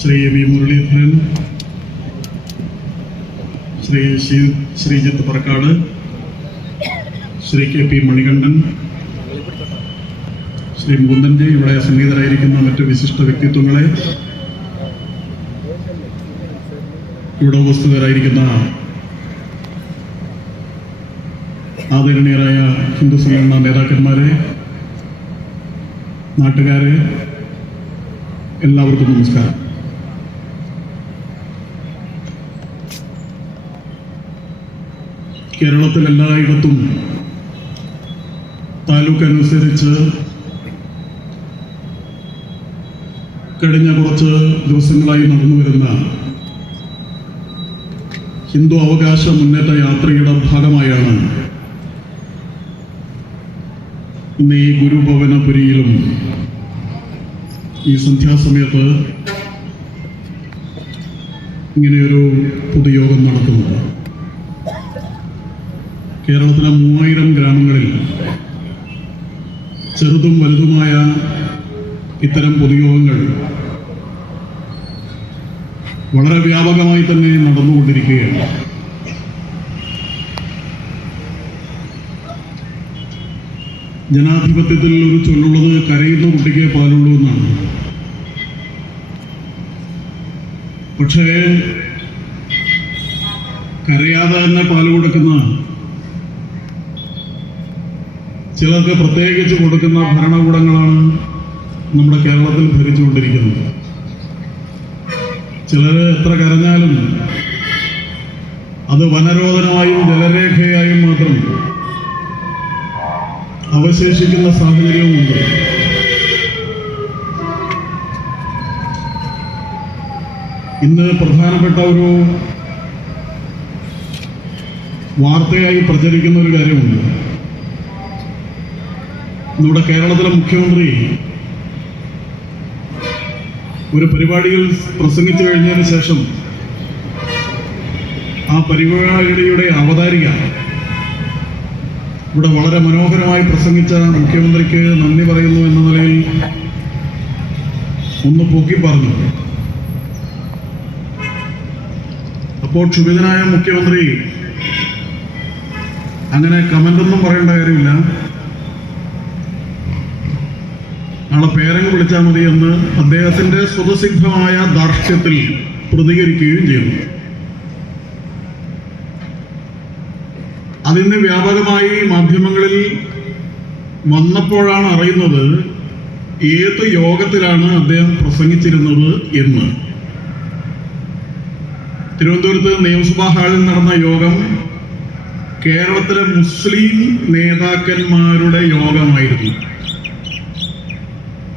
Shri V Muraleedharan, Shri Sreejith Parakkad, Shri K P Manikandan, Shri Mukundanji, ഇവിടെ സന്നിഹിതരായിരിക്കുന്ന മറ്റു വിശിഷ്ട വ്യക്തിത്വങ്ങളെ, ഇവിടെ ഉപസ്ഥിതരായിരിക്കുന്ന ആദരണീയരായ ഹിന്ദു സംഘടനാ നേതാക്കന്മാരെ, നാട്ടുകാരെ, എല്ലാവർക്കും നമസ്കാരം. കേരളത്തിൽ എല്ലായിടത്തും താലൂക്ക് അനുസരിച്ച് കഴിഞ്ഞ കുറച്ച് ദിവസങ്ങളായി നടന്നു വരുന്ന ഹിന്ദു അവകാശ മുന്നേറ്റ യാത്രയുടെ ഭാഗമായാണ് ഇന്ന് ഈ ഗുരുഭവനപുരിയിലും ഈ സന്ധ്യാസമയത്ത് ഇങ്ങനെയൊരു പൊതുയോഗം നടത്തുന്നത്. കേരളത്തിലെ 3000 ഗ്രാമങ്ങളിൽ ചെറുതും വലുതുമായ ഇത്തരം പൊതുയോഗങ്ങൾ വളരെ വ്യാപകമായി തന്നെ നടന്നുകൊണ്ടിരിക്കുകയാണ്. ജനാധിപത്യത്തിൽ ഒരു ചൊല്ലുള്ളത് കരയുന്ന കുട്ടിക്ക് പാലുള്ളൂ എന്നാണ്. പക്ഷേ കരയാതെ തന്നെ പാല് കൊടുക്കുന്ന ചിലർക്ക് പ്രത്യേകിച്ച് കൊടുക്കുന്ന ഭരണകൂടങ്ങളാണ് നമ്മുടെ കേരളത്തിൽ ഭരിച്ചുകൊണ്ടിരിക്കുന്നത്. ചിലർ എത്ര കരഞ്ഞാലും അത് വനരോധനമായും ജലരേഖയായും മാത്രം അവശേഷിക്കുന്ന സാഹചര്യവുമുണ്ട്. ഇന്ന് പ്രധാനപ്പെട്ട ഒരു വാർത്തയായി പ്രചരിക്കുന്ന ഒരു കാര്യമുണ്ട്. നമ്മുടെ കേരളത്തിലെ മുഖ്യമന്ത്രി ഒരു പരിപാടിയിൽ പ്രസംഗിച്ചു കഴിഞ്ഞതിന് ശേഷം ആ പരിപാടിയുടെ അവതാരിക ഇവിടെ വളരെ മനോഹരമായി പ്രസംഗിച്ച മുഖ്യമന്ത്രിക്ക് നന്ദി പറയുന്നു എന്ന നിലയിൽ ഒന്ന് പൊക്കി പറഞ്ഞു. അപ്പോൾ ക്ഷുഭിതനായ മുഖ്യമന്ത്രി അങ്ങനെ കമന്റൊന്നും പറയേണ്ട കാര്യമില്ല, നാളെ പേരങ്ങ് വിളിച്ചാൽ മതി എന്ന് അദ്ദേഹത്തിന്റെ സ്വതസിദ്ധമായ ധാർഷ്ട്യത്തിൽ പ്രതികരിക്കുകയും ചെയ്തു. അതിന് വ്യാപകമായി മാധ്യമങ്ങളിൽ വന്നപ്പോഴാണ് അറിയുന്നത് ഏത് യോഗത്തിലാണ് അദ്ദേഹം പ്രസംഗിച്ചിരുന്നത് എന്ന്. തിരുവനന്തപുരത്ത് നിയമസഭാ ഹാളിൽ നടന്ന യോഗം കേരളത്തിലെ മുസ്ലിം നേതാക്കന്മാരുടെ യോഗമായിരുന്നു.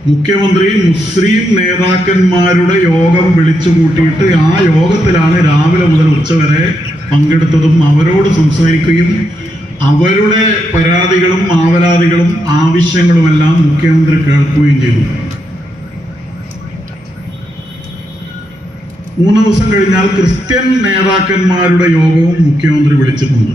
മുഖ്യമന്ത്രി മുസ്ലിം നേതാക്കന്മാരുടെ യോഗം വിളിച്ചു കൂട്ടിയിട്ട് ആ യോഗത്തിലാണ് രാവിലെ മുതൽ ഉച്ചവരെ പങ്കെടുത്തതും അവരോട് സംസാരിക്കുകയും അവരുടെ പരാതികളും ആവലാതികളും ആവശ്യങ്ങളുമെല്ലാം മുഖ്യമന്ത്രി കേൾക്കുകയും ചെയ്തു. 3 ദിവസം കഴിഞ്ഞാൽ ക്രിസ്ത്യൻ നേതാക്കന്മാരുടെ യോഗവും മുഖ്യമന്ത്രി വിളിച്ചിട്ടുണ്ട്.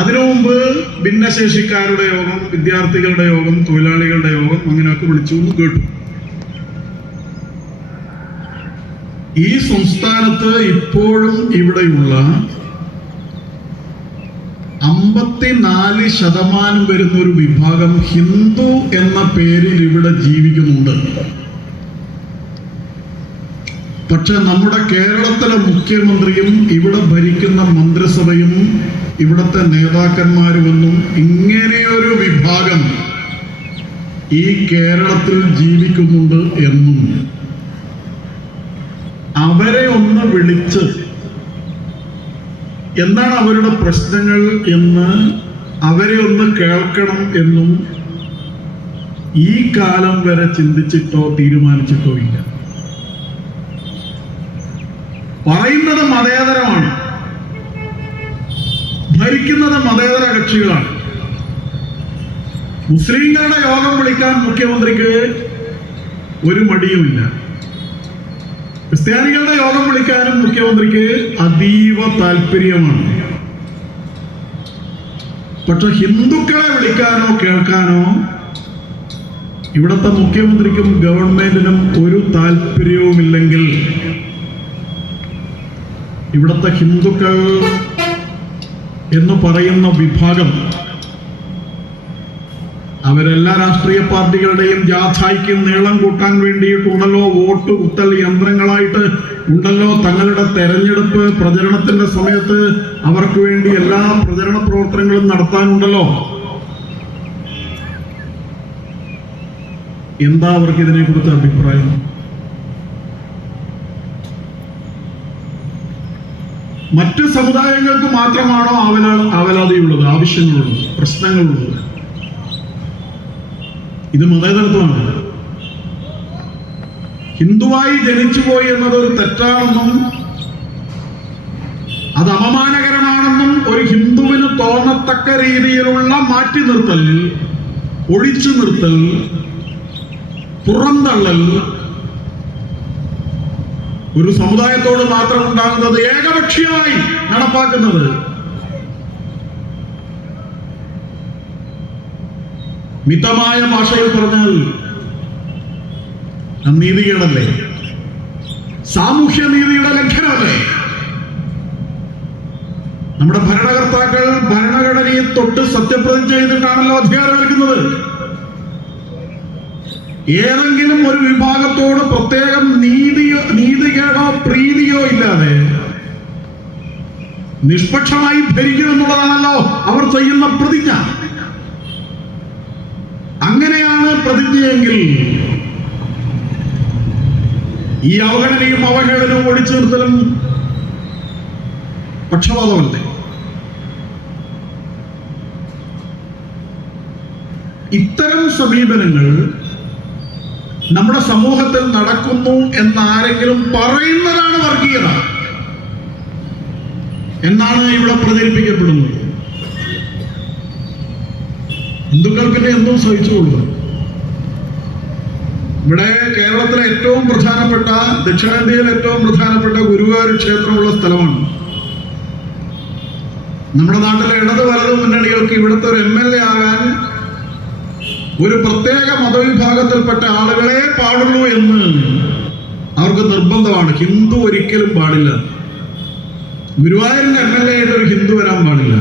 അതിനു മുമ്പ് ഭിന്നശേഷിക്കാരുടെ യോഗം, വിദ്യാർത്ഥികളുടെ യോഗം, തൊഴിലാളികളുടെ യോഗം അങ്ങനെയൊക്കെ വിളിച്ചു എന്ന് കേട്ടു. ഈ സംസ്ഥാനത്ത് ഇപ്പോഴും ഇവിടെയുള്ള 54% വരുന്ന ഒരു വിഭാഗം ഹിന്ദു എന്ന പേരിൽ ഇവിടെ ജീവിക്കുന്നുണ്ട്. പക്ഷെ നമ്മുടെ കേരളത്തിലെ മുഖ്യമന്ത്രിയും ഇവിടെ ഭരിക്കുന്ന മന്ത്രിസഭയും ഇവിടുത്തെ നേതാക്കന്മാരുമെന്നും ഇങ്ങനെയൊരു വിഭാഗം ഈ കേരളത്തിൽ ജീവിക്കുന്നുണ്ട് എന്നും അവരെ ഒന്ന് വിളിച്ച് എന്താണ് അവരുടെ പ്രശ്നങ്ങൾ എന്ന് അവരെ ഒന്ന് കേൾക്കണം എന്നും ഈ കാലം വരെ ചിന്തിച്ചിട്ടോ തീരുമാനിച്ചിട്ടോ ഇല്ല. പറയുന്നത് മതേതരമാണ്, ഭരിക്കുന്നത് മതേതര കക്ഷികളാണ്. മുസ്ലിങ്ങളുടെ യോഗം വിളിക്കാൻ മുഖ്യമന്ത്രിക്ക് ഒരു മടിയുമില്ല. ക്രിസ്ത്യാനികളുടെ യോഗം വിളിക്കാനും മുഖ്യമന്ത്രിക്ക് അതീവ താല്പര്യമാണ്. പക്ഷെ ഹിന്ദുക്കളെ വിളിക്കാനോ കേൾക്കാനോ ഇവിടുത്തെ മുഖ്യമന്ത്രിക്കും ഗവൺമെന്റിനും ഒരു താല്പര്യവുമില്ലെങ്കിൽ ഇവിടുത്തെ ഹിന്ദുക്കൾ എന്ന് പറയുന്ന വിഭാഗം അവരെല്ലാ രാഷ്ട്രീയ പാർട്ടികളുടെയും ജാഥയ്ക്ക് നീളം കൂട്ടാൻ വേണ്ടിയിട്ടുണ്ടല്ലോ, വോട്ട് കുത്തൽ യന്ത്രങ്ങളായിട്ട് ഉണ്ടല്ലോ, തങ്ങളുടെ തെരഞ്ഞെടുപ്പ് പ്രചരണത്തിന്റെ സമയത്ത് അവർക്ക് വേണ്ടി എല്ലാ പ്രചരണ പ്രവർത്തനങ്ങളും നടത്താനുണ്ടല്ലോ. എന്താ അവർക്ക് ഇതിനെക്കുറിച്ച് അഭിപ്രായം? മറ്റ് സമുദായങ്ങൾക്ക് മാത്രമാണോ അവലാതിയുള്ളത്, ആവശ്യങ്ങളുള്ളത്, പ്രശ്നങ്ങളുള്ളത്? ഇത് മതേതരത്വമാണ്. ഹിന്ദുവായി ജനിച്ചുപോയി എന്നതൊരു തെറ്റാണെന്നും അത് അപമാനകരമാണെന്നും ഒരു ഹിന്ദുവിന് തോന്നത്തക്ക രീതിയിലുള്ള മാറ്റി നിർത്തൽ, ഒഴിച്ചു നിർത്തൽ, പുറന്തള്ളൽ ഒരു സമുദായത്തോട് മാത്രം ഉണ്ടാകുന്നത്, ഏകപക്ഷീയമായി നടപ്പാക്കുന്നത് മിതമായ ഭാഷയിൽ പറഞ്ഞാൽ നീതികേടല്ലേ, സാമൂഹ്യ നീതിയുടെ ലംഘനമല്ലേ? നമ്മുടെ ഭരണകർത്താക്കൾ ഭരണഘടനയെ തൊട്ട് സത്യപ്രതിജ്ഞ ചെയ്തിട്ടാണല്ലോ അധികാരമേൽക്കുന്നത്. ഏതെങ്കിലും ഒരു വിഭാഗത്തോട് പ്രത്യേകം നീതികേടോ പ്രീതിയോ ഇല്ലാതെ നിഷ്പക്ഷമായി ഭരിക്കും എന്നുള്ളതാണല്ലോ അവർ ചെയ്യുന്ന പ്രതിജ്ഞ. അങ്ങനെയാണ് പ്രതിജ്ഞയെങ്കിൽ ഈ അവഗണനയും അവഹേളനവും ഒഴിച്ചു നിർത്തലും പക്ഷപാതമല്ലേ? ഇത്തരം സമീപനങ്ങൾ നമ്മുടെ സമൂഹത്തിൽ നടക്കുന്നു എന്നാരെങ്കിലും പറയുന്നതാണ് വർഗീയത എന്നാണ് ഇവിടെ പ്രചരിപ്പിക്കപ്പെടുന്നത്. ഹിന്ദുക്കൾ പിന്നെ എന്തും സഹിച്ചുകൊള്ളുക. ഇവിടെ കേരളത്തിലെ ഏറ്റവും പ്രധാനപ്പെട്ട, ദക്ഷിണേന്ത്യയിലെ ഏറ്റവും പ്രധാനപ്പെട്ട ഗുരുവായൂർ ക്ഷേത്രമുള്ള സ്ഥലമാണ്. നമ്മുടെ നാട്ടിലെ ഇടത് വലതു മുന്നണികൾക്ക് ഇവിടുത്തെ ഒരു MLA ആകാൻ ഒരു പ്രത്യേക മതവിഭാഗത്തിൽപ്പെട്ട ആളുകളെ പാടുള്ളൂ എന്ന് അവർക്ക് നിർബന്ധമാണ്. ഹിന്ദു ഒരിക്കലും പാടില്ല. ഗുരുവായൂരിന്റെ MLA ആയിട്ട് ഒരു ഹിന്ദു വരാൻ പാടില്ല.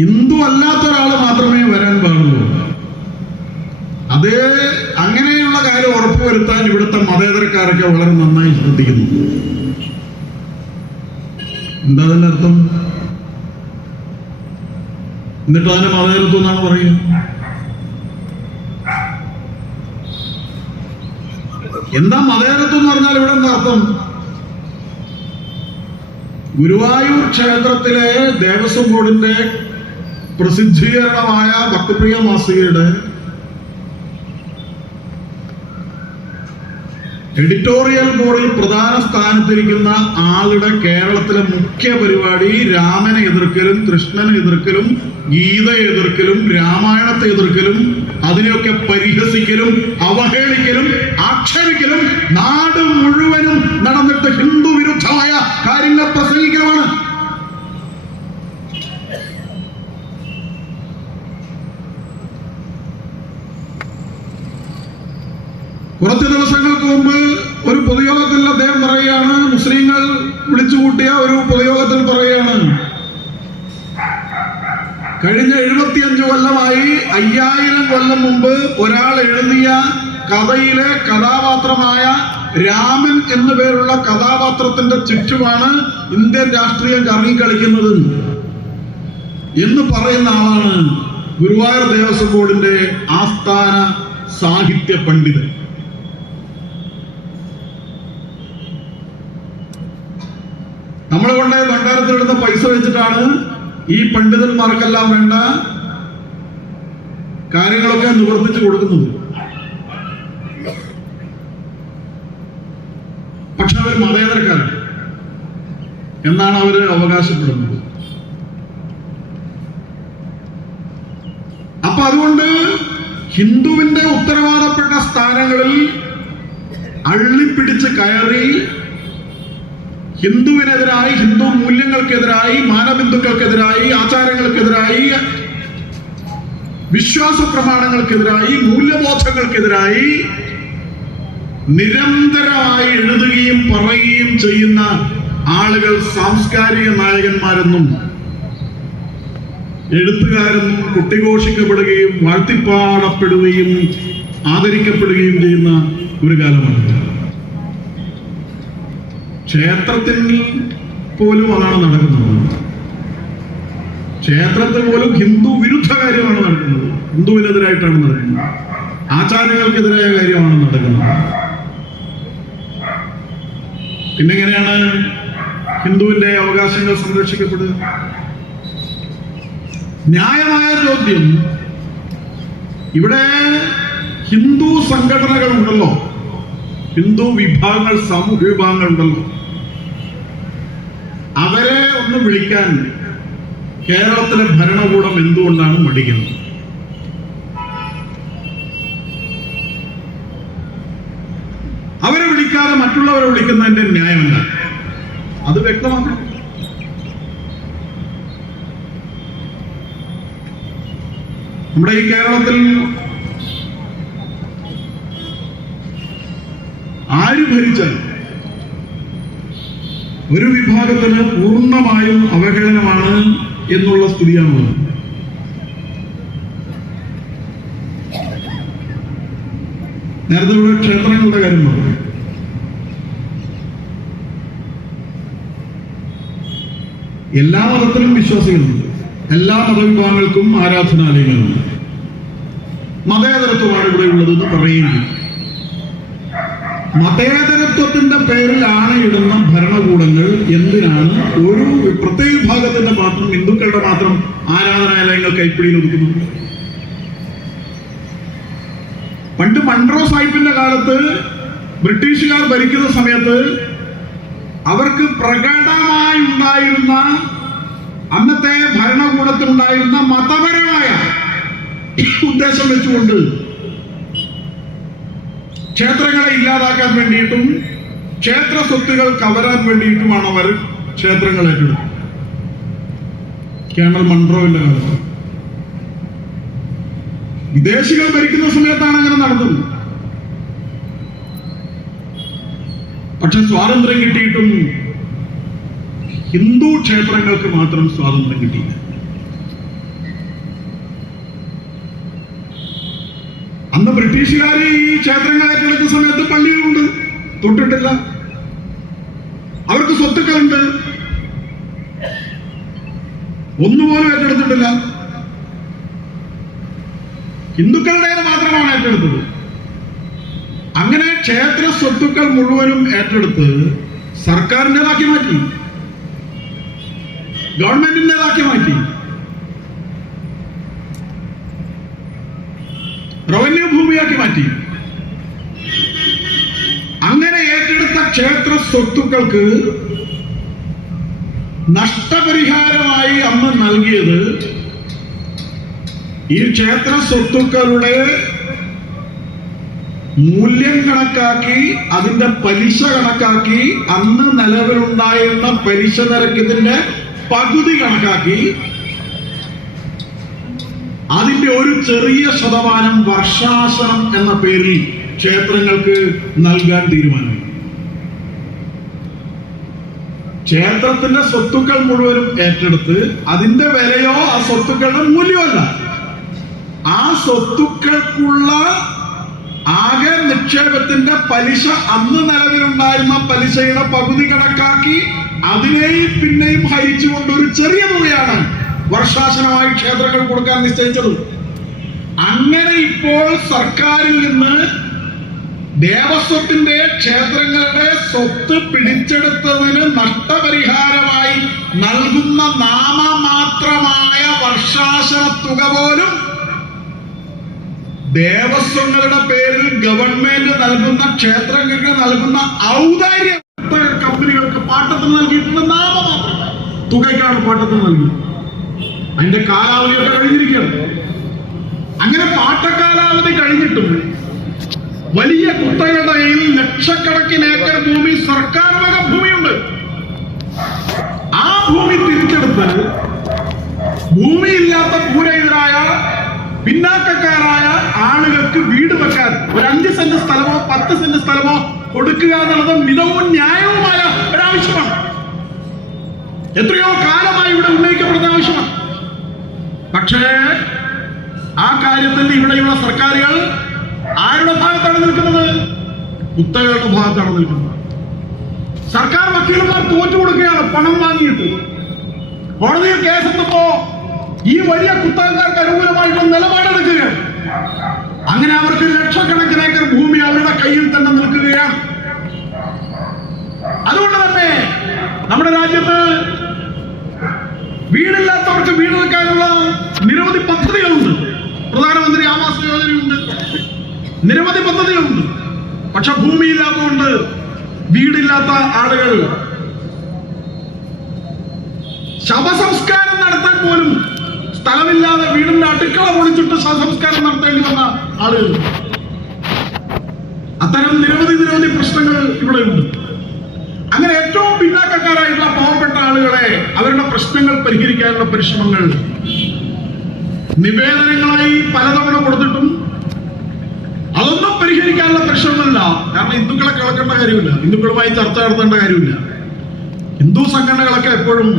ഹിന്ദു അല്ലാത്ത ഒരാൾ മാത്രമേ വരാൻ പാടുള്ളൂ. അത് അങ്ങനെയുള്ള കാര്യം ഉറപ്പുവരുത്താൻ ഇവിടുത്തെ മതേതരക്കാരൊക്കെ വളരെ നന്നായി ശ്രദ്ധിക്കുന്നു. എന്താ അതിന്റെ അർത്ഥം? എന്നിട്ട് അതിന് മതേതരത്വം എന്നാണ് പറയുക. എന്താ മതേതരത്വം എന്ന് പറഞ്ഞാൽ ഇവിടെ എന്താ അർത്ഥം? ഗുരുവായൂർ ക്ഷേത്രത്തിലെ ദേവസ്വം ബോർഡിന്റെ പ്രസിദ്ധീകരണമായ ഭക്തപ്രിയ മാസികയുടെ എഡിറ്റോറിയൽ ബോർഡിൽ പ്രധാന സ്ഥാനത്തിരിക്കുന്ന ആളുടെ കേരളത്തിലെ മുഖ്യ പരിപാടി രാമനെ എതിർക്കലും, കൃഷ്ണനെ എതിർക്കലും, ഗീതയെ എതിർക്കലും, രാമായണത്തെ എതിർക്കലും, അതിനെയൊക്കെ പരിഹസിക്കലും, അവഹേളിക്കലും, ആക്ഷേപിക്കലും, നാട് മുഴുവനും നടന്നിട്ട് ഹിന്ദു വിരുദ്ധമായ കാര്യങ്ങൾ പ്രസംഗിക്കലുമാണ്. കുറച്ച് ദിവസങ്ങൾക്ക് മുമ്പ് ഒരു പൊതുയോഗത്തിൽ അദ്ദേഹം പറയുകയാണ്, മുസ്ലിങ്ങൾ വിളിച്ചുകൂട്ടിയ ഒരു പൊതുയോഗത്തിൽ പറയുകയാണ്, കഴിഞ്ഞ 75 കൊല്ലമായി 5000 കൊല്ലം മുമ്പ് ഒരാൾ എഴുതിയ കഥയിലെ കഥാപാത്രമായ രാമൻ എന്നു പേരുള്ള കഥാപാത്രത്തിന്റെ ചുറ്റുമാണ് ഇന്ത്യൻ രാഷ്ട്രീയം കറങ്ങിക്കളിക്കുന്നത് എന്ന് പറയുന്ന ആളാണ് ഗുരുവായൂർ ദേവസ്വം ബോർഡിന്റെ ആസ്ഥാന സാഹിത്യ പണ്ഡിതൻ. നമ്മളെ കൊണ്ട് ഭണ്ഡാരത്തിലിടുന്ന പൈസ വെച്ചിട്ടാണ് ഈ പണ്ഡിതന്മാർക്കെല്ലാം വേണ്ട കാര്യങ്ങളൊക്കെ നിവർത്തിച്ചു കൊടുക്കുന്നത്. പക്ഷെ അവർ മതേതരക്കാരാണ് എന്നാണ് അവര് അവകാശപ്പെടുന്നത്. അപ്പൊ അതുകൊണ്ട് ഹിന്ദുവിന്റെ ഉത്തരവാദപ്പെട്ട സ്ഥാനങ്ങളിൽ അള്ളിപ്പിടിച്ച് കയറി ഹിന്ദുവിനെതിരായി, ഹിന്ദു മൂല്യങ്ങൾക്കെതിരായി, മാനബിന്ദുക്കൾക്കെതിരായി, ആചാരങ്ങൾക്കെതിരായി വിശ്വാസ പ്രമാണങ്ങൾക്കെതിരായി, മൂല്യബോധങ്ങൾക്കെതിരായി നിരന്തരമായി എഴുതുകയും പറയുകയും ചെയ്യുന്ന ആളുകൾ സാംസ്കാരിക നായകന്മാരെന്നും എഴുത്തുകാരെന്നും കൊട്ടിഘോഷിക്കപ്പെടുകയും വാഴ്ത്തിപ്പാടപ്പെടുകയും ആദരിക്കപ്പെടുകയും ചെയ്യുന്ന ഒരു കാലമാണ്. ക്ഷേത്രത്തിൽ പോലും അതാണ് നടക്കുന്നത്. ക്ഷേത്രത്തിൽ പോലും ഹിന്ദു വിരുദ്ധ കാര്യമാണ് നടക്കുന്നത്, ഹിന്ദുവിനെതിരായിട്ടാണ് നടക്കുന്നത്, ആചാരങ്ങൾക്കെതിരായ കാര്യമാണ് നടക്കുന്നത്. പിന്നെ എങ്ങനെയാണ് ഹിന്ദുവിന്റെ അവകാശങ്ങൾ സംരക്ഷിക്കപ്പെടുക? ന്യായമായ ചോദ്യം. ഇവിടെ ഹിന്ദു സംഘടനകൾ ഉണ്ടല്ലോ, ഹിന്ദു വിഭാഗങ്ങൾ, സാമൂഹ്യ വിഭാഗങ്ങൾ ഉണ്ടല്ലോ, അവരെ ഒന്ന് വിളിക്കാൻ കേരളത്തിലെ ഭരണകൂടം എന്തുകൊണ്ടാണ് മടിക്കുന്നത്? അവരെ വിളിക്കാതെ മറ്റുള്ളവരെ വിളിക്കുന്നതിന്റെ ന്യായമല്ല, അത് വ്യക്തമാക്കണം. നമ്മുടെ ഈ കേരളത്തിൽ ആര് ഭരിച്ചാൽ ഒരു വിഭാഗത്തിന് പൂർണ്ണമായും അവഹേളനമാണ് എന്നുള്ള സ്ഥിതിയാണുള്ളത്. നേരത്തെ ഇവിടെ ക്ഷേത്രങ്ങളുടെ കാര്യം പറഞ്ഞു. എല്ലാ മതത്തിലും വിശ്വാസികളുണ്ട്, എല്ലാ മതവിഭാഗങ്ങൾക്കും ആരാധനാലയങ്ങളുണ്ട്. മതേതരത്വമാണ് ഇവിടെ ഉള്ളതെന്ന് പറയുന്നു. മതേതരത്വത്തിന്റെ പേരിൽ ആണയിടുന്ന ഭരണകൂടങ്ങൾ എന്തിനാണ് ഒരു പ്രത്യേക വിഭാഗത്തിന്റെ മാത്രം, ഹിന്ദുക്കളുടെ മാത്രം ആരാധനാലയങ്ങൾ കൈപ്പിടിയിൽ ഒതുക്കുന്നത്? പണ്ട് മൺട്രോ സാഹിബിന്റെ കാലത്ത് ബ്രിട്ടീഷുകാർ ഭരിക്കുന്ന സമയത്ത് അവർക്ക് പ്രകടമായി ഉണ്ടായിരുന്ന, അന്നത്തെ ഭരണകൂടത്തിനുണ്ടായിരുന്ന മതപരമായ ഉദ്ദേശം വെച്ചുകൊണ്ട് ക്ഷേത്രങ്ങളെ ഇല്ലാതാക്കാൻ വേണ്ടിയിട്ടും ക്ഷേത്ര സ്വത്തുകൾ കവരാൻ വേണ്ടിയിട്ടുമാണ് അവർ ക്ഷേത്രങ്ങൾ ഏറ്റെടുത്തത്. കേണൽ മൺട്രോവിന്റെ കാലത്ത് വിദേശികൾ ഭരിക്കുന്ന സമയത്താണ് അങ്ങനെ നടന്നത്. പക്ഷെ സ്വാതന്ത്ര്യം കിട്ടിയിട്ടും ഹിന്ദു ക്ഷേത്രങ്ങൾക്ക് മാത്രം സ്വാതന്ത്ര്യം കിട്ടിയില്ല. അന്ന് ബ്രിട്ടീഷുകാർ ഈ ക്ഷേത്രങ്ങൾ ഏറ്റെടുത്ത സമയത്ത് പള്ളികളുണ്ട്, തൊട്ടിട്ടില്ല. അവർക്ക് സ്വത്തുക്കളുണ്ട്, ഒന്നുപോലും ഏറ്റെടുത്തിട്ടില്ല. ഹിന്ദുക്കളുടേത് മാത്രമാണ് ഏറ്റെടുത്തത്. അങ്ങനെ ക്ഷേത്ര സ്വത്തുക്കൾ മുഴുവനും ഏറ്റെടുത്ത് സർക്കാരിൻ്റെതാക്കി മാറ്റി, ഗവൺമെന്റിൻ്റെതാക്കി മാറ്റി, റവന്യൂ ഭൂമിയാക്കി മാറ്റി. അങ്ങനെ ഏറ്റെടുത്ത ക്ഷേത്ര സ്വത്തുക്കൾക്ക് നഷ്ടപരിഹാരമായി അന്ന് നൽകിയത് ഈ ക്ഷേത്ര സ്വത്തുക്കളുടെ മൂല്യം കണക്കാക്കി, അതിന്റെ പലിശ കണക്കാക്കി, അന്ന് നിലവിലുണ്ടായിരുന്ന പലിശ നിരക്കിന്റെ പകുതി കണക്കാക്കി അതിന്റെ ഒരു ചെറിയ ശതമാനം വർഷാശനം എന്ന പേരിൽ ക്ഷേത്രങ്ങൾക്ക് നൽകാൻ തീരുമാനമായി. ക്ഷേത്രത്തിന്റെ സ്വത്തുക്കൾ മുഴുവനും ഏറ്റെടുത്ത് അതിന്റെ വിലയോ ആ സ്വത്തുക്കളുടെ മൂല്യമല്ല, ആ സ്വത്തുക്കൾക്കുള്ള ആകെ നിക്ഷേപത്തിന്റെ പലിശ, അന്ന് നിലവിലുണ്ടായിരുന്ന പലിശയുടെ പകുതി കണക്കാക്കി അതിനെയും പിന്നെയും ഹരിച്ചുകൊണ്ട് ഒരു ചെറിയ തുകയാണ് വർഷാശനമായി ക്ഷേത്രങ്ങൾ കൊടുക്കാൻ നിശ്ചയിച്ചത്. അങ്ങനെ ഇപ്പോൾ സർക്കാരിൽ നിന്ന് ദേവസ്വത്തിന്റെ ക്ഷേത്രങ്ങളുടെ സ്വത്ത് പിടിച്ചെടുത്തതിന് നഷ്ടപരിഹാരമായി നൽകുന്ന നാമമാത്രമായ വർഷാശന തുക പോലും ദേവസ്വങ്ങളുടെ പേരിൽ ഗവൺമെന്റ് നൽകുന്ന, ക്ഷേത്രങ്ങൾക്ക് നൽകുന്ന ഔദാര്യ കമ്പനികൾക്ക് പാട്ടത്തിന് നൽകിയിട്ടുള്ള നാമമാത്രം തുകയ്ക്കാണ് പാട്ടത്തിന് നൽകിയത്. അതിന്റെ കാലാവധിയൊക്കെ കഴിഞ്ഞിരിക്കുകയാണ്. അങ്ങനെ പാട്ടക്കാലാവധി കഴിഞ്ഞിട്ടും വലിയ കുത്തകളുടെ കയ്യിൽ ലക്ഷക്കണക്കിന് ഏക്കർ ഭൂമി, സർക്കാർ വക ഭൂമിയുണ്ട്. ആ ഭൂമി തിരിച്ചെടുത്ത് ഭൂമിയില്ലാത്ത ഭൂരഹിതരായ പിന്നാക്കക്കാരായ ആളുകൾക്ക് വീട് വെക്കാൻ ഒരു 5 സെന്റ് സ്ഥലമോ 10 സെന്റ് സ്ഥലമോ കൊടുക്കുക എന്നുള്ളത് മിതവും ന്യായവുമായ ഒരാവശ്യമാണ്. എത്രയോ കാലമായി ഇവിടെ ഉന്നയിക്കപ്പെടുന്ന ആവശ്യമാണ്. പക്ഷേ ആ കാര്യത്തിൽ ഇവിടെയുള്ള സർക്കാരുകൾ ആരുടെ ഭാഗത്താണ് നിൽക്കുന്നത്? കുത്തകളുടെ ഭാഗത്താണ് നിൽക്കുന്നത്. സർക്കാർ വക്കീലന്മാർ തോറ്റു കൊടുക്കുകയാണ് പണം വാങ്ങിയിട്ട്. കോടതിയിൽ കേസെടുത്തപ്പോ ഈ വലിയ കുത്തകക്കാർക്ക് അനുകൂലമായിട്ടുള്ള നിലപാടെടുക്കുകയാണ്. അങ്ങനെ അവർക്ക് ലക്ഷക്കണക്കിന് ഏക്കർ ഭൂമി അവരുടെ കയ്യിൽ തന്നെ നിൽക്കുകയാണ്. അതുകൊണ്ട് തന്നെ നമ്മുടെ രാജ്യത്ത് വീടില്ലാത്തവർക്ക് വീട് വെക്കാനുള്ള നിരവധി പദ്ധതികളുണ്ട്. പ്രധാനമന്ത്രി ആവാസ് യോജനയുണ്ട്, നിരവധി പദ്ധതികളുണ്ട്. പക്ഷെ ഭൂമിയില്ലാത്തതുകൊണ്ട് വീടില്ലാത്ത ആളുകൾ ശവസംസ്കാരം നടത്താൻ പോലും സ്ഥലമില്ലാതെ വീടിന്റെ അടുക്കള പൊളിച്ചിട്ട് ശവസംസ്കാരം നടത്തേണ്ടി വന്ന ആളുകൾ. അത്തരം നിരവധി പ്രശ്നങ്ങൾ ഇവിടെയുണ്ട്. അങ്ങനെ ഏറ്റവും പിന്നാക്കക്കാരായിട്ടുള്ള പാവപ്പെട്ട ആളുകളെ അവരുടെ പ്രശ്നങ്ങൾ പരിഹരിക്കാനുള്ള പരിശ്രമങ്ങൾ നിവേദനങ്ങളായി പലതവണ കൊടുത്തിട്ടും അതൊന്നും പരിഹരിക്കാനുള്ള പരിശ്രമമല്ല. കാരണം ഹിന്ദുക്കളെ കേൾക്കേണ്ട കാര്യമില്ല, ഹിന്ദുക്കളുമായി ചർച്ച നടത്തേണ്ട കാര്യമില്ല. ഹിന്ദു സംഘടനകളൊക്കെ എപ്പോഴും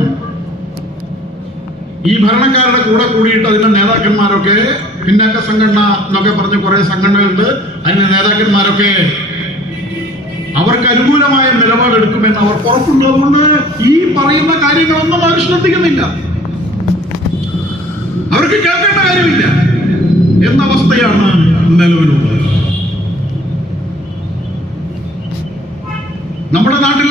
ഈ ഭരണക്കാരുടെ കൂടെ കൂടിയിട്ട് അതിന്റെ നേതാക്കന്മാരൊക്കെ, പിന്നാക്ക സംഘടന എന്നൊക്കെ പറഞ്ഞ കുറെ സംഘടനകളുണ്ട്, അതിന്റെ നേതാക്കന്മാരൊക്കെ അവർക്ക് അനുകൂലമായ നിലപാടെടുക്കുമെന്ന് അവർ ഉറപ്പുണ്ട്. അതുകൊണ്ട് ഈ പറയുന്ന കാര്യങ്ങളൊന്നും അവർ ശ്രദ്ധിക്കുന്നില്ല, അവർക്ക് കേൾക്കേണ്ട കാര്യമില്ല എന്ന അവസ്ഥയാണ് നിലവിലുള്ളത്. നമ്മുടെ നാട്ടിൽ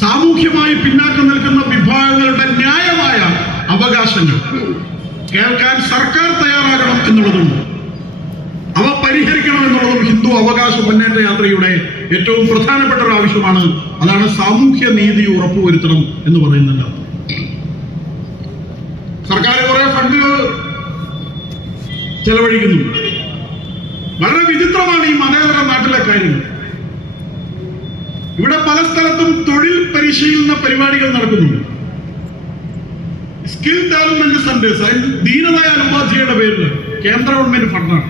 സാമൂഹ്യമായി പിന്നാക്കം നിൽക്കുന്ന വിഭാഗങ്ങളുടെ ന്യായമായ അവകാശങ്ങൾ കേൾക്കാൻ സർക്കാർ തയ്യാറാകണം എന്നുള്ളതുണ്ട്. അവ പരിഹരിക്കണം എന്നുള്ളതും ഹിന്ദു അവകാശ മുന്നേറ്റ യാത്രയുടെ ഏറ്റവും പ്രധാനപ്പെട്ട ഒരു ആവശ്യമാണ്. അതാണ് സാമൂഹ്യ നീതി ഉറപ്പുവരുത്തണം എന്ന് പറയുന്നില്ല. സർക്കാർ കുറെ ഫണ്ട് ചെലവഴിക്കുന്നു. വളരെ വിചിത്രമാണ് ഈ മതേതര നാട്ടിലെ കാര്യങ്ങൾ. ഇവിടെ പല സ്ഥലത്തും തൊഴിൽ പരിശീലന പരിപാടികൾ നടക്കുന്നുണ്ട്. സ്കിൽ ഡെവലപ്മെന്റ് സെന്റേഴ്സ്, അതിന് ദീനദയാൽ ഉപാധ്യായയുടെ പേരിൽ കേന്ദ്ര ഗവൺമെന്റ് ഫണ്ടാണ്.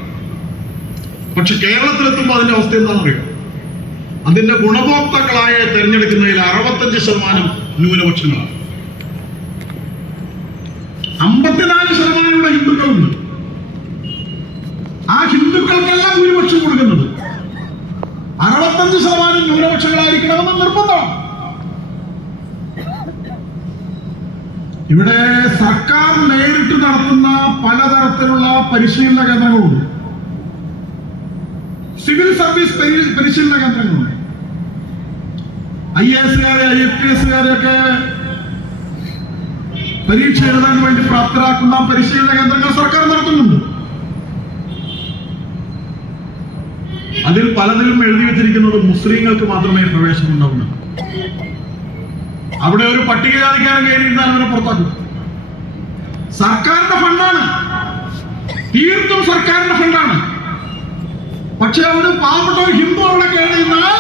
പക്ഷെ കേരളത്തിലെത്തുമ്പോൾ അതിന്റെ അവസ്ഥ എന്താണെന്ന് അറിയാം. അതിന്റെ ഗുണഭോക്താക്കളായ തെരഞ്ഞെടുക്കുന്നതിൽ 65% ന്യൂനപക്ഷങ്ങളാണ്. 54% ഹിന്ദുക്കളുണ്ട്. ആ ഹിന്ദുക്കൾക്കെല്ലാം ഭൂരിപക്ഷം കൊടുക്കുന്നത് 65% ന്യൂനപക്ഷങ്ങളായിരിക്കണമെന്ന് നിർബന്ധമാണ്. ഇവിടെ സർക്കാർ നേരിട്ട് നടത്തുന്ന പലതരത്തിലുള്ള പരിശീലന കേന്ദ്രങ്ങളുണ്ട്. സിവിൽ സർവീസ് പരിശീലന കേന്ദ്രങ്ങളുണ്ട്. IAS, IPS ഒക്കെ പരീക്ഷ എഴുതാൻ വേണ്ടി പ്രാപ്തരാക്കുന്ന പരിശീലന കേന്ദ്രങ്ങൾ സർക്കാർ നടത്തുന്നുണ്ട്. അതിൽ പലതിലും എഴുതി വെച്ചിരിക്കുന്നത് മുസ്ലിങ്ങൾക്ക് മാത്രമേ പ്രവേശനം ഉണ്ടാവുന്നു. അവിടെ ഒരു പട്ടികജാതിക്കാരൻ കയറിയിരുന്നാൽ അവരെ പുറത്താക്കും. സർക്കാരിന്റെ ഫണ്ടാണ്, തീർത്തും സർക്കാരിന്റെ ഫണ്ടാണ്. പക്ഷെ അവിടെ പാവപ്പെട്ട ഒരു ഹിന്ദു അവിടെ കയറിയിരുന്നാൽ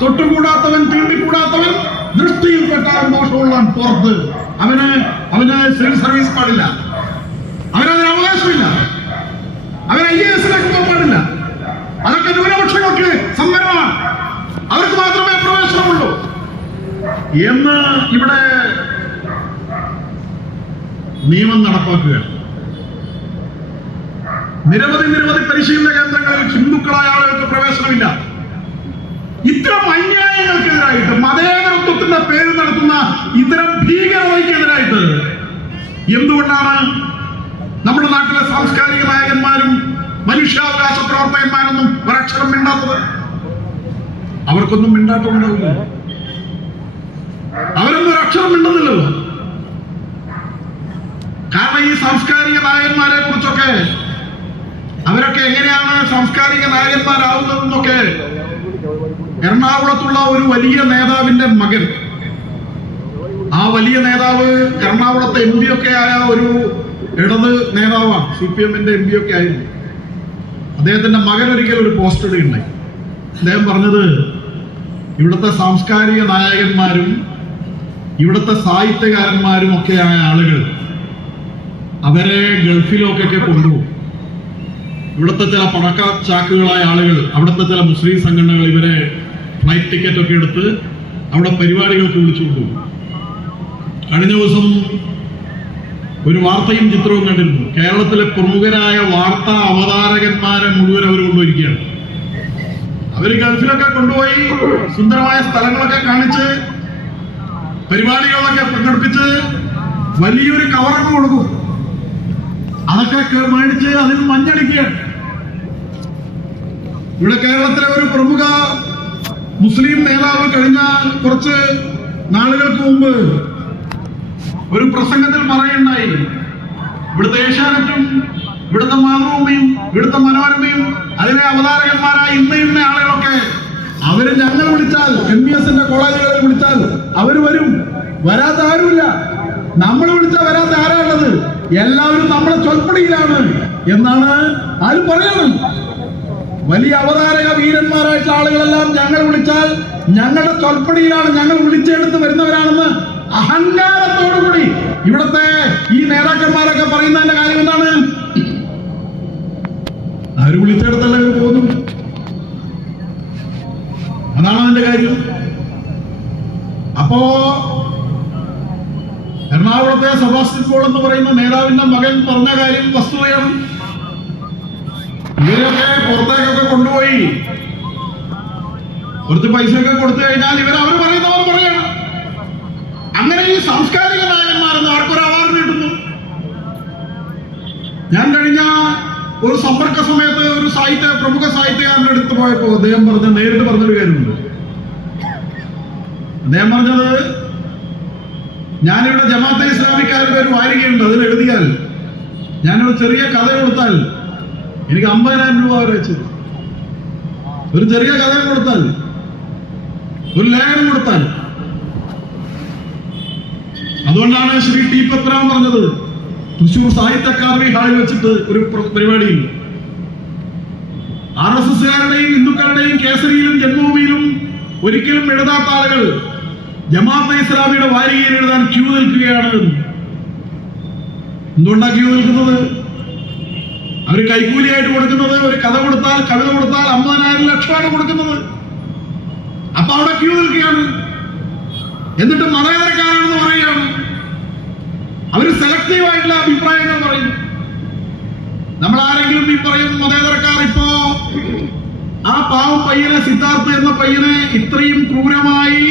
തൊട്ടുകൂടാത്തവൻ, തീണ്ടിക്കൂടാത്തവൻ, ദൃഷ്ടിയിൽപ്പെട്ടാൽ ദോഷമുള്ളവൻ പുറത്ത്. അവന് സിവിൽ സർവീസ് പാടില്ല, അവനതിന് അവകാശമില്ല, അവൻ IAS-ലേക്ക് പോകാൻ പാടില്ല. അതൊക്കെ ന്യൂനപക്ഷങ്ങൾക്ക് സംവരണമാണ്, അവർക്ക് മാത്രമേ പ്രവേശനമുള്ളൂ എന്ന് ഇവിടെ നിയമം നടപ്പാക്കുകയാണ്. നിരവധി പരിശീലന കേന്ദ്രങ്ങളിൽ ഹിന്ദുക്കളായ ആളുകൾക്ക് പ്രവേശനമില്ല. ഇത്തരം അന്യായങ്ങൾക്കെതിരായിട്ട്, മതേതരത്വത്തിന്റെ പേര് നടത്തുന്ന ഇത്തരം ഭീകരതയ്ക്കെതിരായിട്ട് എന്തുകൊണ്ടാണ് നമ്മുടെ നാട്ടിലെ സാംസ്കാരിക നായകന്മാരും മനുഷ്യാവകാശ പ്രവർത്തകന്മാരൊന്നും ഒരക്ഷരം മിണ്ടാത്തത്? അവർക്കൊന്നും മിണ്ടാട്ടുണ്ടാവില്ല, അവരൊന്നും ഒരക്ഷരം മിണ്ടുന്നില്ലല്ലോ. കാരണം ഈ സാംസ്കാരിക നായകന്മാരെ കുറിച്ചൊക്കെ, അവരൊക്കെ എങ്ങനെയാണ് സാംസ്കാരിക നായകന്മാരാവുന്നതെന്നൊക്കെ എറണാകുളത്തുള്ള ഒരു വലിയ നേതാവിന്റെ മകൻ, ആ വലിയ നേതാവ് എറണാകുളത്തെ MP ഒക്കെ ആയ ഒരു ഇടത് നേതാവാണ്, CPM-ന്റെ MP ഒക്കെ ആയിരുന്നു. അദ്ദേഹത്തിന്റെ മകൻ ഒരിക്കൽ ഒരു പോസ്റ്റ് ഇടുകയുണ്ടായി. അദ്ദേഹം പറഞ്ഞത്, ഇവിടുത്തെ സാംസ്കാരിക നായകന്മാരും ഇവിടുത്തെ സാഹിത്യകാരന്മാരും ഒക്കെയായ ആളുകൾ അവരെ ഗൾഫിലേക്കൊക്കെ കൊണ്ടുപോകും. ഇവിടുത്തെ ചില പണക്ക ചാക്കുകളായ ആളുകൾ, അവിടുത്തെ ചില മുസ്ലിം സംഘടനകൾ ഇവരെ ഫ്ലൈറ്റ് ടിക്കറ്റ് ഒക്കെ എടുത്ത് അവിടെ പരിപാടികൾക്ക് വിളിച്ചു കൊണ്ടുപോകും. കഴിഞ്ഞ ദിവസം ഒരു വാർത്തയും ചിത്രവും കണ്ടിരുന്നു. കേരളത്തിലെ പ്രമുഖരായ വാർത്താ അവതാരകന്മാരെ മുഴുവൻ അവർ കൊണ്ടുപോയിരിക്കുകയാണ്. അവര് ഗൾഫിലൊക്കെ കൊണ്ടുപോയി സുന്ദരമായ സ്ഥലങ്ങളൊക്കെ കാണിച്ച് പരിപാടികളൊക്കെ പങ്കെടുപ്പിച്ച് വലിയൊരു കവറൊക്കെ കൊടുക്കും. അതൊക്കെ മേടിച്ച് അതിന് മഞ്ഞടിക്കുകയാണ്. ഇവിടെ കേരളത്തിലെ ഒരു പ്രമുഖ മുസ്ലിം നേതാവ് കഴിഞ്ഞ കുറച്ച് നാളുകൾക്ക് മുമ്പ് ഒരു പ്രസംഗത്തിൽ പറയുണ്ടായി, ഇവിടുത്തെ ഏഷ്യാനെറ്റും ഇവിടുത്തെ മാതൃഭൂമിയും ഇവിടുത്തെ മനോരമയും അതിലെ അവതാരകന്മാരായ ഇന്ന ആളുകളൊക്കെ അവര് ഞങ്ങൾ വിളിച്ചാൽ MBSന്റെ കോളേജുകളിൽ വിളിച്ചാൽ അവര് വരും, വരാത്ത ആരുമില്ല. നമ്മൾ വിളിച്ചാൽ വരാത്ത ആരാണുള്ളത്? എല്ലാവരും നമ്മളെ ചൊൽപ്പടിയിലാണ് എന്നാണ് ആരും പറയണം. വലിയ അവതാരക വീരന്മാരായിട്ടുള്ള ആളുകളെല്ലാം ഞങ്ങൾ വിളിച്ചാൽ ഞങ്ങളുടെ ചൊൽപ്പടിയിലാണ്, ഞങ്ങൾ വിളിച്ചെടുത്ത് വരുന്നവരാണെന്ന് അഹങ്കാരത്തോടുകൂടി ഇവിടുത്തെ ഈ നേതാക്കന്മാരൊക്കെ പറയുന്നതിന്റെ കാര്യം എന്താണ്? അവര് വിളിച്ചെടുത്തല്ലേ പോകുന്നു. അതാണ് അതിന്റെ കാര്യം. അപ്പോ എറണാകുളത്തെ സെബാസ്റ്റ്യൻ പോൾ എന്ന് പറയുന്ന നേതാവിന്റെ മകൻ പറഞ്ഞ കാര്യം വസ്തുതയാണ്. ഇവരൊക്കെ പുറത്തേക്കൊക്കെ കൊണ്ടുപോയി കുറച്ച് പൈസയൊക്കെ കൊടുത്തു കഴിഞ്ഞാൽ അവർ പറയുന്നവർ പറയണം. അങ്ങനെ ഈ സാംസ്കാരിക നായകന്മാരെന്ന് ആർക്കൊരു അവാർഡ് കിട്ടുന്നു. ഞാൻ കഴിഞ്ഞ ഒരു സമ്പർക്ക സമയത്ത് ഒരു പ്രമുഖ സാഹിത്യകാരന്റെ അടുത്ത് പോയപ്പോ അദ്ദേഹം നേരിട്ട് പറഞ്ഞൊരു കാര്യമുണ്ട്. അദ്ദേഹം പറഞ്ഞത്, ഞാനിവിടെ ജമാഅത്തെ ഇസ്ലാമിക്കാരുടെ ഒരു വാരികയുണ്ട്, അതിൽ എഴുതിയാൽ ഞാനൊരു ചെറിയ കഥ കൊടുത്താൽ എനിക്ക് 50,000 രൂപ അവർ വെച്ച്, ഒരു ചെറിയ കഥ കൊടുത്താൽ, ഒരു ലേഖനം കൊടുത്താൽ. അതുകൊണ്ടാണ് ശ്രീ ടി പത്രാൻ പറഞ്ഞത്, തൃശൂർ സാഹിത്യ അക്കാദമി ഹാളിൽ വെച്ചിട്ട് ഒരു പരിപാടിയിൽ RSSകാരുടെയും ഹിന്ദുക്കളുടെയും കേസരിയിലും ജന്മഭൂമിയിലും ഒരിക്കലും എഴുതാത്ത ആളുകൾ ജമാഅത്തെ ഇസ്ലാമിയുടെ വാരികയിൽ എഴുതാൻ ക്യൂ നിൽക്കുകയാണ്. എന്തുകൊണ്ടാണ് ക്യൂ നിൽക്കുന്നത്? അവര് കൈക്കൂലിയായിട്ട് കൊടുക്കുന്നത്, ഒരു കഥ കൊടുത്താൽ, കവിത കൊടുത്താൽ 50,000 ലക്ഷമാണ് കൊടുക്കുന്നത്. അപ്പൊ അവിടെ ക്യൂ നിൽക്കുകയാണ്. എന്നിട്ട് മതേതരക്കാരാണെന്ന് പറയുകയാണ്. അവര് സെലക്റ്റീവ് ആയിട്ടുള്ള അഭിപ്രായങ്ങൾ പറയും. നമ്മൾ ആരെങ്കിലും ഈ പറയും മതേതരക്കാർ ഇപ്പോ ആ പാവം പയ്യനെ, സിദ്ധാർത്ഥ് എന്ന പയ്യനെ ഇത്രയും ക്രൂരമായി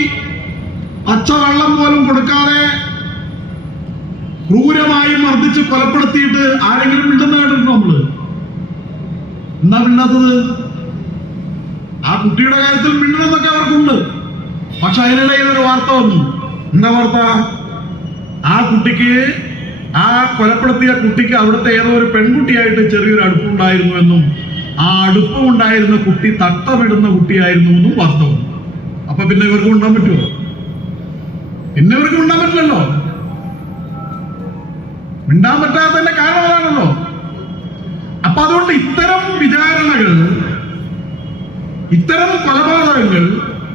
പച്ചവെള്ളം പോലും കൊടുക്കാതെ ക്രൂരമായി മർദ്ദിച്ച് കൊലപ്പെടുത്തിയിട്ട് ആരെങ്കിലും മിണ്ടുന്ന കേട്ടിട്ടുണ്ടോ നമ്മള്? എന്നാ മിണ്ടാത്തത്? ആ കുട്ടിയുടെ കാര്യത്തിൽ മിണ്ടുന്നതൊക്കെ അവർക്കുണ്ട്. പക്ഷെ അതിനിടയിൽ ഒരു വാർത്ത വന്നു. എന്താ വാർത്ത? ആ കുട്ടിക്ക്, ആ കൊലപ്പെടുത്തിയ കുട്ടിക്ക് അവിടുത്തെ ഏതോ ഒരു പെൺകുട്ടിയായിട്ട് ചെറിയൊരു അടുപ്പുണ്ടായിരുന്നു എന്നും ആ അടുപ്പമുണ്ടായിരുന്ന കുട്ടി തട്ടമിടുന്ന കുട്ടിയായിരുന്നു എന്നും വാർത്ത വന്നു. അപ്പൊ പിന്നെ ഇവർക്ക് ഉണ്ടാൻ പറ്റുമോ? പിന്നെ ഇവർക്ക് ഉണ്ടാൻ പറ്റില്ലല്ലോ. മിണ്ടാൻ പറ്റാത്തതിന്റെ കാരണം അതാണല്ലോ. അപ്പൊ അതുകൊണ്ട് ഇത്തരം വിചാരണകൾ, ഇത്തരം കൊലപാതകങ്ങൾ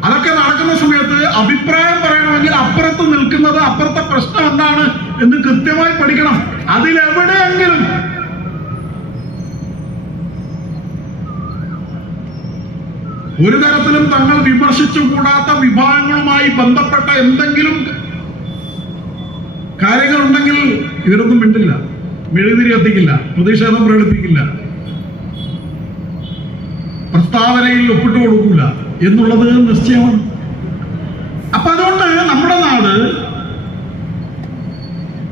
അതൊക്കെ നടക്കുന്ന സമയത്ത് അഭിപ്രായം പറയണമെങ്കിൽ അപ്പുറത്ത് നിൽക്കുന്നത്, അപ്പുറത്തെ പ്രശ്നം എന്താണ് എന്ന് കൃത്യമായി പഠിക്കണം. അതിലെവിടെയെങ്കിലും ഒരു തരത്തിലും തങ്ങൾ വിമർശിച്ചുകൂടാത്ത വിഭാഗങ്ങളുമായി ബന്ധപ്പെട്ട എന്തെങ്കിലും കാര്യങ്ങളുണ്ടെങ്കിൽ ഇവരൊന്നും മിണ്ടില്ല, മെഴുകുതിരി കത്തിക്കില്ല, പ്രതിഷേധം പ്രകടിപ്പിക്കില്ല, പ്രസ്താവനയിൽ ഒപ്പിട്ട് കൊടുക്കില്ല എന്നുള്ളത് നിശ്ചയമാണ്. അപ്പൊ അതുകൊണ്ട് നമ്മുടെ നാട്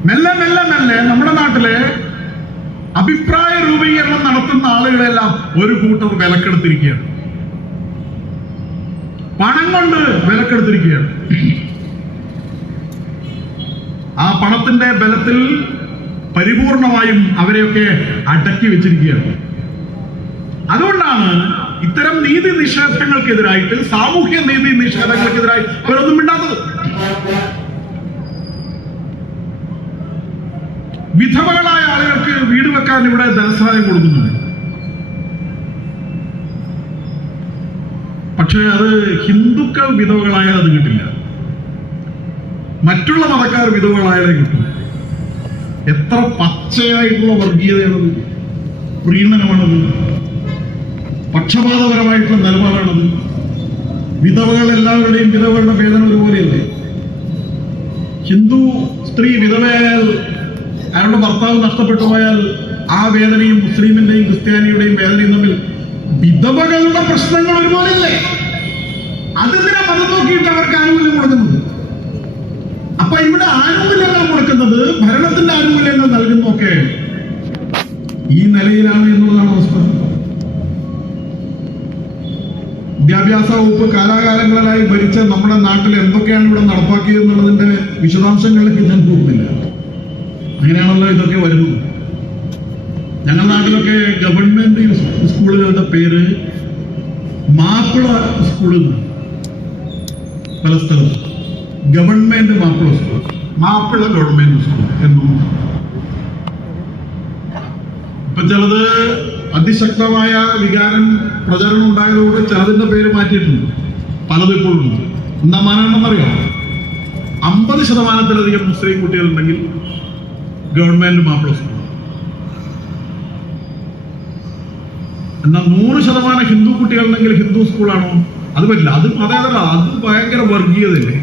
മെല്ലെ മെല്ലെ മെല്ലെ നമ്മുടെ നാട്ടിലെ അഭിപ്രായ രൂപീകരണം നടത്തുന്ന ആളുകളെല്ലാം ഒരു കൂട്ടർ വിലക്കെടുത്തിരിക്കുകയാണ്. പണം കൊണ്ട് വിലക്കെടുത്തിരിക്കുകയാണ്. ആ പണത്തിന്റെ ബലത്തിൽ പരിപൂർണമായും അവരെയൊക്കെ അടക്കി വെച്ചിരിക്കുകയാണ്. അതുകൊണ്ടാണ് ഇത്തരം നീതി നിഷേധങ്ങൾക്കെതിരായിട്ട്, സാമൂഹ്യ നീതി നിഷേധങ്ങൾക്കെതിരായി അവരൊന്നും മിണ്ടാത്തത്. വിധവകളായ ആളുകൾക്ക് വീട് വെക്കാൻ ഇവിടെ ധനസഹായം കൊടുക്കുന്നുണ്ട്. പക്ഷെ അത് ഹിന്ദുക്കൾ വിധവകളായാൽ അത് കിട്ടില്ല, മറ്റുള്ള മതക്കാർ വിധവകളായാലേ കിട്ടും. എത്ര പച്ചയായിട്ടുള്ള വർഗീയതയാണത്, പ്രീണനമാണത്, പക്ഷപാതപരമായിട്ടുള്ള നിലപാടാണത്. വിധവകൾ എല്ലാവരുടെയും വിധവകളുടെ വേദന ഒരുപോലെയല്ലേ? ഹിന്ദു സ്ത്രീ വിധവയായാൽ, അയാളുടെ ഭർത്താവ് നഷ്ടപ്പെട്ടു പോയാൽ ആ വേദനയും മുസ്ലിമിന്റെയും ക്രിസ്ത്യാനിയുടെയും വേദനയും തമ്മിൽ വിധവകളുടെ പ്രശ്നങ്ങൾ ഒരുപോലെയല്ലേ? അതെന്തിനാ മതം നോക്കിയിട്ട് അവർക്ക് ആനുകൂല്യം കൊടുക്കുന്നത്? അപ്പൊ ഇവിടെ ആനുകൂല്യങ്ങൾ കൊടുക്കുന്നത്, ഭരണത്തിന്റെ ആനുകൂല്യങ്ങൾ നൽകുന്നതൊക്കെ ഈ നിലയിലാണ് എന്നുള്ളതാണ് അവസ്ഥ. വിദ്യാഭ്യാസ വകുപ്പ് കാലാകാലങ്ങളായി ഭരിച്ച നമ്മുടെ നാട്ടിൽ എന്തൊക്കെയാണ് ഇവിടെ നടപ്പാക്കിയത് എന്നുള്ളതിന്റെ വിശദാംശങ്ങളിലേക്ക് ഞാൻ പോകുന്നില്ല. അങ്ങനെയാണല്ലോ ഇതൊക്കെ വരുന്നത്. ഞങ്ങളുടെ നാട്ടിലൊക്കെ ഗവൺമെന്റ് സ്കൂളുകളുടെ പേര് മാപ്പിള സ്കൂൾ എന്നാണ്. പല സ്ഥലത്തും government Mappila school, Mappila government school എന്നും. ഇപ്പൊ ചിലത് അതിശക്തമായ വികാരം പ്രചരണം ഉണ്ടായതോടെ ചിലതിന്റെ പേര് മാറ്റിയിട്ടുണ്ട്, പലതും ഇപ്പോഴും. എന്താ മാനാണെന്നറിയോ? 50% മുസ്ലിം കുട്ടികളുണ്ടെങ്കിൽ ഗവൺമെന്റ് മാപ്പിള സ്കൂൾ, എന്നാൽ 100% ഹിന്ദു കുട്ടികളുണ്ടെങ്കിൽ ഹിന്ദു സ്കൂളാണോ? അത് പറ്റില്ല. അത് അതേതല്ല, അത് ഭയങ്കര വർഗീയതയല്ലേ?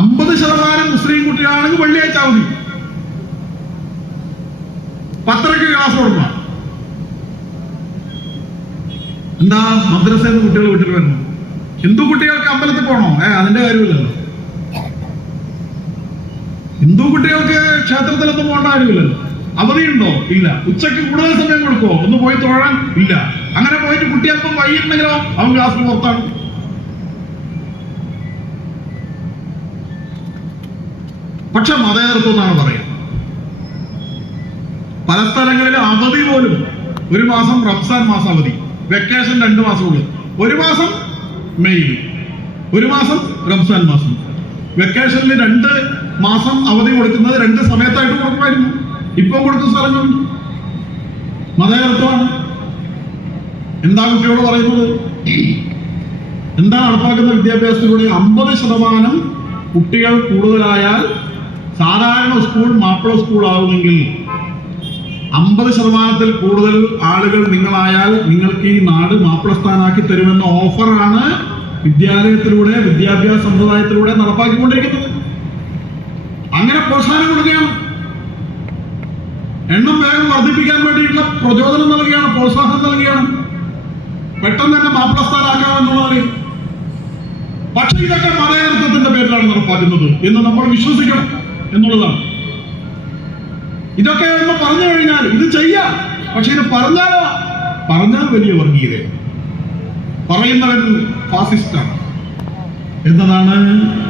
50% മുസ്ലിം കുട്ടികളാണെങ്കിൽ വെള്ളിയാഴ്ച അവധി, 10:30 ക്ലാസ് കൊടുക്കണം. എന്താ മദ്രസയിൽ നിന്ന് കുട്ടികൾ വീട്ടിൽ വരണം? ഹിന്ദു കുട്ടികൾക്ക് അമ്പലത്തിൽ പോകണോ? അതിന്റെ കാര്യമില്ലല്ലോ. ഹിന്ദു കുട്ടികൾക്ക് ക്ഷേത്രത്തിലൊന്നും പോകേണ്ട കാര്യമില്ലല്ലോ. അവധിയുണ്ടോ? ഇല്ല. ഉച്ചയ്ക്ക് കൂടുതൽ സമയം കൊടുക്കോ? ഒന്ന് പോയി തൊഴാൻ? ഇല്ല. അങ്ങനെ പോയിട്ട് കുട്ടിയൽപ്പം വൈകിട്ടുണ്ടെങ്കിലോ അവൻ ക്ലാസ്സിൽ പുറത്താണ്. പക്ഷെ മതേതരത്വം എന്നാണ് പറയുന്നത്. പല സ്ഥലങ്ങളിലും അവധി പോലും 1 മാസം റംസാൻ മാസം അവധി, വെക്കേഷൻ 2 മാസമുള്ളൂ. 1 മാസം മെയ്, 1 മാസം റംസാൻ മാസം. വെക്കേഷനിൽ 2 മാസം അവധി കൊടുക്കുന്നത് 2 സമയത്തായിട്ട് കൊടുക്കുമായിരുന്നു. ഇപ്പൊ കൊടുക്കുന്ന സ്ഥലങ്ങളുണ്ട്. മതേതരത്വമാണ്. എന്താ കുട്ടിയോട് പറയുന്നത്? എന്താ നടപ്പാക്കുന്ന വിദ്യാഭ്യാസത്തിലൂടെ? 50% കുട്ടികൾ കൂടുതലായാൽ സാധാരണ സ്കൂൾ മാപ്പിള സ്കൂൾ ആവുമെങ്കിൽ 50%-ൽ കൂടുതൽ ആളുകൾ നിങ്ങളായാൽ നിങ്ങൾക്ക് ഈ നാട് മാപ്പിളസ്ഥാനാക്കി തരുമെന്ന ഓഫറാണ് വിദ്യാലയത്തിലൂടെ, വിദ്യാഭ്യാസ സമ്പ്രദായത്തിലൂടെ നടപ്പാക്കിക്കൊണ്ടിരിക്കുന്നത്. അങ്ങനെ പ്രോത്സാഹനം കൊടുക്കുകയാണ്, എണ്ണം വേഗം വർദ്ധിപ്പിക്കാൻ വേണ്ടിയിട്ടുള്ള പ്രചോദനം നൽകുകയാണ്, പ്രോത്സാഹനം നൽകുകയാണ്. പെട്ടെന്ന് തന്നെ മാപ്പിളസ്ഥാനാക്കാമെന്നുള്ളതാണ്. പക്ഷെ ഇതൊക്കെ മതേതരത്വത്തിന്റെ പേരിലാണ് നടപ്പാക്കുന്നത് എന്ന് നമ്മൾ വിശ്വസിക്കണം എന്നുള്ളതാണ്. ഇതൊക്കെ എന്ന് പറഞ്ഞു കഴിഞ്ഞാൽ ഇത് ചെയ്യാം. പക്ഷെ ഇത് പറഞ്ഞാൽ വലിയ വർഗീയതയാണ്, പറയുന്നവൻ ഫാസിസ്റ്റാണ് എന്നതാണ്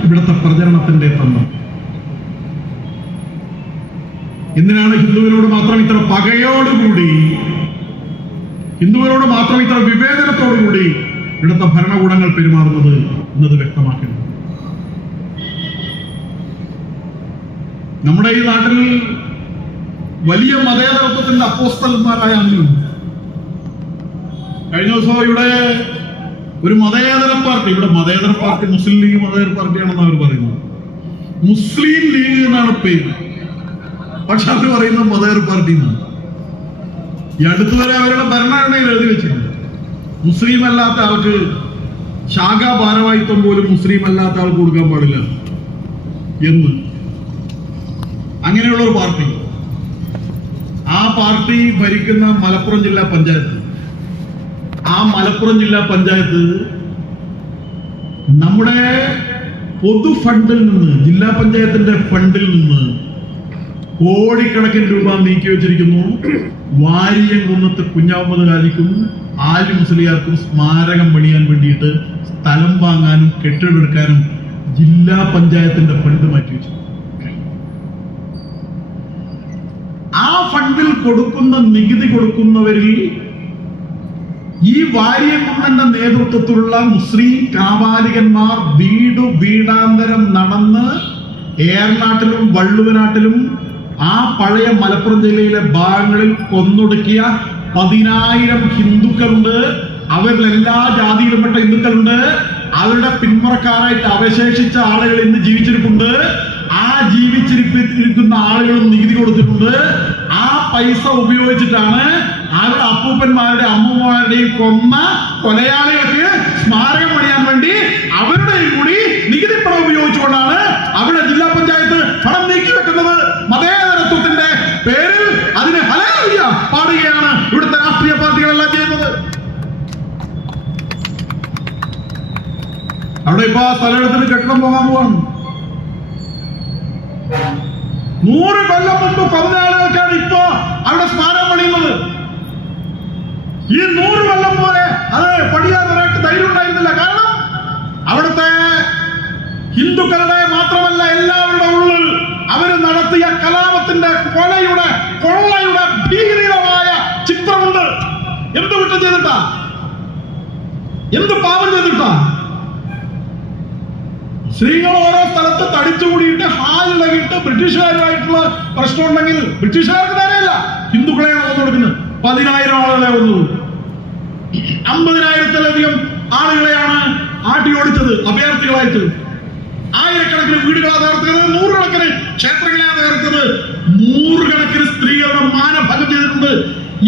ഇവിടുത്തെ പ്രചരണത്തിന്റെ തന്ത്രം. എന്തിനാണ് ഹിന്ദുവിനോട് മാത്രം ഇത്ര പകയോടുകൂടി, ഹിന്ദുവിനോട് മാത്രം ഇത്ര വിവേചനത്തോടുകൂടി ഇവിടുത്തെ ഭരണകൂടങ്ങൾ പെരുമാറുന്നത് എന്നത് വ്യക്തമാക്കുന്നു. നമ്മുടെ ഈ നാട്ടിൽ വലിയ മതേതരത്വത്തിന്റെ അപ്പോസ്തലന്മാരായ ആളുകളുണ്ട്. കഴിഞ്ഞ ദിവസം ഇവിടെ ഒരു മതേതര പാർട്ടി, ഇവിടെ മതേതര പാർട്ടി മുസ്ലിം ലീഗ് മതേതര പാർട്ടിയാണെന്ന് അവർ പറയുന്നത്. മുസ്ലിം ലീഗ് എന്നാണ് പേര്, പക്ഷെ അവർ പറയുന്നത് മതേതര പാർട്ടി എന്നാണ്. ഈ അടുത്തുവരെ അവരുടെ ഭരണഘടനയിൽ എഴുതി വെച്ചിട്ടുണ്ട് മുസ്ലിം അല്ലാത്ത ആൾക്ക് ശാഖാ ഭാരവാഹിത്വം പോലും മുസ്ലിം അല്ലാത്ത ആൾക്ക് കൊടുക്കാൻ പാടില്ല എന്ന്. അങ്ങനെയുള്ള ഒരു പാർട്ടി, ആ പാർട്ടി ഭരിക്കുന്ന മലപ്പുറം ജില്ലാ പഞ്ചായത്ത്, ആ മലപ്പുറം ജില്ലാ പഞ്ചായത്ത് നമ്മുടെ പൊതു ഫണ്ടിൽ നിന്ന്, ജില്ലാ പഞ്ചായത്തിന്റെ ഫണ്ടിൽ നിന്ന് കോടിക്കണക്കിന് രൂപ നീക്കി വെച്ചിരിക്കുന്നു. വാരിയംകുന്നത്ത് കുഞ്ഞാമുഹമ്മദ് ഖാജിക്കും ആലി മുസ്ലിയാർക്കും സ്മാരകം പണിയാൻ വേണ്ടിയിട്ട് സ്ഥലം വാങ്ങാനും കെട്ടിടമെടുക്കാനും ജില്ലാ പഞ്ചായത്തിന്റെ ഫണ്ട് മാറ്റി വെച്ചു. ആ ഫണ്ടിൽ കൊടുക്കുന്ന നികുതി കൊടുക്കുന്നവരിൽ ഈ വാരിയംകുന്നന്റെ നേതൃത്വത്തിലുള്ള മുസ്ലിം കാപാലികന്മാർ വീടാന്തരം നടന്ന് ഏറനാട്ടിലും വള്ളുവനാട്ടിലും ആ പഴയ മലപ്പുറം ജില്ലയിലെ ഭാഗങ്ങളിൽ കൊന്നൊടുക്കിയ 10,000 ഹിന്ദുക്കളുണ്ട്. അവരിൽ എല്ലാ ജാതിയിലുംപ്പെട്ട ഹിന്ദുക്കളുണ്ട്. അവരുടെ പിന്മുറക്കാരായിട്ട് അവശേഷിച്ച ആളുകൾ ഇന്ന് ജീവിച്ചിരിപ്പുണ്ട്. ആ ജീവിച്ചിരിക്കുന്ന ആളുകളും നികുതി കൊടുത്തിട്ടുണ്ട്. ആ പൈസ ഉപയോഗിച്ചിട്ടാണ് അവരുടെ അപ്പൂപ്പന്മാരുടെ അമ്മൂമ്മമാരുടെയും കൊന്ന കൊലയാളികൾക്ക് സ്മാരകം പണിയാൻ വേണ്ടി അവരുടെയും കൂടി നികുതി പണം ഉപയോഗിച്ചുകൊണ്ടാണ് അവിടെ ജില്ലാ പഞ്ചായത്ത് പണം നീക്കി വെക്കുന്നത്. മതേതരത്വത്തിന്റെ പേരിൽ അതിന് ഹല്ലേലൂയ പാടുകയാണ് ഇവിടുത്തെ രാഷ്ട്രീയ പാർട്ടികളെല്ലാം ചെയ്യുന്നത്. അവിടെ ഇപ്പൊ ആ സ്ഥലത്തിന് കെട്ടിടം പോകാൻ പോവാണ്. 100 കൊല്ലം മുമ്പ് കൊന്ന ആളുകൾക്കാണ് ഇപ്പോ അവിടെ സ്മാരകം പണിയുന്നത്. ഈ 100 കൊല്ലം പോലെ അത് പണിയാൻ ഒരാൾക്ക് ധൈര്യം ഉണ്ടായിരുന്നില്ല. കാരണം അവിടുത്തെ ഹിന്ദുക്കളുടെ മാത്രമല്ല എല്ലാവരുടെ ഉള്ളിൽ അവര് നടത്തിയ കലാപത്തിന്റെ കൊള്ളയുടെ ഭീകരമായ ചിത്രമുണ്ട്. എന്ത് കുറ്റം ചെയ്തിട്ടാ, എന്ത് പാപം ചെയ്തിട്ടാ? സ്ത്രീകൾ ഓരോ സ്ഥലത്ത് തടിച്ചുകൂടിയിട്ട് ഹാലിളകിയിട്ട് ബ്രിട്ടീഷുകാരുമായിട്ടുള്ള പ്രശ്നം ഉണ്ടെങ്കിൽ ബ്രിട്ടീഷുകാർക്ക് നേരെയല്ല, ഹിന്ദുക്കളെയാണ് വന്നു കൊടുക്കുന്നത്. 10,000 ആളുകളെ വന്നത്, 50,000-ത്തിലധികം ആളുകളെയാണ് ആട്ടി ഓടിച്ചത് അഭയാർത്ഥികളായിട്ട്. ആയിരക്കണക്കിന് വീടുകളെ തകർത്തത്, 100 കണക്കിന് ക്ഷേത്രങ്ങളെ തകർത്തത്, 100 കണക്കിന് സ്ത്രീകളുടെ മാനഭംഗം ചെയ്തിട്ടുണ്ട്.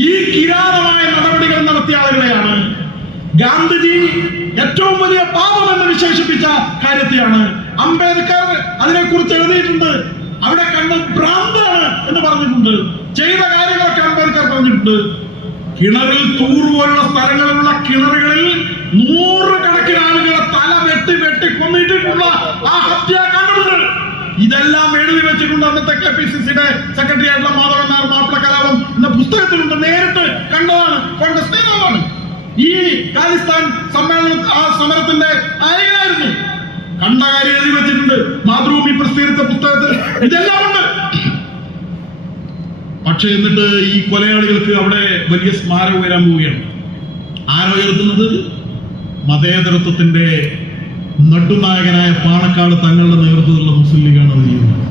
ഈ കിരാതമായ നടപടികൾ നടത്തിയ ആളുകളെയാണ് ഗാന്ധിജി ഏറ്റവും വലിയ പാപം എന്ന് വിശേഷിപ്പിച്ച കാര്യത്തെയാണ് അംബേദ്കർ അതിനെക്കുറിച്ച് എഴുതിയിട്ടുണ്ട്. അവിടെ കണ്ട് ഭ്രാന്താണ് എന്ന് പറഞ്ഞിട്ടുണ്ട്. ചെയ്ത കാര്യങ്ങളൊക്കെ അംബേദ്കർ പറഞ്ഞിട്ടുണ്ട്. കിണറിൽ തൂറുപോലുള്ള സ്ഥലങ്ങളിലുള്ള കിണറുകളിൽ 100 കണക്കിന് ആളുകളെ തല വെട്ടി കൊന്നിട്ടുള്ള ആ ഹത്യാകാണ്ഡമുണ്ട്. ഇതെല്ലാം എഴുതി വെച്ചിട്ടുണ്ട്. അന്നത്തെ KPCCയുടെ സെക്രട്ടറി ആയിട്ടുള്ള മാധവൻ നായർ മാപ്പിള കലാപം എന്ന പുസ്തകത്തിലുണ്ട്. നേരിട്ട് കണ്ടതാണ്, കോൺഗ്രസ് നേതാവാണ്. ഈ ഖാലിസ്ഥാൻ സമ്മേളന ആ സമരത്തിന്റെ നായകനായിരുന്നു. കണ്ട കാര്യം എഴുതി വെച്ചിട്ടുണ്ട്. മാതൃഭൂമി പ്രസിദ്ധീകരിച്ച പുസ്തകത്തിൽ ഇതെല്ലാം ഉണ്ട്. പക്ഷെ എന്നിട്ട് ഈ കൊലയാളികൾക്ക് അവിടെ വലിയ സ്മാരകം ഉയരാൻ പോവുകയാണ്. ആരോ ഉയർത്തുന്നത്? മതേതരത്വത്തിന്റെ നടുനായകനായ പാണക്കാട് തങ്ങളുടെ നേതൃത്വത്തിലുള്ള മുസ്ലിം ലീഗാണ് അത് ചെയ്യുന്നത്.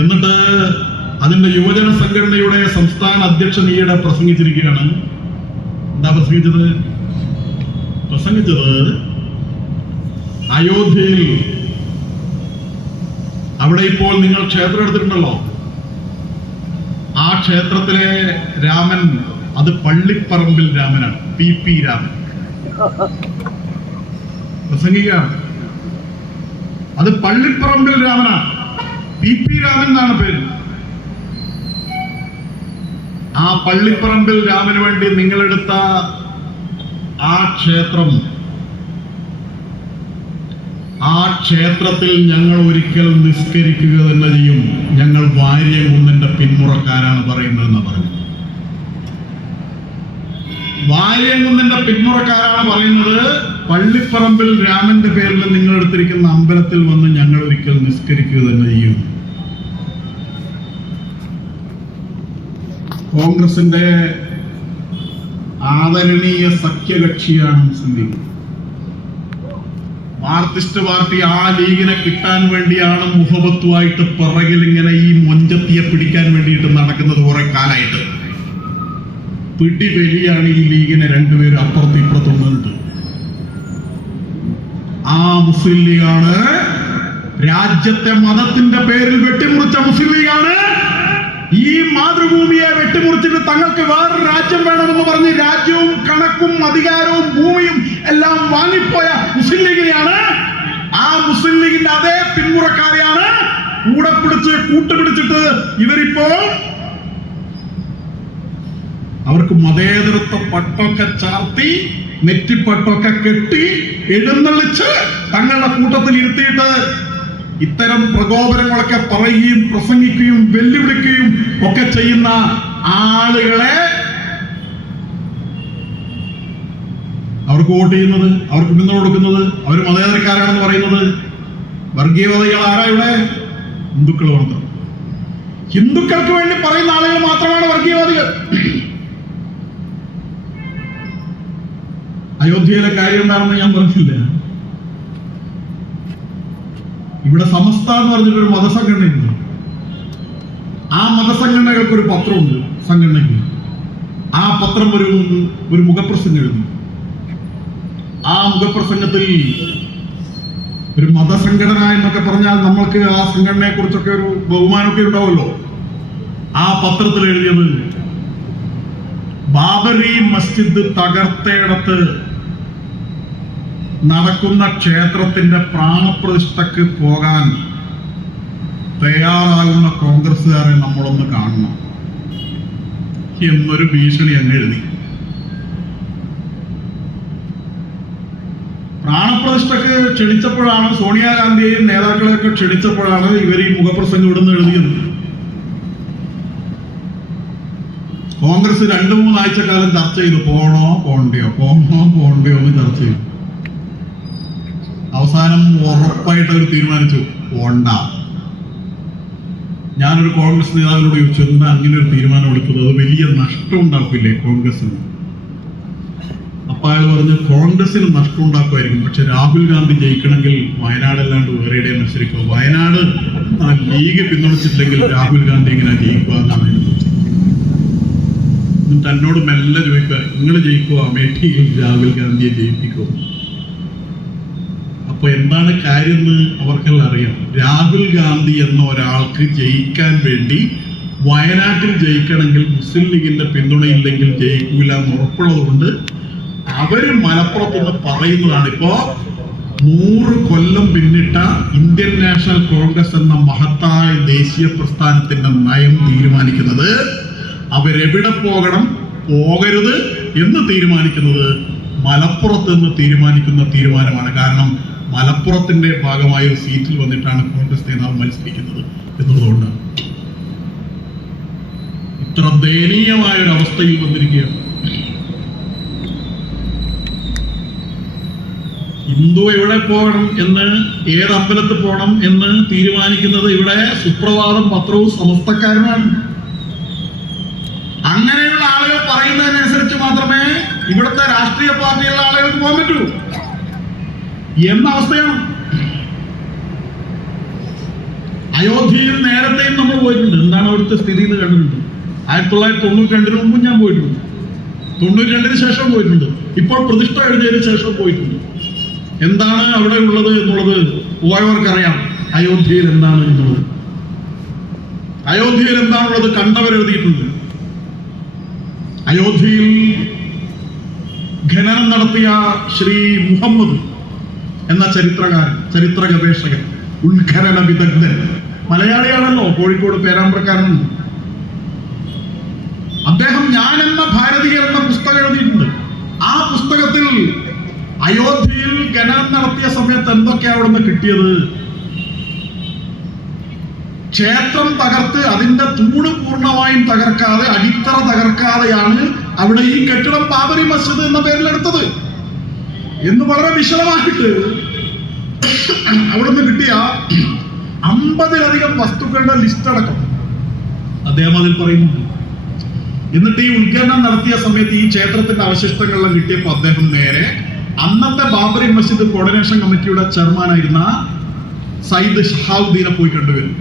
എന്നിട്ട് അതിന്റെ യുവജന സംഘടനയുടെ സംസ്ഥാന അധ്യക്ഷൻ ഈയിടെ പ്രസംഗിച്ചിരിക്കുകയാണ്. എന്താ പ്രസംഗിച്ചത് അയോധ്യയിൽ അവിടെ ഇപ്പോൾ നിങ്ങൾ ക്ഷേത്രം എടുത്തിട്ടുണ്ടല്ലോ, ആ ക്ഷേത്രത്തിലെ രാമൻ അത് പള്ളിപ്പറമ്പിൽ രാമനാണ്, PP രാമൻ പ്രസംഗിക്കുകയാണ്. അത് പള്ളിപ്പറമ്പിൽ രാമനാണ്, PP രാമൻ എന്നാണ് പേര്. ആ പള്ളിപ്പറമ്പിൽ രാമന് വേണ്ടി നിങ്ങളെടുത്ത ആ ക്ഷേത്രം, ആ ക്ഷേത്രത്തിൽ ഞങ്ങൾ ഒരിക്കൽ നിസ്കരിക്കുക തന്നെ ചെയ്യും. ഞങ്ങൾ വാര്യംകുന്നിന്റെ പിന്മുറക്കാരാണ് പറയുന്നതെന്ന് പറഞ്ഞു. വാര്യംകുന്നിന്റെ പിന്മുറക്കാരാണ് പറയുന്നത്. പള്ളിപ്പറമ്പിൽ രാമന്റെ പേരിൽ നിങ്ങൾ എടുത്തിരിക്കുന്ന അമ്പലത്തിൽ വന്ന് ഞങ്ങൾ ഒരിക്കൽ നിസ്കരിക്കുക തന്നെ ചെയ്യും. കോൺഗ്രസിന്റെ ആദരണീയ സഖ്യകക്ഷിയാണ് മുസ്ലിം ലീഗ്. മാർക്സിസ്റ്റ് പാർട്ടി ആ ലീഗിനെ കിട്ടാൻ വേണ്ടിയാണ് മുഹബത്തുമായിട്ട് പിറകിൽ ഇങ്ങനെ ഈ മൊഞ്ചത്തിയെ പിടിക്കാൻ വേണ്ടിയിട്ട് നടക്കുന്നത്. കുറെ കാലമായിട്ട് പിടി വലിയാണ് ഈ ലീഗിനെ രണ്ടുപേരും അപ്പുറത്തും ഇപ്പുറത്തും നിന്നിട്ട്. ആ മുസ്ലിം ലീഗാണ് രാജ്യത്തെ മതത്തിന്റെ പേരിൽ വെട്ടിമുറിച്ച മുസ്ലിം ലീഗാണ്. ഈ മാതൃഭൂമിയെ വെട്ടിമുറിച്ചിട്ട് തങ്ങൾക്ക് വേറൊരു രാജ്യം വേണമെന്ന് പറഞ്ഞ് രാജ്യവും കണക്കും അധികാരവും ഭൂമിയും എല്ലാം വാങ്ങിപ്പോയ മുസ്ലിം ലീഗിനെയാണ്. ആ മുസ്ലിം ലീഗിന്റെ അതേ പിന്മുറക്കാരെയാണ് കൂട്ടുപിടിച്ചിട്ട് ഇവരിപ്പോൾ അവർക്ക് മതേതരത്വ പട്ടൊക്കെ ചാർത്തി നെറ്റിപ്പട്ടൊക്കെ കെട്ടി എഴുന്നള്ളിച്ച് തങ്ങളുടെ കൂട്ടത്തിൽ ഇരുത്തിയിട്ട് ഇത്തരം പ്രകോപനങ്ങളൊക്കെ പറയുകയും പ്രസംഗിക്കുകയും വെല്ലുവിളിക്കുകയും ഒക്കെ ചെയ്യുന്ന ആളുകളെ അവർക്ക് വോട്ട് ചെയ്യുന്നത്, അവർക്ക് പിന്തുണ കൊടുക്കുന്നത്, അവർ മതേതരക്കാരാണെന്ന് പറയുന്നത് വർഗീയവാദികൾ ആരാ ഇവിടെ? ഹിന്ദുക്കൾ മാത്രം. ഹിന്ദുക്കൾക്ക് വേണ്ടി പറയുന്ന ആളുകൾ മാത്രമാണ് വർഗീയവാദികൾ. അയോധ്യയിലെ കാര്യം എന്താണെന്ന് ഞാൻ പറഞ്ഞില്ല. ഇവിടെ സമസ്ത എന്ന് പറഞ്ഞിട്ടൊരു മതസംഘടനയുണ്ട്. ആ മതസംഘടനകൾക്ക് ഒരു പത്രമുണ്ട് സംഘടനയ്ക്ക്. ആ പത്രം ഒരു മുഖപ്രസംഗം എഴുതി. ആ മുഖപ്രസംഗത്തിൽ ഒരു മതസംഘടന എന്നൊക്കെ പറഞ്ഞാൽ നമ്മൾക്ക് ആ സംഘടനയെ കുറിച്ചൊക്കെ ഒരു ബഹുമാനമൊക്കെ ഉണ്ടാവുമല്ലോ. ആ പത്രത്തിൽ എഴുതിയത് ബാബരി മസ്ജിദ് തകർത്തയിടത്ത് നടക്കുന്ന ക്ഷേത്രത്തിന്റെ പ്രാണപ്രതിഷ്ഠക്ക് പോകാൻ തയ്യാറാകുന്ന കോൺഗ്രസ്സുകാരെ നമ്മളൊന്ന് കാണണം എന്നൊരു ഭീഷണി അങ്ങ് എഴുതി. പ്രാണപ്രതിഷ്ഠക്ക് ക്ഷണിച്ചപ്പോഴാണ്, സോണിയാഗാന്ധിയെയും നേതാക്കളെയൊക്കെ ക്ഷണിച്ചപ്പോഴാണ് ഇവർ ഈ മുഖപ്രസംഗം ഇടുന്ന് എഴുതിയത്. കോൺഗ്രസ് 2-3 ആഴ്ചക്കാലം ചർച്ച ചെയ്തു, പോണോ പോണ്ടയോ എന്ന് ചർച്ച ചെയ്തു. അവസാനം ഉറപ്പായിട്ട് അവർ തീരുമാനിച്ചു, പോണ്ട. ഞാനൊരു കോൺഗ്രസ് നേതാവിനോട് ചോദിച്ചു, എന്താ അങ്ങനെ ഒരു തീരുമാനം എടുത്തത്, അത് വലിയ നഷ്ടം ഉണ്ടാക്കില്ലേ കോൺഗ്രസിന്? അപ്പൊ അയാൾ പറഞ്ഞു, കോൺഗ്രസിന് നഷ്ടം ഉണ്ടാക്കുമായിരിക്കും, പക്ഷെ രാഹുൽ ഗാന്ധി ജയിക്കണമെങ്കിൽ വയനാടല്ലാണ്ട് വേറെ എവിടെയും മത്സരിക്കുക. വയനാട് ലീഗ് പിന്തുണച്ചിട്ടില്ലെങ്കിൽ രാഹുൽ ഗാന്ധി എങ്ങനെ ജയിക്കുക എന്നാണ് എന്നെ ചോദിച്ചത്. എന്നിട്ട് എന്നോട് മെല്ലെ ചോദിക്കുക, നിങ്ങൾ ജയിക്കുമോ അമേഠിയിൽ രാഹുൽ ഗാന്ധിയെ ജയിപ്പിക്കുമോ? അപ്പൊ എന്താണ് കാര്യം എന്ന് അവർക്കെല്ലാം അറിയാം. രാഹുൽ ഗാന്ധി എന്ന ഒരാൾക്ക് ജയിക്കാൻ വേണ്ടി വയനാട്ടിൽ ജയിക്കണമെങ്കിൽ മുസ്ലിം ലീഗിന്റെ പിന്തുണയില്ലെങ്കിൽ ജയിക്കൂല എന്ന് ഉറപ്പുള്ളത് കൊണ്ട് അവര് മലപ്പുറത്തുനിന്ന് പറയുന്നതാണ്. ഇപ്പോ 100 കൊല്ലം പിന്നിട്ട ഇന്ത്യൻ നാഷണൽ കോൺഗ്രസ് എന്ന മഹത്തായ ദേശീയ പ്രസ്ഥാനത്തിന്റെ നയം തീരുമാനിക്കുന്നത്, അവരെവിടെ പോകണം പോകരുത് എന്ന് തീരുമാനിക്കുന്നത് മലപ്പുറത്ത് നിന്ന് തീരുമാനിക്കുന്ന തീരുമാനമാണ്. കാരണം മലപ്പുറത്തിന്റെ ഭാഗമായ ഒരു സീറ്റിൽ വന്നിട്ടാണ് കോൺഗ്രസ് നേതാവ് മത്സരിക്കുന്നത് എന്നുള്ളതുകൊണ്ടാണ് ഇത്ര ദയനീയമായ ഒരു അവസ്ഥയിൽ വന്നിരിക്കുകയാണ്. ഹിന്ദു എവിടെ പോകണം എന്ന്, ഏത് അമ്പലത്തിൽ പോകണം എന്ന് തീരുമാനിക്കുന്നത് ഇവിടെ സുപ്രഭാതം പത്രവും സമസ്തക്കാരുമാണ്. അങ്ങനെയുള്ള ആളുകൾ പറയുന്നതിനനുസരിച്ച് മാത്രമേ ഇവിടുത്തെ രാഷ്ട്രീയ പാർട്ടിയുള്ള ആളുകൾക്ക് പോകാൻ പറ്റൂ എന്ന അവസ്ഥയാണ്. അയോധ്യയിൽ നേരത്തെയും നമ്മൾ പോയിട്ടുണ്ട്. എന്താണ് അവിടുത്തെ സ്ഥിതി എന്ന് കണ്ടിട്ടുണ്ട്. 1992 മുമ്പ് ഞാൻ പോയിട്ടുണ്ട്, 92 ശേഷം പോയിട്ടുണ്ട്, ഇപ്പോൾ പ്രതിഷ്ഠ എഴുതിയതിനു ശേഷം പോയിട്ടുണ്ട്. എന്താണ് അവിടെ ഉള്ളത് എന്നുള്ളത് പോയവർക്കറിയാം. അയോധ്യയിൽ എന്താണ് എന്നുള്ളത്, അയോധ്യയിൽ എന്താണുള്ളത് കണ്ടവരെഴുതിയിട്ടുണ്ട്. അയോധ്യയിൽ ഖനനം നടത്തിയ ശ്രീ മുഹമ്മദ് എന്ന ചരിത്ര ഗവേഷകൻ, ഉത്ഖനന വിദഗ്ധൻ, മലയാളിയാണല്ലോ, കോഴിക്കോട് പേരാമ്പ്രക്കാരൻ. അദ്ദേഹം ഞാൻ എന്ന ഭാരതീയർ എന്ന പുസ്തകം എഴുതിയിട്ടുണ്ട്. ആ പുസ്തകത്തിൽ അയോധ്യയിൽ ഖനനം നടത്തിയ സമയത്ത് എന്തൊക്കെയാ അവിടെ നിന്ന് കിട്ടിയത്? ക്ഷേത്രം തകർത്ത് അതിന്റെ തൂണ് പൂർണ്ണമായും തകർക്കാതെ, അടിത്തറ തകർക്കാതെയാണ് അവിടെ ഈ കെട്ടിടം ബാബരി മസ്ജിദ് എന്ന പേരിൽ എടുത്തത് എന്ന് വളരെ വിശദമായിട്ട് അവിടുന്ന് കിട്ടിയ 50-ലധികം വസ്തുക്കളുടെ ലിസ്റ്റ് അടക്കം അദ്ദേഹം അതിൽ പറയുന്നുണ്ട്. എന്നിട്ട് ഈ ഉദ്ഘാടനം നടത്തിയ സമയത്ത് ഈ ക്ഷേത്രത്തിന്റെ അവശിഷ്ടങ്ങളെല്ലാം കിട്ടിയപ്പോൾ അദ്ദേഹം നേരെ അന്നത്തെ ബാബരി മസ്ജിദ് കോർഡിനേഷൻ കമ്മിറ്റിയുടെ ചെയർമാനായിരുന്ന സയ്യിദ് ഷഹാബുദ്ദീനെ പോയി കണ്ടുവരും.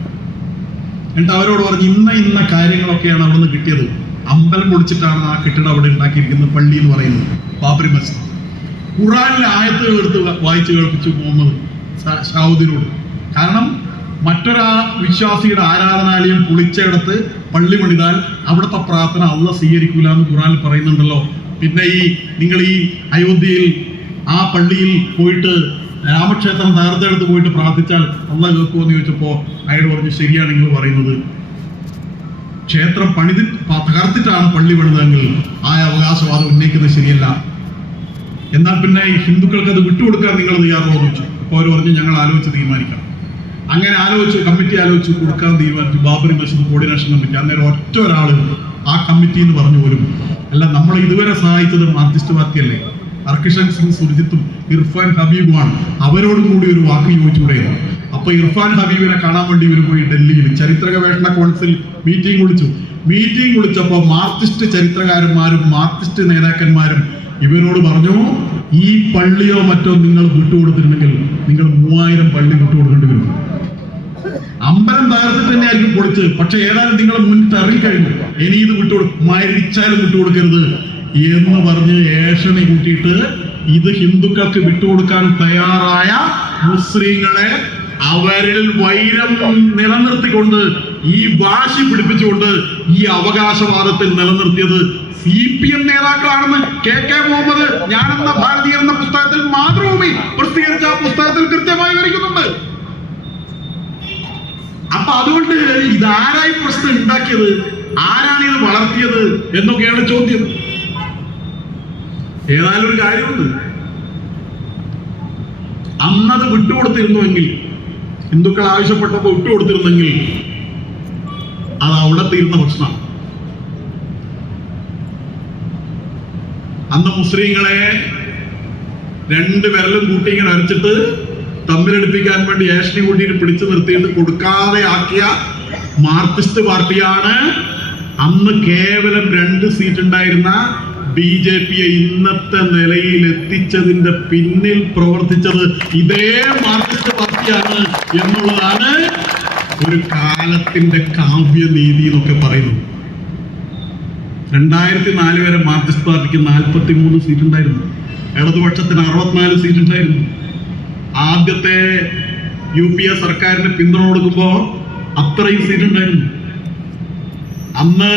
എന്നിട്ട് അവരോട് പറഞ്ഞു, ഇന്ന കാര്യങ്ങളൊക്കെയാണ് അവിടെ നിന്ന് കിട്ടിയത്. അമ്പലം പൊളിച്ചിട്ടാണ് ആ കെട്ടിടം അവിടെ ഉണ്ടാക്കിയിരിക്കുന്നത്, പള്ളി എന്ന് പറയുന്നത് ബാബരി മസ്ജിദ്. ഖുറാനിലെ ആയത്തുകൾ എടുത്ത് വായിച്ചു കേൾപ്പിച്ചു മുഹമ്മദ് ഷഹാബുദ്ദീനോട്. കാരണം മറ്റൊരാ വിശ്വാസിയുടെ ആരാധനാലയം പൊളിച്ചെടുത്ത് പള്ളി പണിതാൽ അവിടുത്തെ പ്രാർത്ഥന അള്ളാഹ് സ്വീകരിക്കൂല എന്ന് ഖുറാനിൽ പറയുന്നുണ്ടല്ലോ. പിന്നെ നിങ്ങൾ ഈ അയോധ്യയിൽ ആ പള്ളിയിൽ പോയിട്ട് രാമക്ഷേത്രം തകർത്തെടുത്ത് പോയിട്ട് പ്രാർത്ഥിച്ചാൽ അള്ളാഹ് കേൾക്കുമോ എന്ന് ചോദിച്ചപ്പോ അയാൾ പറഞ്ഞു, ശരിയാണ് നിങ്ങൾ പറയുന്നത്, ക്ഷേത്രം തകർത്തിട്ടാണ് പള്ളി പണിതെങ്കിൽ ആ അവകാശവാദം ഉന്നയിക്കുന്നത് ശരിയല്ല. എന്നാൽ പിന്നെ ഹിന്ദുക്കൾക്ക് അത് വിട്ടുകൊടുക്കാൻ നിങ്ങൾ തയ്യാറോ എന്ന് ചോദിച്ചു. അപ്പോൾ അവർ പറഞ്ഞു, ഞങ്ങൾ ആലോചിച്ച് തീരുമാനിക്കാം. അങ്ങനെ കമ്മിറ്റി ആലോചിച്ച് കൊടുക്കാൻ തീരുമാനിച്ചു. Babri Masjid coordination committee. അന്നേരം ഒറ്റ ഒരാൾ ആ കമ്മിറ്റി എന്ന് പറഞ്ഞു പോലും അല്ല, നമ്മൾ ഇതുവരെ സഹായിച്ചത് മാർക്സിസ്റ്റ് പാർട്ടിയല്ലേ, അർക്കിഷൻ സിംഗ് സുർജിത്തും ഇർഫാൻ ഹബീബുമാണ്, അവരോടും കൂടി ഒരു വാക്ക് ചോദിച്ചുകൂടെയാണ്. അപ്പൊ ഇർഫാൻ ഹബീബിനെ കാണാൻ വേണ്ടി ഇവർ പോയി ഡൽഹിയിൽ ചരിത്ര ഗവേഷണ കൗൺസിൽ മീറ്റിംഗ് വിളിച്ചപ്പോൾ മാർക്സിസ്റ്റ് ചരിത്രകാരന്മാരും മാർക്സിസ്റ്റ് നേതാക്കന്മാരും ഇവരോട് പറഞ്ഞു, ഈ പള്ളിയോ മറ്റോ നിങ്ങൾ വിട്ടുകൊടുത്തിട്ടുണ്ടെങ്കിൽ നിങ്ങൾ 3000 പള്ളി വിട്ടുകൊടുക്കേണ്ടി വരും. അമ്പലം തകർത്തിട്ട് തന്നെ ആയിരിക്കും പൊളിച്ച്, പക്ഷെ ഏതായാലും നിങ്ങൾ മുന്നിട്ട് ഇറങ്ങിക്കഴിഞ്ഞു, ഇനി ഇത് മരിച്ചാലും വിട്ടുകൊടുക്കരുത് എന്ന് പറഞ്ഞ് ഏഷണി കൂട്ടിയിട്ട് ഇത് ഹിന്ദുക്കൾക്ക് വിട്ടുകൊടുക്കാൻ തയ്യാറായ മുസ്ലിങ്ങളെ അവരിൽ വൈരം നിലനിർത്തിക്കൊണ്ട് ഈ വാശി പിടിപ്പിച്ചുകൊണ്ട് ഈ അവകാശവാദത്തിൽ നിലനിർത്തിയത് CPM നേതാക്കളാണെന്ന് KK മുഹമ്മദ് ഞാനെന്ന ഭാരതീയർ എന്ന പുസ്തകത്തിൽ മാതൃഭൂമി പ്രസിദ്ധീകരിച്ച ആ പുസ്തകത്തിൽ കൃത്യമായി വിവരിക്കുന്നുണ്ട്. അപ്പൊ അതുകൊണ്ട് ഇതാരായി പ്രശ്നം ഉണ്ടാക്കിയത്, ആരാണ് ഇത് വളർത്തിയത് എന്നൊക്കെയാണ് ചോദ്യം. ഏതായാലും ഒരു കാര്യമുണ്ട്, അന്നത് വിട്ടുകൊടുത്തിരുന്നുവെങ്കിൽ, ഹിന്ദുക്കൾ ആവശ്യപ്പെട്ടപ്പോൾ വിട്ടുകൊടുത്തിരുന്നെങ്കിൽ അത് അവിടെ തീരുന്ന പ്രശ്നമാണ്. അന്ന് മുസ്ലിങ്ങളെ രണ്ട് വിരലും കൂട്ടി ഇങ്ങനെ അരച്ചിട്ട് തമ്മിലടിപ്പിക്കാൻ വേണ്ടി ഏഷണി കൂട്ടിയിട്ട് പിടിച്ചു നിർത്തിയിട്ട് കൊടുക്കാതെ ആക്കിയ മാർക്സിസ്റ്റ് പാർട്ടിയാണ് അന്ന് കേവലം 2 സീറ്റ് ഉണ്ടായിരുന്ന BJPയെ ഇന്നത്തെ നിലയിൽ എത്തിച്ചതിന്റെ പിന്നിൽ പ്രവർത്തിച്ചത് ഇതേ മാർക്സിസ്റ്റ് പാർട്ടിയാണ് എന്നുള്ളതാണ് ഒരു കാലത്തിന്റെ കാവ്യനീതി എന്നൊക്കെ പറയുന്നത്. 2004 വരെ മാർക്സിസ്റ്റ് പാർട്ടിക്ക് 43 സീറ്റ് ഉണ്ടായിരുന്നു, ഇടതുപക്ഷത്തിന് 64 സീറ്റ് ഉണ്ടായിരുന്നു. ആദ്യത്തെ UPA സർക്കാരിന് പിന്തുണ കൊടുക്കുമ്പോ അത്രയും സീറ്റ് ഉണ്ടായിരുന്നു. അന്ന്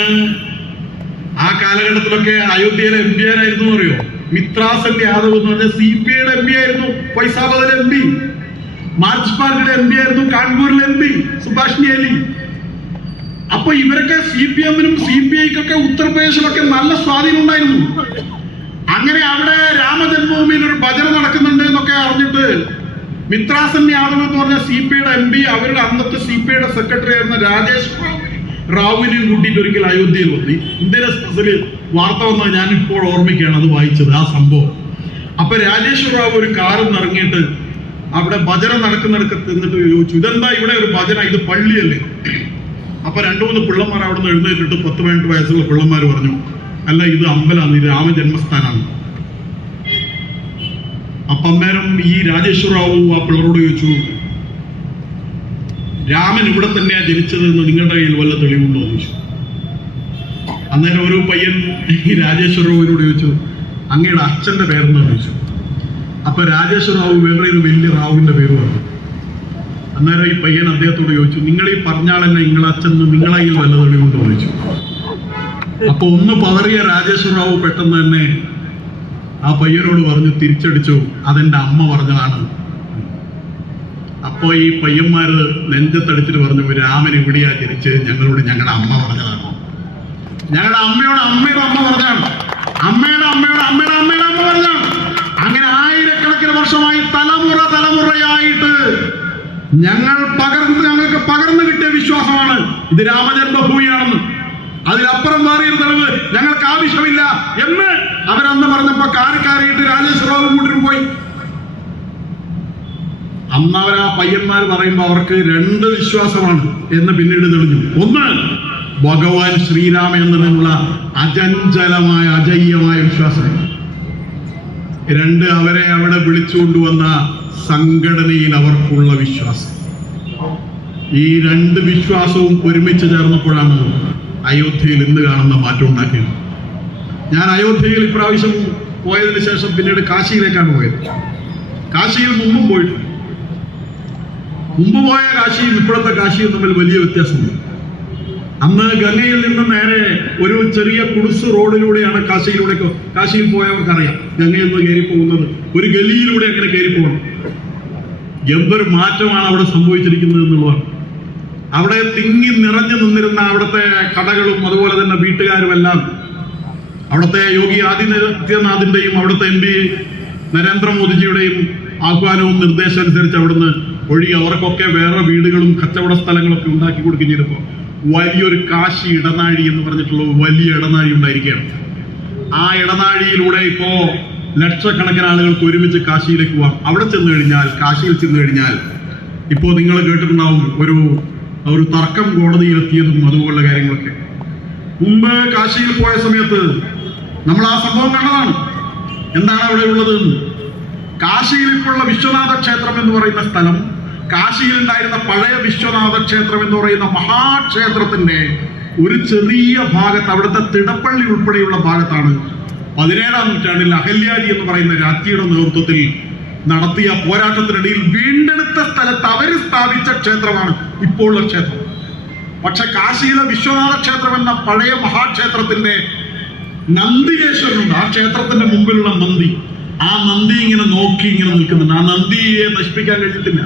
ആ കാലഘട്ടത്തിലൊക്കെ അയോധ്യയിലെ MP ആരായിരുന്നു അറിയോ? മിത്രാസൻ യാദവ് എന്ന് പറഞ്ഞ CPIയുടെ MP ആയിരുന്നു. ഫൈസാബാദിലെ MP, മാർക്സിസ്റ്റ് പാർട്ടിയുടെ MP ആയിരുന്നു. കാൺപൂരിലെ MP സുഭാഷിണി അലി. അപ്പൊ ഇവരൊക്കെ CPM-നും CPI-ക്കൊക്കെ ഉത്തർപ്രദേശിലൊക്കെ നല്ല സ്വാധീനം ഉണ്ടായിരുന്നു. അങ്ങനെ അവിടെ രാമജന്മഭൂമിയിൽ ഒരു ഭജന നടക്കുന്നുണ്ട് എന്നൊക്കെ അറിഞ്ഞിട്ട് മിത്രാസൻ യാദവ് എന്ന് പറഞ്ഞ CPIയുടെ MP അവരുടെ അന്നത്തെ CPIയുടെ സെക്രട്ടറി ആയിരുന്ന രാജേഷ് റാവുവിനെയും കൂട്ടിയിട്ട് ഒരിക്കൽ അയോധ്യയിൽ വന്നു. ഇന്ത്യൻ എക്സ്പ്രസിൽ വാർത്ത വന്നാൽ ഞാൻ ഇപ്പോൾ ഓർമ്മിക്കുകയാണ് അത് വായിച്ചത്, ആ സംഭവം. അപ്പൊ രാജേഷ് റാവു ഒരു കാറിൽ നിന്ന് ഇറങ്ങിയിട്ട് അവിടെ ഭജന നടക്കുന്നിടത്ത് എന്നിട്ട് ചോദിച്ചു, ഇതെന്താ ഇവിടെ ഒരു ഭജന, ഇത് പള്ളിയല്ലേ? അപ്പൊ 2-3 പിള്ളമാർ അവിടെ നിന്ന് എഴുന്നേറ്റിട്ട് 10-18 വയസ്സുള്ള പിള്ളമാർ പറഞ്ഞു, അല്ല ഇത് അമ്പലമാണ്, ഇത് രാമജന്മസ്ഥാനാണ്. അപ്പൊ അന്നേരം ഈ രാജേശ്വര റാവു ആ പിള്ളേരോട് ചോദിച്ചു, രാമൻ ഇവിടെ തന്നെയാ ജനിച്ചത് എന്ന് നിങ്ങളുടെ കയ്യിൽ വല്ല തെളിവുണ്ടോ എന്ന് ചോദിച്ചു. അന്നേരം ഒരു പയ്യൻ ഈ രാജേശ്വര റാവുവിനോട് ചോദിച്ചു, അങ്ങയുടെ അച്ഛന്റെ പേരെന്ന് ചോദിച്ചു. അപ്പൊ രാജേശ്വര റാവു വേറെ ഒരു വലിയ റാവുവിന്റെ പേര് പറഞ്ഞു. അന്നേരം ഈ പയ്യൻ അദ്ദേഹത്തോട് ചോദിച്ചു, നിങ്ങൾ ഈ പറഞ്ഞാളെന്നെ നിങ്ങളെ അച്ഛൻ നിങ്ങളെ കയ്യിൽ വല്ല തെളിവുണ്ടോ എന്ന് ചോദിച്ചു. അപ്പൊ ഒന്ന് പതറിയ രാജേശ്വര റാവു പെട്ടെന്ന് തന്നെ ആ പയ്യനോട് പറഞ്ഞു, തിരിച്ചടിച്ചു, അതെന്റെ അമ്മ പറഞ്ഞതാണ്. അപ്പോ ഈ പയ്യന്മാര് നെഞ്ചത്തടിച്ചിട്ട് പറഞ്ഞു, രാമൻ ഇവിടെയാ ജനിച്ചത്, ഞങ്ങളോട് ഞങ്ങളുടെ അമ്മ പറഞ്ഞതാണ്. ഞങ്ങളുടെ അമ്മയോട് അമ്മയുടെ അമ്മ പറഞ്ഞാണ്, അമ്മയുടെ അമ്മയോട് അമ്മയുടെ അമ്മയുടെ അമ്മ പറഞ്ഞാണ്. അങ്ങനെ ആയിരക്കണക്കിന് വർഷമായി തലമുറയായിട്ട് ഞങ്ങൾക്ക് പകർന്നു കിട്ടിയ വിശ്വാസമാണ് ഇത് രാമജന്മഭൂമിയാണെന്ന്. അതിലപ്പുറം മാറിയൊരു തെളിവ് ഞങ്ങൾക്ക് ആവശ്യമില്ല എന്ന് അവരന്ന് പറഞ്ഞപ്പോ കാറിയിട്ട് രാജേശ്വരവും കൂട്ടിട്ട് പോയി. അന്ന് അവർ ആ പയ്യന്മാർ പറയുമ്പോ അവർക്ക് 2 വിശ്വാസമാണ് എന്ന് പിന്നീട് തെളിഞ്ഞു. ഒന്ന്, ഭഗവാൻ ശ്രീരാമചന്ദ്രനുള്ള അചഞ്ചലമായ അജയ്യമായ വിശ്വാസം. 2, അവരെ അവിടെ വിളിച്ചുകൊണ്ടുവന്ന സംഘടനയിൽ അവർക്കുള്ള വിശ്വാസം. ഈ 2 വിശ്വാസവും ഒരുമിച്ച് ചേർന്നപ്പോഴാണ് അയോധ്യയിൽ ഇന്ന് കാണുന്ന മാറ്റം ഉണ്ടാക്കിയത്. ഞാൻ അയോധ്യയിൽ ഇപ്രാവശ്യം പോയതിനു ശേഷം പിന്നീട് കാശിയിലേക്കാണ് പോയത്. കാശിയിൽ മുമ്പും പോയിട്ടുണ്ട്. മുമ്പ് പോയ കാശിയും ഇപ്പോഴത്തെ കാശിയും തമ്മിൽ വലിയ വ്യത്യാസമുണ്ട്. അന്ന് ഗംഗയിൽ നിന്ന് നേരെ ഒരു ചെറിയ കുടുസ് റോഡിലൂടെയാണ് കാശിയിൽ പോയവർക്കറിയാം ഗംഗയിൽ നിന്ന് കയറി പോകുന്നത്. ഒരു ഗലിയിലൂടെ അങ്ങനെ കയറി പോകണം. എന്തൊരു മാറ്റമാണ് അവിടെ സംഭവിച്ചിരിക്കുന്നത് എന്നുള്ളതാണ്. അവിടെ തിങ്ങി നിറഞ്ഞു നിന്നിരുന്ന അവിടുത്തെ കടകളും അതുപോലെ തന്നെ വീട്ടുകാരുമെല്ലാം അവിടുത്തെ യോഗി ആദിത്യനാഥിന്റെയും അവിടുത്തെ MP നരേന്ദ്രമോദിജിയുടെയും ആഹ്വാനവും നിർദ്ദേശം അനുസരിച്ച് അവിടുന്ന് ഒഴികെ അവർക്കൊക്കെ വേറെ വീടുകളും കച്ചവട സ്ഥലങ്ങളൊക്കെ ഉണ്ടാക്കി കൊടുക്കുകയും ചെയ്തപ്പോൾ വലിയൊരു കാശി ഇടനാഴി എന്ന് പറഞ്ഞിട്ടുള്ള വലിയ ഇടനാഴി ഉണ്ടായിരിക്കുകയാണ്. ആ ഇടനാഴിയിലൂടെ ഇപ്പോ ലക്ഷക്കണക്കിന് ആളുകൾക്ക് ഒരുമിച്ച് കാശിയിലേക്ക് പോവാം. അവിടെ ചെന്ന് കഴിഞ്ഞാൽ, കാശിയിൽ ചെന്ന് കഴിഞ്ഞാൽ ഇപ്പോ നിങ്ങൾ കേട്ടിട്ടുണ്ടാവും ഒരു തർക്കം കോടതിയിലെത്തിയതും അതുപോലുള്ള കാര്യങ്ങളൊക്കെ. മുമ്പ് കാശിയിൽ പോയ സമയത്ത് നമ്മൾ ആ സംഭവം കണ്ടതാണ്. എന്താണ് അവിടെ ഉള്ളത്? കാശിയിൽ ഇപ്പോഴുള്ള വിശ്വനാഥ ക്ഷേത്രം എന്ന് പറയുന്ന സ്ഥലം, കാശിയിൽ ഉണ്ടായിരുന്ന പഴയ വിശ്വനാഥ ക്ഷേത്രം എന്ന് പറയുന്ന മഹാക്ഷേത്രത്തിന്റെ ഒരു ചെറിയ ഭാഗത്ത്, അവിടുത്തെ തിടപ്പള്ളി ഉൾപ്പെടെയുള്ള ഭാഗത്താണ് 17-ാം നൂറ്റാണ്ടിൽ അഹല്യാജി എന്ന് പറയുന്ന രാജ്ഞിയുടെ നേതൃത്വത്തിൽ നടത്തിയ പോരാട്ടത്തിനിടയിൽ വീണ്ടെടുത്ത സ്ഥലത്ത് അവർ സ്ഥാപിച്ച ക്ഷേത്രമാണ് ഇപ്പോൾ ഉള്ള ക്ഷേത്രം. പക്ഷെ കാശിയിലെ വിശ്വനാഥ ക്ഷേത്രം എന്ന പഴയ മഹാക്ഷേത്രത്തിന്റെ നന്ദികേശ്വരനുണ്ട്. ആ ക്ഷേത്രത്തിന്റെ മുമ്പിലുള്ള നന്ദി, ആ നന്ദി ഇങ്ങനെ നോക്കി ഇങ്ങനെ നിൽക്കുന്നുണ്ട്. ആ നന്ദിയെ നശിപ്പിക്കാൻ കഴിഞ്ഞിട്ടില്ല.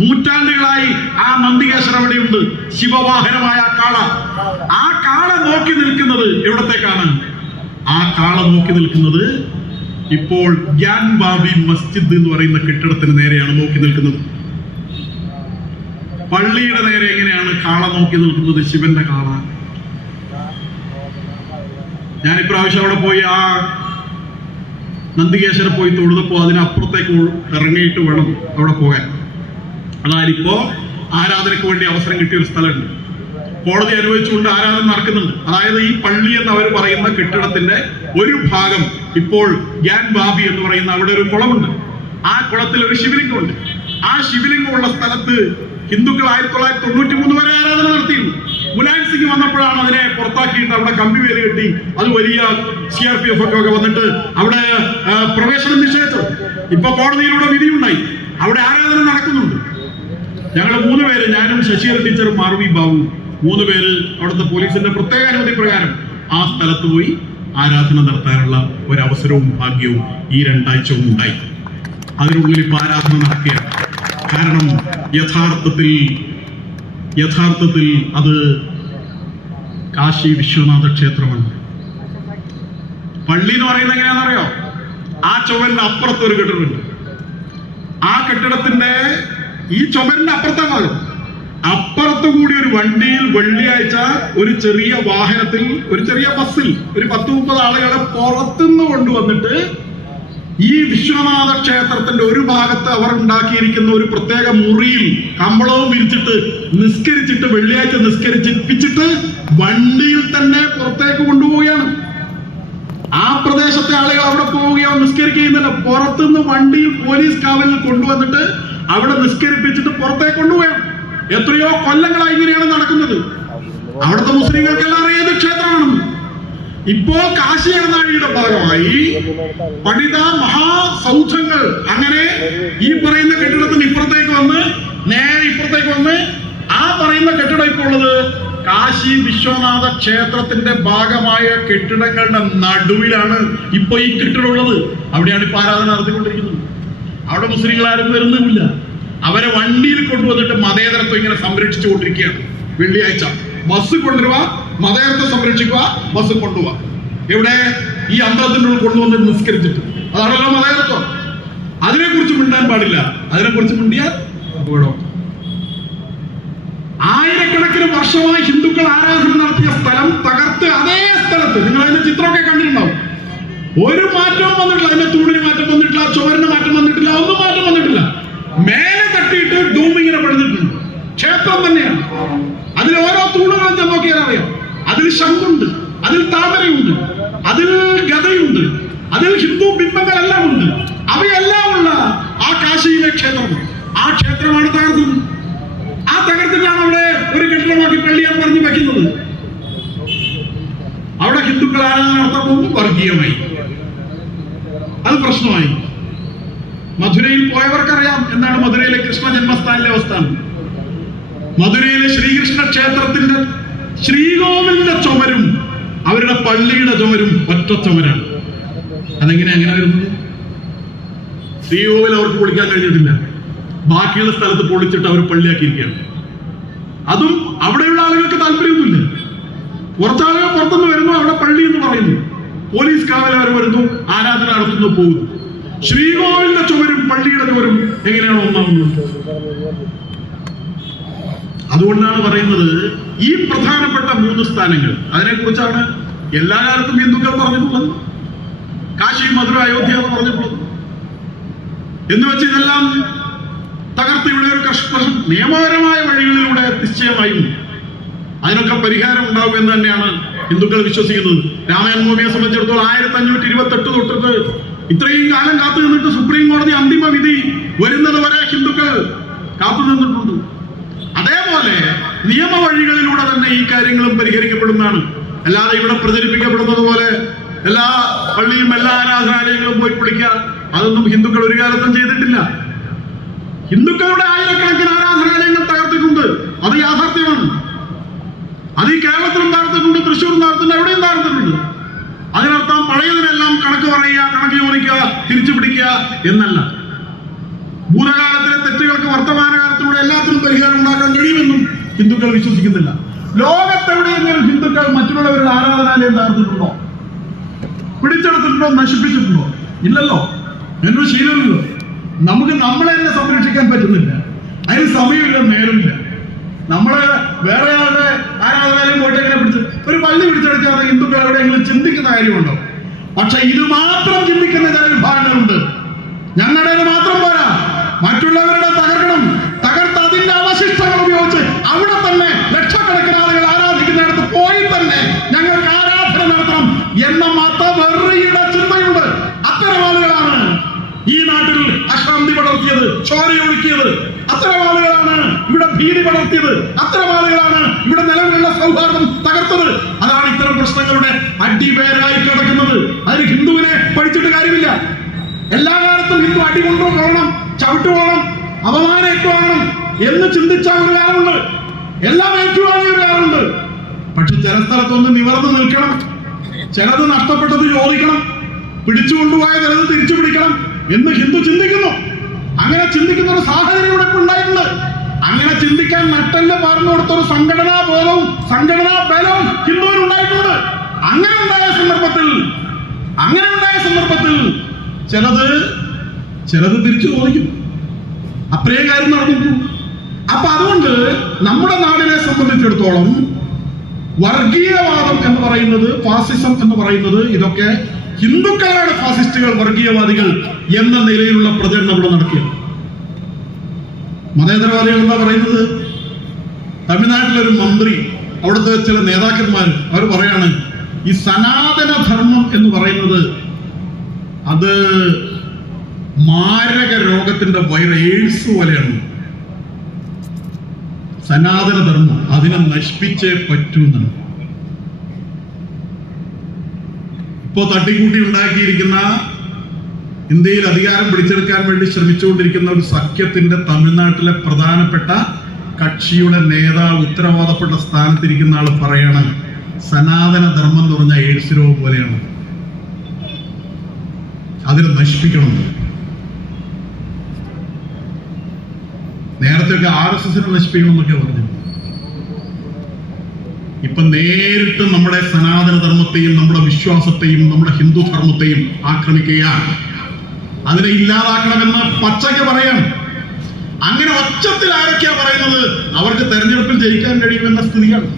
നൂറ്റാണ്ടുകളായി ആ നന്ദികേശ്വരം എവിടെയുണ്ട്? ശിവവാഹനമായ ആ കാള നോക്കി നിൽക്കുന്നത് എവിടത്തേക്കാണ്? ആ കാള നോക്കി നിൽക്കുന്നത് ഇപ്പോൾ ഗ്യാൻ ബാബി മസ്ജിദ് എന്ന് പറയുന്ന കെട്ടിടത്തിന് നേരെയാണ് നോക്കി നിൽക്കുന്നത്. പള്ളിയുടെ നേരെ എങ്ങനെയാണ് കാള നോക്കി നിൽക്കുന്നത്? ശിവന്റെ കാള. ഞാൻ ഇപ്രാവശ്യം അവിടെ പോയി ആ നന്ദികേശ്വരം പോയി തൊഴുതപ്പോ അതിനപ്പുറത്തേക്ക് ഇറങ്ങിയിട്ട് വേണം അവിടെ പോകാൻ. അതായത് ഇപ്പോ ആരാധനയ്ക്ക് വേണ്ടി അവസരം കിട്ടിയ ഒരു സ്ഥലമുണ്ട്. കോടതി അനുവദിച്ചുകൊണ്ട് ആരാധന നടക്കുന്നുണ്ട്. അതായത് ഈ പള്ളി എന്ന് അവർ പറയുന്ന കെട്ടിടത്തിന്റെ ഒരു ഭാഗം ഇപ്പോൾ ഗ്യാൻ ബാബി എന്ന് പറയുന്ന അവിടെ ഒരു കുളമുണ്ട്. ആ കുളത്തിൽ ഒരു ശിവലിംഗമുണ്ട്. ആ ശിവലിംഗമുള്ള സ്ഥലത്ത് ഹിന്ദുക്കൾ 1993 വരെ ആരാധന നടത്തിയിരുന്നു. മുലായം സിംഗ് വന്നപ്പോഴാണ് അതിനെ പുറത്താക്കിയിട്ട് അവിടെ കമ്പി വേലി കെട്ടി അത് വലിയ CRPF ഒക്കെ വന്നിട്ട് അവിടെ പ്രവേശനം നിഷേധിച്ചു. ഇപ്പൊ കോടതിയിലൂടെ വിധിയുണ്ടായി. അവിടെ ആരാധന നടക്കുന്നുണ്ട്. ഞങ്ങൾ 3 പേര്, ഞാനും ശശികല ടീച്ചറും മാർവി ബാബു, 3 പേര് അവിടുത്തെ പോലീസിന്റെ പ്രത്യേക അനുമതി പ്രകാരം ആ സ്ഥലത്ത് പോയി ആരാധന നടത്താനുള്ള ഒരവസരവും ഭാഗ്യവും ഈ 2 ആഴ്ചയും ഉണ്ടായി. അതിനുള്ളിൽ ഇപ്പൊ ആരാധന നടക്കുകയാണ്. കാരണം യഥാർത്ഥത്തിൽ അത് കാശി വിശ്വനാഥ ക്ഷേത്രമാണ്. പള്ളി എന്ന് പറയുന്നത് എങ്ങനെയാണെന്നറിയോ? ആ ചുവരിന്റെ അപ്പുറത്ത് ഒരു കെട്ടിടമുണ്ട്. ആ കെട്ടിടത്തിന്റെ ഈ ചുമരിന്റെ അപ്പുറത്തെ ഭാഗം, അപ്പുറത്തു കൂടി ഒരു വണ്ടിയിൽ വെള്ളിയാഴ്ച ഒരു ചെറിയ വാഹനത്തിൽ, ഒരു ചെറിയ ബസ്സിൽ ഒരു 10-30 ആളുകളെ പുറത്തുനിന്ന് കൊണ്ടുവന്നിട്ട് ഈ വിശ്വനാഥ ക്ഷേത്രത്തിന്റെ ഒരു ഭാഗത്ത് അവർ ഉണ്ടാക്കിയിരിക്കുന്ന ഒരു പ്രത്യേക മുറിയിൽ കമ്പളവും വിരിച്ചിട്ട് നിസ്കരിച്ചിട്ട് വെള്ളിയാഴ്ച നിസ്കരിച്ചിപ്പിച്ചിട്ട് വണ്ടിയിൽ തന്നെ പുറത്തേക്ക് കൊണ്ടുപോവുകയാണ്. ആ പ്രദേശത്തെ ആളുകൾ അവിടെ പോവുകയോ നിസ്കരിക്കുന്നില്ല. പുറത്തുനിന്ന് വണ്ടിയിൽ പോലീസ് കാവലിൽ കൊണ്ടുവന്നിട്ട് അവിടെ നിസ്കരിപ്പിച്ചിട്ട് പുറത്തേക്ക് കൊണ്ടുപോവുകയാണ്. എത്രയോ കൊല്ലങ്ങളായി ഇങ്ങനെയാണ് നടക്കുന്നത്. അവിടുത്തെ മുസ്ലിങ്ങൾക്കെല്ലാം അറിയാതെ ക്ഷേത്രമാണെന്ന്. ഇപ്പോ കാശി ഇടനാഴിയുടെ ഭാഗമായി പണിത മഹാസൗധങ്ങൾ അങ്ങനെ ഈ പറയുന്ന കെട്ടിടത്തിന് ഇപ്പുറത്തേക്ക് വന്ന് നേരെ ഇപ്പുറത്തേക്ക് വന്ന് ആ പറയുന്ന കെട്ടിടം ഇപ്പോൾ ഉള്ളത് കാശി വിശ്വനാഥ ക്ഷേത്രത്തിന്റെ ഭാഗമായ കെട്ടിടങ്ങളുടെ നടുവിലാണ് ഇപ്പൊ ഈ കെട്ടിടം ഉള്ളത്. അവിടെയാണ് ഇപ്പൊ ആരാധന നടത്തിക്കൊണ്ടിരിക്കുന്നത്. അവിടെ മുസ്ലിങ്ങൾ ആരും വരുന്നുമില്ല. അവരെ വണ്ടിയിൽ കൊണ്ടുവന്നിട്ട് മതേതരത്വം ഇങ്ങനെ സംരക്ഷിച്ചുകൊണ്ടിരിക്കുകയാണ്. വെള്ളിയാഴ്ച ബസ് കൊണ്ടുവരുക, മതേതരത്വം സംരക്ഷിക്കുക, ബസ് കൊണ്ടുപോവുക. എവിടെ? ഈ അമ്പലത്തിനുള്ളിൽ കൊണ്ടുവന്നിട്ട് നിസ്കരിച്ചിട്ട്. അതാണല്ലോ മതേതരത്വം. അതിനെക്കുറിച്ച് മിണ്ടാൻ പാടില്ല. അതിനെക്കുറിച്ച് മിണ്ടിയാൽ അപകടം. ആയിരക്കണക്കിന് വർഷമായി ഹിന്ദുക്കൾ ആരാധന നടത്തിയ സ്ഥലം തകർത്ത് അതേ സ്ഥലത്ത്, നിങ്ങൾ അതിന്റെ ചിത്രമൊക്കെ കണ്ടിട്ടുണ്ടാവും, ഒരു മാറ്റവും വന്നിട്ടില്ല. അതിന്റെ തൂണിന് മാറ്റം വന്നിട്ടില്ല, ചുവരിന് മാറ്റം വന്നിട്ടില്ല, ഒന്നും മാറ്റം വന്നിട്ടില്ല. മേലെ തട്ടിയിട്ട് ഡൂമിങ്ങനെ പണിതിട്ടുണ്ട്. ക്ഷേത്രം തന്നെയാണ്. അതിൽ ഓരോ തൂണുകളും ഞാൻ നോക്കിയാൽ അറിയാം. അതിൽ ശംഖുണ്ട്, അതിൽ താമരയുണ്ട്, അതിൽ ഗദയുണ്ട്, അതിൽ ഹിന്ദു ബിംബങ്ങളെല്ലാം ഉണ്ട്. അവയെല്ലാം ഉള്ള ആ കാശിയിലെ ക്ഷേത്രം, ആ ക്ഷേത്രമാണ് തകർത്തത്. ആ തകർത്തിട്ടാണ് അവിടെ ഒരു കെട്ടിടമാക്കി പള്ളിയാണ് പറഞ്ഞു വയ്ക്കുന്നത്. അവിടെ ഹിന്ദുക്കൾ ആരാധന നടത്താൻ പോകുന്നു, വർഗീയമായി. അത് പ്രശ്നമായി. മധുരയിൽ പോയവർക്കറിയാം എന്താണ് മധുരയിലെ കൃഷ്ണ ജന്മസ്ഥാനിലെ അവസ്ഥ. മധുരയിലെ ശ്രീകൃഷ്ണ ക്ഷേത്രത്തിന്റെ ശ്രീകോവിലിന്റെ ചുമരും അവരുടെ പള്ളിയുടെ ചുമരും ഒറ്റ ചുമരാണ്. അതെങ്ങനെ അങ്ങനെ വരുന്നത്? ശ്രീകോവിൽ അവർക്ക് പൊളിക്കാൻ കഴിഞ്ഞിട്ടില്ല. ബാക്കിയുള്ള സ്ഥലത്ത് പൊളിച്ചിട്ട് അവർ പള്ളിയാക്കിയിരിക്കുകയാണ്. അതും അവിടെയുള്ള ആളുകൾക്ക് താല്പര്യമൊന്നുമില്ല. കുറച്ചാളുകൾ പുറത്തുനിന്ന് വരുന്നു, അവിടെ പള്ളി എന്ന് പറയുന്നു, പോലീസ് കാവൽ അവർ വരുന്നു, ആരാധന നടത്തുന്നു, പോകുന്നു. ശ്രീകോവിലിന്റെ ചുമരും പള്ളിയുടെ ചുമരും എങ്ങനെയാണ് ഒന്നാവുന്നത്? അതുകൊണ്ടാണ് പറയുന്നത് ഈ പ്രധാനപ്പെട്ട 3 സ്ഥാനങ്ങൾ, അതിനെക്കുറിച്ചാണ് എല്ലാ കാലത്തും ഹിന്ദുക്കൾ പറഞ്ഞിട്ടുള്ളത്. കാശി, മധുര, അയോധ്യ എന്ന് പറഞ്ഞിട്ടുള്ളത്. എന്ന് വെച്ച് ഇതെല്ലാം തകർത്ത് ഇവിടെ ഒരു നിയമപരമായ വഴികളിലൂടെ നിശ്ചയമായും അതിനൊക്കെ പരിഹാരം ഉണ്ടാവും എന്ന് തന്നെയാണ് ഹിന്ദുക്കൾ വിശ്വസിക്കുന്നത്. രാമജന്മഭൂമിയെ സംബന്ധിച്ചിടത്തോളം 1528 തൊട്ടിട്ട് ഇത്രയും കാലം കാത്തു നിന്നിട്ട് സുപ്രീം കോടതി അന്തിമ വിധി വരുന്നത് വരെ ഹിന്ദുക്കൾ കാത്തു നിന്നിട്ടുണ്ട്. അതേപോലെ നിയമവഴികളിലൂടെ തന്നെ ഈ കാര്യങ്ങളും പരിഹരിക്കപ്പെടുന്നതാണ്. അല്ലാതെ ഇവിടെ പ്രചരിപ്പിക്കപ്പെടുന്നത് പോലെ എല്ലാ പള്ളിയും എല്ലാ ആരാധനാലയങ്ങളും പോയി പൊളിക്കുക, അതൊന്നും ഹിന്ദുക്കൾ ഒരു കാലത്തും ചെയ്തിട്ടില്ല. ഹിന്ദുക്കളുടെ ആയിരക്കണക്കിന് ആരാധനാലയങ്ങൾ തകർത്തിട്ടുണ്ട്, അത് യാഥാർത്ഥ്യമാണ്. അത് ഈ കേരളത്തിലും തകർത്തിട്ടുണ്ട്, തൃശ്ശൂരും തകർത്തിട്ടുണ്ട്, എവിടെയും തകർത്തിട്ടുണ്ട്. അതിനർത്ഥം പഴയതിനെല്ലാം കണക്ക് പറയുക, കണക്ക് ചോദിക്കുക, തിരിച്ചു പിടിക്കുക എന്നല്ല. ഭൂതകാലത്തിലെ തെറ്റുകൾക്ക് വർത്തമാനകാലത്തിലൂടെ എല്ലാത്തിനും പരിഹാരം ഉണ്ടാക്കാൻ കഴിയുമെന്നും ഹിന്ദുക്കൾ വിശ്വസിക്കുന്നില്ല. ലോകത്തെവിടെയെങ്കിലും ഹിന്ദുക്കൾ മറ്റുള്ളവരുടെ ആരാധനാലയം തകർത്തിട്ടുണ്ടോ, പിടിച്ചെടുത്തിട്ടുണ്ടോ, നശിപ്പിച്ചിട്ടുണ്ടോ? ഇല്ലല്ലോ, എന്നൊരു ശീലമില്ലല്ലോ. നമുക്ക് നമ്മളെ തന്നെ സംരക്ഷിക്കാൻ പറ്റുന്നില്ല, അതിന് സമയമില്ല, നേരമില്ല. നമ്മള് വേറെ ആളുടെ ആരാധനാലയം പോയിട്ട് എങ്ങനെ പിടിച്ച് ഒരു പള്ളി പിടിച്ചെടുക്കാതെ ഹിന്ദുക്കൾ എവിടെയെങ്കിലും ചിന്തിക്കുന്ന കാര്യമുണ്ടോ? പക്ഷെ ഇത് മാത്രം ചിന്തിക്കുന്ന ചില വിഭാഗങ്ങളുണ്ട്. ഞങ്ങളുടെ മാത്രം പോരാ, മറ്റുള്ളവരുടെ തകർക്കണം, തകർത്ത് അതിന്റെ അവശിഷ്ടങ്ങൾ ഉപയോഗിച്ച് അവിടെ തന്നെ ലക്ഷക്കണക്കിന് ആളുകൾ ആരാധിക്കുന്നിടത്ത് പോയി തന്നെ ഞങ്ങൾക്ക് ആരാധന നടത്തണം എന്ന മതവെറിയുടെ ചിന്തയുണ്ട്. അത്തരം ആളുകളാണ് ഈ നാട്ടിൽ അശാന്തി പടർത്തിയത്, ചോരയൊഴുക്കിയത്. അത്തരം ആളുകളാണ് ഇവിടെ ഭീതി പടർത്തിയത്. അത്തരം ആളുകളാണ് ഇവിടെ നിലവിലുള്ള സൗഹാർദ്ദം തകർത്തത്. അതാണ് ഇത്തരം പ്രശ്നങ്ങളുടെ അടിവേരായി കിടക്കുന്നത്. അതിന് ഹിന്ദുവിനെ പഠിച്ചിട്ട് കാര്യമില്ല. എല്ലാ കാലത്തും ഹിന്ദു അടി കൊണ്ടുപോകണം, ചവിട്ടുപോകണം, അപമാനം ഏറ്റുവാങ്ങണം എന്ന് ചിന്തിച്ച ഒരു കാലമുണ്ട്, എല്ലാം ഏറ്റുവാങ്ങിയ ഒരു കാലമുണ്ട്. പക്ഷെ ചില സ്ഥലത്തൊന്ന് നിവർന്നു നിൽക്കണം, ചിലത് നഷ്ടപ്പെട്ടത് ചോദിക്കണം, പിടിച്ചുകൊണ്ടുപോയ ചിലത് തിരിച്ചു പിടിക്കണം എന്ന് ഹിന്ദു ചിന്തിക്കുന്നു. അങ്ങനെ ചിന്തിക്കുന്ന ഒരു സാഹചര്യം ഇവിടെ ഉണ്ടായിട്ടുണ്ട്. അങ്ങനെ ചിന്തിക്കാൻ നട്ടല് പറഞ്ഞു കൊടുത്ത ഒരു സംഘടനാ ബോധവും സംഘടനാ ബലവും ഹിന്ദുവിന് ഉണ്ടായിട്ടുണ്ട്. അങ്ങനെ ഉണ്ടായ സന്ദർഭത്തിൽ ചിലത് തിരിച്ചു ചോദിക്കും. അത്രേ കാര്യം നടന്നിട്ടു. അപ്പൊ അതുകൊണ്ട് നമ്മുടെ നാടിനെ സംബന്ധിച്ചിടത്തോളം വർഗീയവാദം എന്ന് പറയുന്നത്, ഫാസിസം എന്ന് പറയുന്നത്, ഇതൊക്കെ ഹിന്ദുക്കളാണ് ഫാസിസ്റ്റുകൾ, വർഗീയവാദികൾ എന്ന നിലയിലുള്ള പ്രചരണം ഇവിടെ നടത്തിയത്. മതേതരവാദികൾ എന്താ പറയുന്നത്? തമിഴ്നാട്ടിലൊരു മന്ത്രി, അവിടുത്തെ ചില നേതാക്കന്മാർ അവർ പറയാണ്, ഈ സനാതന ധർമ്മം എന്ന് പറയുന്നത് അത് മാരക രോഗത്തിന്റെ എയ്ഡ്സ് പോലെയാണ്. സനാതന ധർമ്മം അതിനെ നശിപ്പിച്ചേ പറ്റൂ എന്നാണ്. ഇപ്പോ തട്ടിക്കൂട്ടി ഉണ്ടാക്കിയിരിക്കുന്ന, ഇന്ത്യയിൽ അധികാരം പിടിച്ചെടുക്കാൻ വേണ്ടി ശ്രമിച്ചുകൊണ്ടിരിക്കുന്ന ഒരു സഖ്യത്തിന്റെ തമിഴ്നാട്ടിലെ പ്രധാനപ്പെട്ട കക്ഷിയുടെ നേതാവ്, ഉത്തരവാദപ്പെട്ട സ്ഥാനത്തിരിക്കുന്ന ആൾ പറയണം, സനാതന ധർമ്മം എന്ന് പറഞ്ഞാൽ എയ്ഡ്സ് രോഗം പോലെയാണ്, അതിനെ നശിപ്പിക്കണം. നേരത്തെയൊക്കെ RSSനെ നശിപ്പിക്കണം എന്നൊക്കെ പറഞ്ഞു. ഇപ്പൊ നേരിട്ട് നമ്മുടെ സനാതന ധർമ്മത്തെയും നമ്മുടെ വിശ്വാസത്തെയും നമ്മുടെ ഹിന്ദു ധർമ്മത്തെയും ആക്രമിക്കുകയാണ്. അതിനെ ഇല്ലാതാക്കണമെന്ന് പച്ചയ്ക്ക് പറയാം. അങ്ങനെ ഒച്ചത്തിൽ ആരൊക്കെയാ പറയുന്നത്? അവർക്ക് തെരഞ്ഞെടുപ്പിൽ ജയിക്കാൻ കഴിയുമെന്ന സ്ഥിതിയാണ്.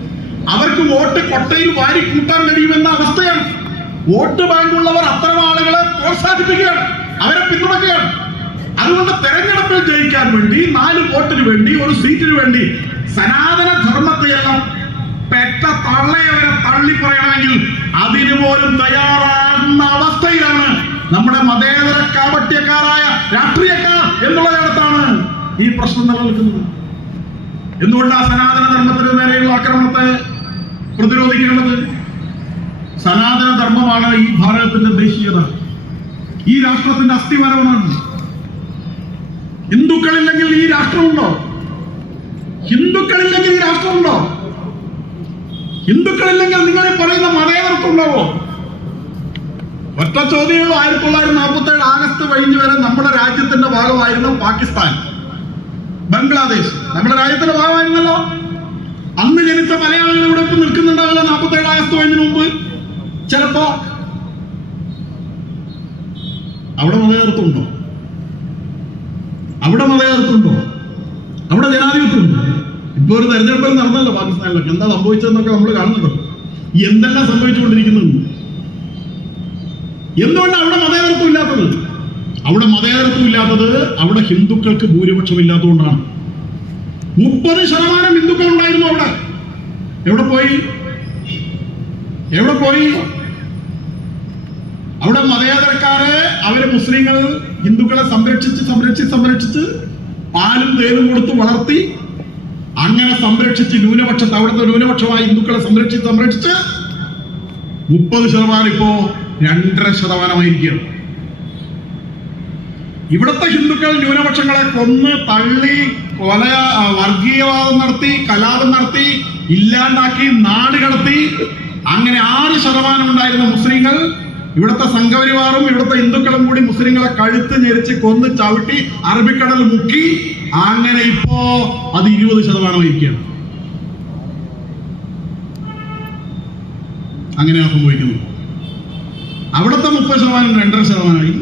അവർക്ക് വോട്ട് കൊട്ടയിൽ വാരി കൂട്ടാൻ കഴിയുമെന്ന അവസ്ഥയാണ്. വോട്ട് ബാങ്കുള്ളവർ അത്തരം ആളുകളെ പ്രോത്സാഹിപ്പിക്കുകയാണ്, അവരെ പിന്തുണയ്ക്കുകയാണ്. അതുകൊണ്ട് തെരഞ്ഞെടുപ്പിൽ ജയിക്കാൻ വേണ്ടി 4 വോട്ടിന് വേണ്ടി, 1 സീറ്റിന് വേണ്ടി സനാതന ധർമ്മത്തെയെല്ലാം പെറ്റ തള്ളയവരെ തള്ളി പറയണമെങ്കിൽ അതിനു പോലും തയ്യാറാകുന്ന അവസ്ഥയിലാണ് നമ്മുടെ മതേതര കാപട്യക്കാരായ രാഷ്ട്രീയക്കാർ എന്നുള്ളതിടത്താണ് ഈ പ്രശ്നം നിലനിൽക്കുന്നത്. എന്തുകൊണ്ട് ആ സനാതന ധർമ്മത്തിന് നേരെയുള്ള ആക്രമണത്തെ പ്രതിരോധിക്കേണ്ടത്? സനാതന ധർമ്മമാണ് ഈ ഭാരതത്തിന്റെ ദേശീയത, ഈ രാഷ്ട്രത്തിന്റെ അസ്ഥിമരമാണ്. ഹിന്ദുക്കളില്ലെങ്കിൽ ഈ രാഷ്ട്രമുണ്ടോ? ഹിന്ദുക്കളില്ലെങ്കിൽ ഈ രാഷ്ട്രമുണ്ടോ? ഹിന്ദുക്കളില്ലെങ്കിൽ നിങ്ങളെ പറയുന്ന മതേതരത്വം ഉണ്ടാവോ? ഒറ്റ ചോദ്യമുള്ളൂ. 1947 ആഗസ്റ്റ് 15 വരെ നമ്മുടെ രാജ്യത്തിന്റെ ഭാഗമായിരുന്നു പാകിസ്ഥാൻ, ബംഗ്ലാദേശ് നമ്മുടെ രാജ്യത്തിന്റെ ഭാഗമായിരുന്നല്ലോ. അന്ന് ജനിച്ച മലയാളികൾ ഇവിടെ ഇപ്പം നിൽക്കുന്നുണ്ടാവില്ല 47 ആഗസ്റ്റ് 15 മുമ്പ്. ചിലപ്പോ അവിടെ മതേതരത്വം ഉണ്ടോ? അവിടെ ജനാധിപത്യം ഉണ്ടോ? ഇപ്പൊ ഒരു തെരഞ്ഞെടുപ്പിൽ നടന്നല്ലോ പാകിസ്ഥാനിലൊക്കെ. എന്താ സംഭവിച്ചതെന്നൊക്കെ നമ്മൾ കാണുന്നുണ്ടോ? എന്തെല്ലാം സംഭവിച്ചുകൊണ്ടിരിക്കുന്നുണ്ട്. എന്തുകൊണ്ടാണ് അവിടെ മതേതരത്വം ഇല്ലാത്തത്? അവിടെ ഹിന്ദുക്കൾക്ക് ഭൂരിപക്ഷം ഇല്ലാത്തതുകൊണ്ടാണ്. 30% ഹിന്ദുക്കൾ ഉണ്ടായിരുന്നു അവിടെ. എവിടെ പോയി? അവിടെ മതേതരക്കാരെ, അവര് മുസ്ലിങ്ങൾ ഹിന്ദുക്കളെ സംരക്ഷിച്ച് പാലും തേനും കൊടുത്ത് വളർത്തി, അങ്ങനെ സംരക്ഷിച്ച് അവിടുത്തെ ന്യൂനപക്ഷമായ ഹിന്ദുക്കളെ സംരക്ഷിച്ച് 30% ഇപ്പോ 2.5%. ഇവിടുത്തെ ഹിന്ദുക്കൾ ന്യൂനപക്ഷങ്ങളെ കൊന്ന് തള്ളി വർഗീയവാദം നടത്തി, കലാപം നടത്തി, ഇല്ലാണ്ടാക്കി, നാട് കടത്തി. അങ്ങനെ 6% ഉണ്ടായിരുന്ന മുസ്ലിങ്ങൾ, ഇവിടുത്തെ സംഘപരിവാറും ഇവിടുത്തെ ഹിന്ദുക്കളും കൂടി മുസ്ലിങ്ങളെ കഴുത്ത് ഞെരിച്ച് കൊന്ന് ചവിട്ടി അറബിക്കടൽ മുക്കി. അങ്ങനെ ഇപ്പോ അത് 20% ഇരിക്കുകയാണ്. അങ്ങനെയാണ് സംഭവിക്കുന്നത്. അവിടുത്തെ 30% 2.5%,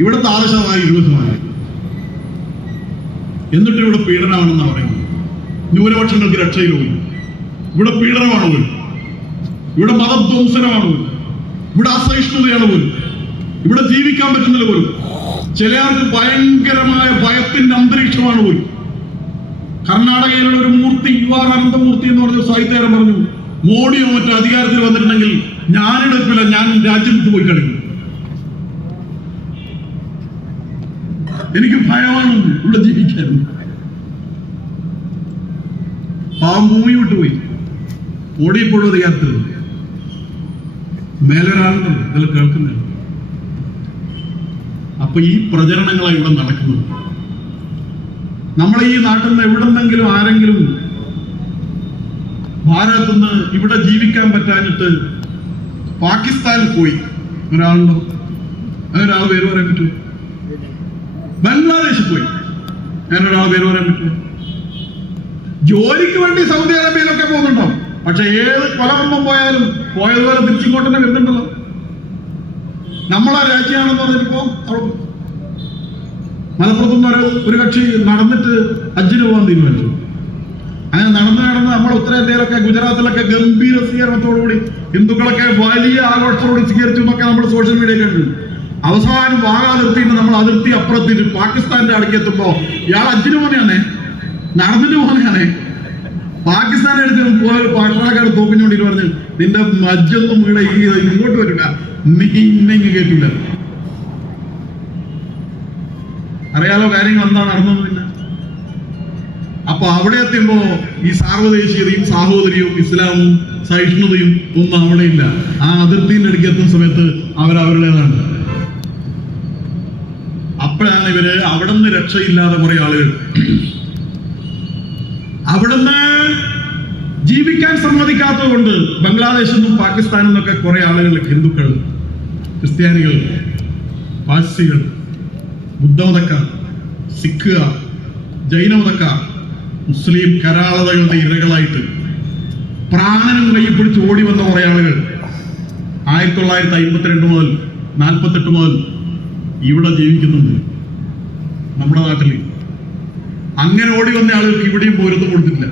ഇവിടുത്തെ 6% 20%. എന്നിട്ട് ഇവിടെ പീഡനമാണെന്നാണ് പറയുന്നത്. ന്യൂനപക്ഷങ്ങൾക്ക് രക്ഷയില്ല പോലും. ഇവിടെ പീഡനമാണ് പോലും. ഇവിടെ മതധ്വംസനമാണ് പോലും. ഇവിടെ അസഹിഷ്ണുതയാണ് പോലും. ഇവിടെ ജീവിക്കാൻ പറ്റുന്നില്ല പോലും. ചിലർക്ക് ഭയങ്കരമായ ഭയത്തിന്റെ അന്തരീക്ഷമാണ് പോലും. കർണാടകയിലുള്ള ഒരു മൂർത്തി, UR അനന്തമൂർത്തി എന്ന് പറഞ്ഞ സാഹിത്യകാരൻ പറഞ്ഞു, മോഡിയോ മറ്റോ അധികാരത്തിൽ വന്നിട്ടുണ്ടെങ്കിൽ ഞാനെടുക്കില്ല, ഞാൻ രാജ്യം വിട്ടു പോയി കളിക്കും. എനിക്ക് ഭയമാണ് ഇവിടെ ജീവിക്കാൻ. പാവം ഭൂമി വിട്ടുപോയി. മോഡി ഇപ്പോഴും അധികാരത്തിൽ. മേലൊരാളുണ്ട് ഇതിൽ കേൾക്കുന്നില്ല. അപ്പൊ ഈ പ്രചരണങ്ങളാണ് ഇവിടെ നടക്കുന്നത്. നമ്മളെ ഈ നാട്ടിൽ നിന്ന് എവിടെന്നെങ്കിലും ആരെങ്കിലും ഭാരതത്തിൽ നിന്ന് ഇവിടെ ജീവിക്കാൻ പറ്റാഞ്ഞിട്ട് പാകിസ്ഥാനിൽ പോയി ഒരാളുണ്ടോ? അങ്ങനെ ഒരാൾ പേര് പറയാൻ പറ്റുമോ? ബംഗ്ലാദേശിൽ പോയി അങ്ങനെ ഒരാൾ പേര് പറയാൻ പറ്റുമോ? ജോലിക്ക് വേണ്ടി സൗദി അറേബ്യയിലൊക്കെ പോകുന്നുണ്ടാവും. പക്ഷെ ഏത് കൊലകുമ്പം പോയാലും പോയതുപോലെ തിരിച്ചിങ്ങോട്ട് തന്നെ വരുന്നുണ്ടല്ലോ. നമ്മളാ രാജ്യമാണെന്ന് പറഞ്ഞിപ്പോ മലപ്പുറത്തുനിന്ന് ഒരു കക്ഷി നടന്നിട്ട് ഹജ്ജിന് പോകാൻ തീരുമാനിച്ചു. അങ്ങനെ നടന്ന് നമ്മുടെ ഉത്തരേന്ത്യയിലൊക്കെ, ഗുജറാത്തിലൊക്കെ ഗംഭീര സ്വീകരണത്തോടുകൂടി ഹിന്ദുക്കളൊക്കെ വലിയ ആഘോഷത്തോടുകൂടി സ്വീകരിച്ചു എന്നൊക്കെ നമ്മുടെ സോഷ്യൽ മീഡിയ കണ്ടു. അവസാനം വാഗ അതിർത്തിയിട്ട് നമ്മൾ അതിർത്തി അപ്പുറത്തിട്ട് പാകിസ്ഥാന്റെ അടുക്കി എത്തുമ്പോ ഇയാൾ ഹജ്ജിന് പോകുന്നതാണേ, നടന്നിട്ട് പോകുന്നതാണേ. പാകിസ്ഥാനെ എടുത്ത് പോയ പാട്ടാക്കാട് തോപ്പിഞ്ഞോണ്ടിട്ട് പറഞ്ഞു, നിന്റെ മജ്ജൊന്നും ഇവിടെ ഇങ്ങോട്ട് വരില്ല, നീ ഇന്നെങ്കിൽ കേട്ടില്ല. അറിയാലോ കാര്യങ്ങൾ എന്താ നടന്നത്. പിന്നെ അപ്പൊ അവിടെ എത്തുമ്പോ ഈ സാർവദേശീയതയും സാഹോദര്യവും ഇസ്ലാമും സഹിഷ്ണുതയും ഒന്നും അവിടെ ഇല്ല. ആ അതിർത്തിന്റെ അടുക്കി എത്തുന്ന സമയത്ത് അവരവരുടേതാണ്. അപ്പോഴാണ് ഇവര് അവിടുന്ന് രക്ഷയില്ലാതെ കുറെ ആളുകൾ അവിടുന്ന് ജീവിക്കാൻ സമ്മതിക്കാത്തത് കൊണ്ട് ബംഗ്ലാദേശിൽ നിന്നും പാകിസ്ഥാനിൽ നിന്നൊക്കെ കുറെ ആളുകൾ, ഹിന്ദുക്കൾ, ക്രിസ്ത്യാനികൾ, പാഴ്സികൾ, ബുദ്ധമതക്കാർ, സിഖുകാർ, ജൈനമതക്കാർ, മുസ്ലിം കരാളതകളുടെ ഇരകളായിട്ട് പ്രാണനും കൈ പിടിച്ച് ഓടി വന്ന കുറെ ആളുകൾ 1952 മുതൽ 48 മുതൽ ഇവിടെ ജീവിക്കുന്നുണ്ട് നമ്മുടെ നാട്ടിൽ. അങ്ങനെ ഓടി വന്ന ആളുകൾക്ക് ഇവിടെയും പൗരത്വം കൊടുത്തിട്ടില്ല.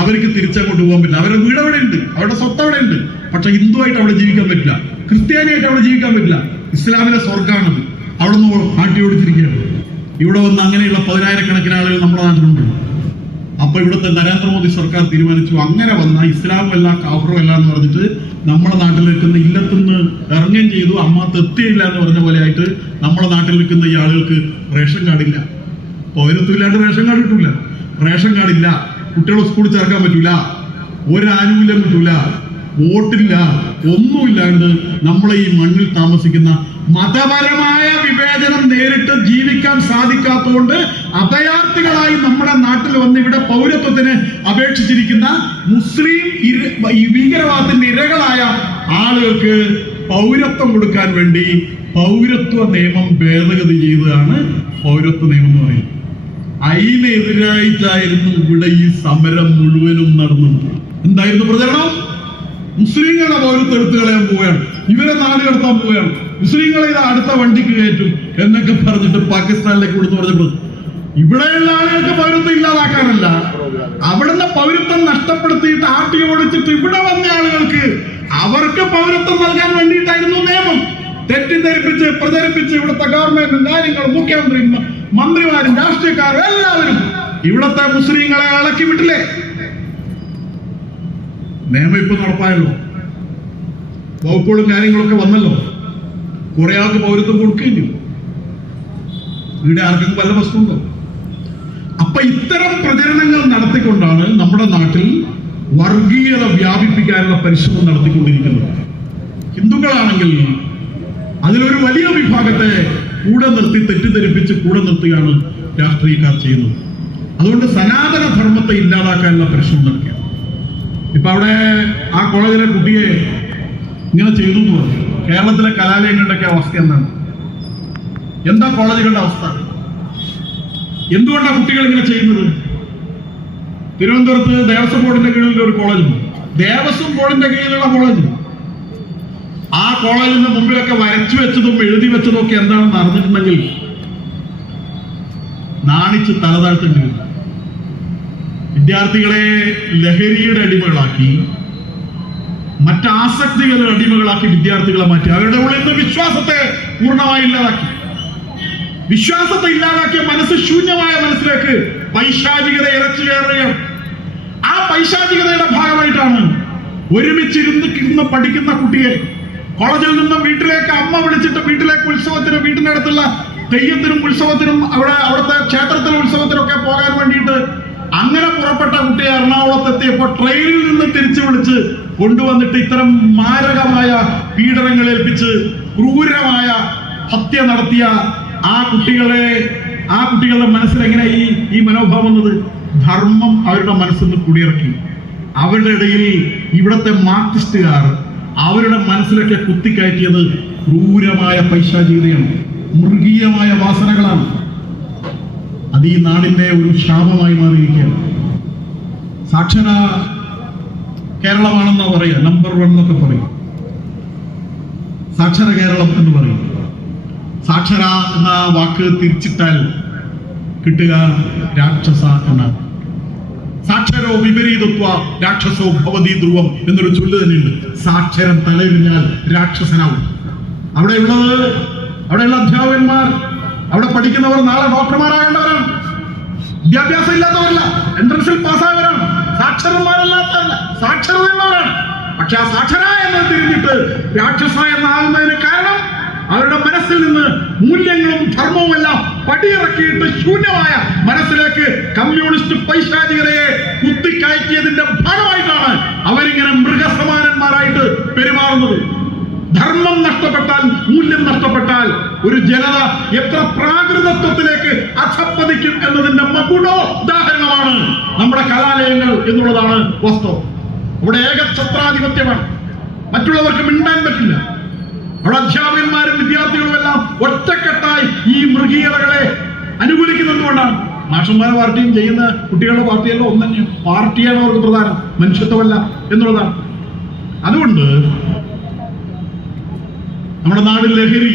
അവർക്ക് തിരിച്ചങ്ങോട്ട് പോകാൻ പറ്റില്ല. അവരുടെ വീട് അവിടെ ഉണ്ട്, അവരുടെ സ്വത്ത് അവിടെ ഉണ്ട്. പക്ഷെ ഹിന്ദുവായിട്ട് അവിടെ ജീവിക്കാൻ പറ്റില്ല, ക്രിസ്ത്യാനിയായിട്ട് അവിടെ ജീവിക്കാൻ പറ്റില്ല. ഇസ്ലാമിലെ സ്വർഗ്ഗാണത്. അവിടെ നിന്ന് ആട്ടി ഓടിച്ചിരിക്കുകയാണ്. ഇവിടെ വന്ന് അങ്ങനെയുള്ള 10,000-കണക്കിന് ആളുകൾ നമ്മുടെ നാട്ടിലുണ്ട്. അപ്പൊ ഇവിടുത്തെ നരേന്ദ്രമോദി സർക്കാർ തീരുമാനിച്ചു, അങ്ങനെ വന്ന ഇസ്ലാമല്ല കാഫറുമല്ല എന്ന് പറഞ്ഞിട്ട് നമ്മുടെ നാട്ടിൽ നിൽക്കുന്ന ഇല്ലത്തുനിന്ന് ഇറങ്ങുകയും ചെയ്തു. അമ്മാത്ത് എത്തിയില്ല എന്ന് പറഞ്ഞ പോലെ ആയിട്ട് നമ്മുടെ നാട്ടിൽ നിൽക്കുന്ന ഈ ആളുകൾക്ക് റേഷൻ കാർഡില്ല, പൗരത്വം ഇല്ലാണ്ട് റേഷൻ കാർഡ് കിട്ടൂല, റേഷൻ കാർഡില്ല, കുട്ടികളെ സ്കൂളിൽ ചേർക്കാൻ പറ്റൂല, ഒരു ആനുകൂല്യം കിട്ടൂല, വോട്ടില്ല, ഒന്നുമില്ലാണ്ട് നമ്മളെ ഈ മണ്ണിൽ താമസിക്കുന്ന മതപരമായ വിവേചനം നേരിട്ട് ജീവിക്കാൻ സാധിക്കാത്തതുകൊണ്ട് അഭയാർത്ഥികളായി നമ്മുടെ നാട്ടിൽ വന്ന് ഇവിടെ പൗരത്വത്തിന് അപേക്ഷിച്ചിരിക്കുന്ന മുസ്ലിം ഭീകരവാദത്തിന്റെ ഇരകളായ ആളുകൾക്ക് പൗരത്വം കൊടുക്കാൻ വേണ്ടി പൗരത്വ നിയമം ഭേദഗതി ചെയ്തതാണ് പൗരത്വ നിയമം എന്ന് പറയുന്നത്. അതിനെതിരായിട്ടായിരുന്നു ഇവിടെ ഈ സമരം മുഴുവനും നടന്നത്. എന്തായിരുന്നു പ്രചരണം? മുസ്ലിങ്ങളുടെ പൗരത്വം എടുത്തു കളയാൻ പോവുകയാണ്, ഇവരെ നാട് കടത്താൻ പോവുകയാണ്, മുസ്ലിങ്ങളെ ഇത് അടുത്ത വണ്ടിക്ക് കയറ്റും എന്നൊക്കെ പറഞ്ഞിട്ട് പാകിസ്ഥാനിലേക്ക് കൊടുത്തു പറഞ്ഞപ്പോൾ ഇവിടെയുള്ള ആളുകൾക്ക് പൗരത്വം ഇല്ലാതാക്കാനല്ല, അവിടുന്ന് പൗരത്വം നഷ്ടപ്പെടുത്തിയിട്ട് ആട്ടി ഓടിച്ചിട്ട് ഇവിടെ വന്ന ആളുകൾക്ക് അവർക്ക് പൗരത്വം നൽകാൻ വേണ്ടിയിട്ടായിരുന്നു നിയമം. തെറ്റിദ്ധരിപ്പിച്ച് പ്രചരിപ്പിച്ച് ഇവിടുത്തെ ഗവൺമെന്റും കാര്യങ്ങളും മുഖ്യമന്ത്രിയും മന്ത്രിമാരും രാഷ്ട്രീയക്കാരും എല്ലാവരും ഇവിടുത്തെ മുസ്ലിങ്ങളെ ഇളക്കി വിട്ടില്ലേ? നിയമം ഇപ്പൊ നടപ്പായല്ലോ, വകുപ്പുകളും കാര്യങ്ങളൊക്കെ വന്നല്ലോ, കുറെ ആൾക്ക് പൗരത്വം കൊടുക്കുകയും ചെയ്തു. ഇവിടെ ആർക്കും വല്ല പ്രശ്നമുണ്ടോ? അപ്പൊ ഇത്തരം പ്രചരണങ്ങൾ നടത്തിക്കൊണ്ടാണ് നമ്മുടെ നാട്ടിൽ വർഗീയത വ്യാപിപ്പിക്കാനുള്ള പരിശ്രമം നടത്തിക്കൊണ്ടിരിക്കുന്നത്. ഹിന്ദുക്കളാണെങ്കിൽ അതിലൊരു വലിയ വിഭാഗത്തെ കൂടെ നിർത്തി തെറ്റിദ്ധരിപ്പിച്ച് കൂടെ നിർത്തുകയാണ് രാഷ്ട്രീയക്കാർ ചെയ്യുന്നത്. അതുകൊണ്ട് സനാതന ധർമ്മത്തെ ഇല്ലാതാക്കാനുള്ള പരിശ്രമം നടക്കുക. ഇപ്പൊ അവിടെ ആ കോളേജിലെ കുട്ടിയെ ഇങ്ങനെ ചെയ്തു എന്ന് പറഞ്ഞു. കേരളത്തിലെ കലാലയങ്ങളുടെയൊക്കെ അവസ്ഥ എന്താണ്? എന്താ കോളേജുകളുടെ അവസ്ഥ? എന്തുകൊണ്ടാണ് കുട്ടികൾ ഇങ്ങനെ ചെയ്യുന്നത്? തിരുവനന്തപുരത്ത് ദേവസ്വം ബോർഡിന്റെ കീഴിലുള്ള ഒരു കോളേജുണ്ട്. ദേവസ്വം ബോർഡിന്റെ കീഴിലുള്ള കോളേജ്. ആ കോളേജിന്റെ മുമ്പിലൊക്കെ വരച്ചു വെച്ചതും എഴുതി വെച്ചതും ഒക്കെ എന്താണെന്ന് അറിഞ്ഞിട്ടുണ്ടെങ്കിൽ നാണിച്ച് തലതാഴ്ത്തേണ്ടി വരും. വിദ്യാർത്ഥികളെ ലഹരിയുടെ അടിമകളാക്കി, മറ്റാസക്തികളുടെ അടിമകളാക്കി വിദ്യാർത്ഥികളെ മാറ്റി അവരുടെ ഉള്ളിൽ നിന്ന് വിശ്വാസത്തെ പൂർണ്ണമായി ഇല്ലാതാക്കി. വിശ്വാസത്തെ ഇല്ലാതാക്കിയ മനസ്സ്, ശൂന്യമായ മനസ്സിലേക്ക് പൈശാചികത ഇറച്ചു കയറുകയാണ്. ആ പൈശാചികതയുടെ ഭാഗമായിട്ടാണ് ഒരുമിച്ചിരുന്ന് പഠിക്കുന്ന കുട്ടിയെ കോളേജിൽ നിന്നും വീട്ടിലേക്ക് അമ്മ വിളിച്ചിട്ട് വീട്ടിലേക്ക് ഉത്സവത്തിനും വീട്ടിന്റെ അടുത്തുള്ള തെയ്യത്തിനും ഉത്സവത്തിനും അവിടുത്തെ ക്ഷേത്രത്തിലെ ഉത്സവത്തിനൊക്കെ പോകാൻ വേണ്ടിയിട്ട് അങ്ങനെ പുറപ്പെട്ട കുട്ടിയെ എറണാകുളത്ത് എത്തിയപ്പോൾ ട്രെയിനിൽ നിന്ന് തിരിച്ചു വിളിച്ച് കൊണ്ടുവന്നിട്ട് ഇത്തരം മാരകമായ പീഡനങ്ങൾ ഏൽപ്പിച്ച് ക്രൂരമായ ഹത്യ നടത്തിയ ആ കുട്ടികളുടെ മനസ്സിൽ എങ്ങനെ ഈ മനോഭാവം വന്നത്? ധർമ്മം അവരുടെ മനസ്സിൽ നിന്ന് കുടിയിറക്കി. അവരുടെ ഇടയിൽ ഇവിടത്തെ മാർക്സിസ്റ്റുകാർ അവരുടെ മനസ്സിലൊക്കെ കുത്തിക്കയറ്റിയത് ക്രൂരമായ പൈശാചികതയാണ്, മൃഗീയമായ വാസനകളാണ്. അത് ഈ നാടിന്റെ ഒരു ശാപമായി മാറിയിരിക്കുകയാണ്. സാക്ഷര കേരളമാണെന്നാ പറയുക, നമ്പർ 1 എന്നൊക്കെ പറയും. സാക്ഷര കേരളം എന്ന് പറയും. സാക്ഷര എന്ന വാക്ക് തിരിച്ചിട്ടാൽ കിട്ടുക രാക്ഷസ എന്നാണ്. സാക്ഷരോ വിപരീതത്വ രാക്ഷസോ ഭവതി ധ്രുവം എന്നൊരു ചൊല്ല് തന്നെയുണ്ട്. സാക്ഷരം തലയിറിഞ്ഞാൽ രാക്ഷസനാവും. അവിടെയുള്ള അധ്യാപകന്മാർ, അവിടെ പഠിക്കുന്നവർ നാളെ ഡോക്ടർമാരാകേണ്ടവരാണ്. വിദ്യാഭ്യാസം ഇല്ലാത്തവരല്ല, എൻട്രൻസിൽ പാസ്സായവരാണ്. സാക്ഷരന്മാരല്ലാത്തവരല്ല, സാക്ഷരതയുള്ളവരാണ്. പക്ഷെ ആ സാക്ഷര എന്ന് തിരിഞ്ഞിട്ട് രാക്ഷസ എന്നാകുന്നതിന് കാരണം അവരുടെ മനസ്സിൽ നിന്ന് മൂല്യങ്ങളും ധർമ്മവും എല്ലാം പടിയിറക്കിയിട്ട് ശൂന്യമായ മനസ്സിലേക്ക് കമ്മ്യൂണിസ്റ്റ് പൈശാചികതയെ കുത്തിക്കയറ്റിയതിന്റെ ഭാഗമായിട്ടാണ് അവരിങ്ങനെ മൃഗസമാനന്മാരായിട്ട് പെരുമാറുന്നത്. ധർമ്മം നഷ്ടപ്പെട്ടാൽ, മൂല്യം നഷ്ടപ്പെട്ടാൽ ഒരു ജനത എത്ര പ്രാകൃതത്വത്തിലേക്ക് അധപ്പതിക്കും എന്നതിന്റെ മകുടോദാഹരണമാണ് നമ്മുടെ കലാലയങ്ങൾ എന്നുള്ളതാണ് വാസ്തവം. ഇവിടെ ഏകഛത്രാധിപത്യമാണ്. മറ്റുള്ളവർക്ക് മിണ്ടാൻ പറ്റില്ല. അവിടെ അധ്യാപകന്മാരും വിദ്യാർത്ഥികളും എല്ലാം ഒറ്റക്കെട്ടായി ഈ മൃഗീയതകളെ അനുകൂലിക്കുന്നതുകൊണ്ടാണ്. മാഷന്മാരുടെ പാർട്ടിയും ചെയ്യുന്ന കുട്ടികളുടെ പാർട്ടിയെല്ലാം ഒന്ന് തന്നെയാണ്. പാർട്ടിയാണ് അവർക്ക് പ്രധാനം, മനുഷ്യത്വമല്ല എന്നുള്ളതാണ്. അതുകൊണ്ട് നമ്മുടെ നാട് ലഹരി,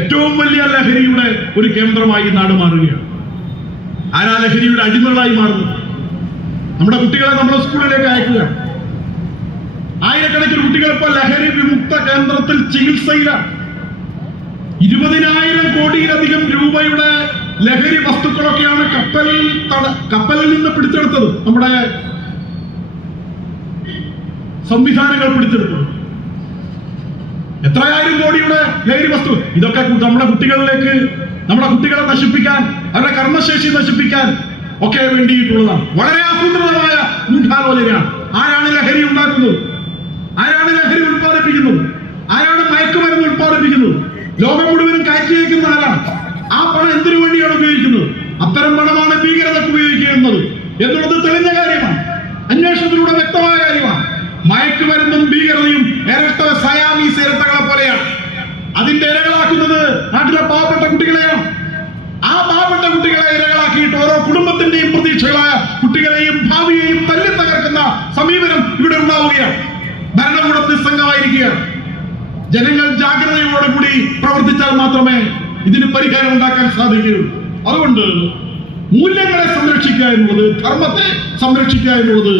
ഏറ്റവും വലിയ ലഹരിയുടെ ഒരു കേന്ദ്രമായി നാട് മാറുകയാണ്. ആരാ ലഹരിയുടെ അടിമകളായി മാറുന്നു? നമ്മുടെ കുട്ടികളെ നമ്മൾ സ്കൂളിലേക്ക് അയക്കുകയാണ്. ആയിരക്കണക്കിന് കുട്ടികൾ ഇപ്പോൾ ലഹരി വിമുക്ത കേന്ദ്രത്തിൽ ചികിത്സയിലാണ്. 20,000 കോടിയിലധികം രൂപയുടെ ലഹരി വസ്തുക്കളൊക്കെയാണ് കപ്പലിൽ നിന്ന് പിടിച്ചെടുത്തത്. നമ്മുടെ സംവിധാനങ്ങൾ പിടിച്ചെടുത്തത് എത്രയായിരം കോടിയുടെ ലഹരി വസ്തു. ഇതൊക്കെ നമ്മുടെ കുട്ടികളെ നശിപ്പിക്കാൻ, അവരുടെ കർമ്മശേഷി നശിപ്പിക്കാൻ ഒക്കെ വേണ്ടിയിട്ടുള്ളതാണ്. വളരെ ആസൂത്രിതമായ ഗൂഢാലോചനയാണ്. ആരാണ് ലഹരി ഉണ്ടാക്കുന്നത്? ആരാണ് ലഹരി ഉത്പാദിപ്പിക്കുന്നത്? ആരാണ് മയക്കുമരുന്ന് ഉത്പാദിപ്പിക്കുന്നത്? ലോകം മുഴുവനും കയറ്റിയേക്കുന്ന ആരാണ്? ആ പണം എന്തിനു വേണ്ടിയാണ് ഉപയോഗിക്കുന്നത്? അത്തരം പണമാണ് ഭീകരതയ്ക്ക് ഉപയോഗിക്കുന്നത് എന്നുള്ളത് തെളിഞ്ഞ കാര്യമാണ്. അന്വേഷണത്തിലൂടെ വ്യക്തമായ കാര്യമാണ്. മയക്കുമരുന്നും ഭീകരതയും ഇരട്ട സയാമീസ് ഇരട്ടകളെ പോലെയാണ്. അതിന്റെ ഇരകളാക്കുന്നത് നാട്ടിലെ പാവപ്പെട്ട കുട്ടികളെയാണ്. ആ പാവപ്പെട്ട കുട്ടികളെ ഇരകളാക്കിയിട്ട് ഓരോ കുടുംബത്തിന്റെയും പ്രതീക്ഷകളായ കുട്ടികളെയും ഭാവിയെയും തല്ലി തകർക്കുന്ന സമീപനം ഇവിടെ ഉണ്ടാവുകയാണ്. ഭരണകൂടം നിസ്സംഗമായിരിക്കുകയാണ്. ജനങ്ങൾ ജാഗ്രതയോടുകൂടി പ്രവർത്തിച്ചാൽ മാത്രമേ ഇതിന് പരിഹാരം ഉണ്ടാക്കാൻ സാധിക്കുകയുള്ളൂ. അതുകൊണ്ട് മൂല്യങ്ങളെ സംരക്ഷിക്കുക എന്നുള്ളത്, ധർമ്മത്തെ സംരക്ഷിക്കുക എന്നുള്ളത്,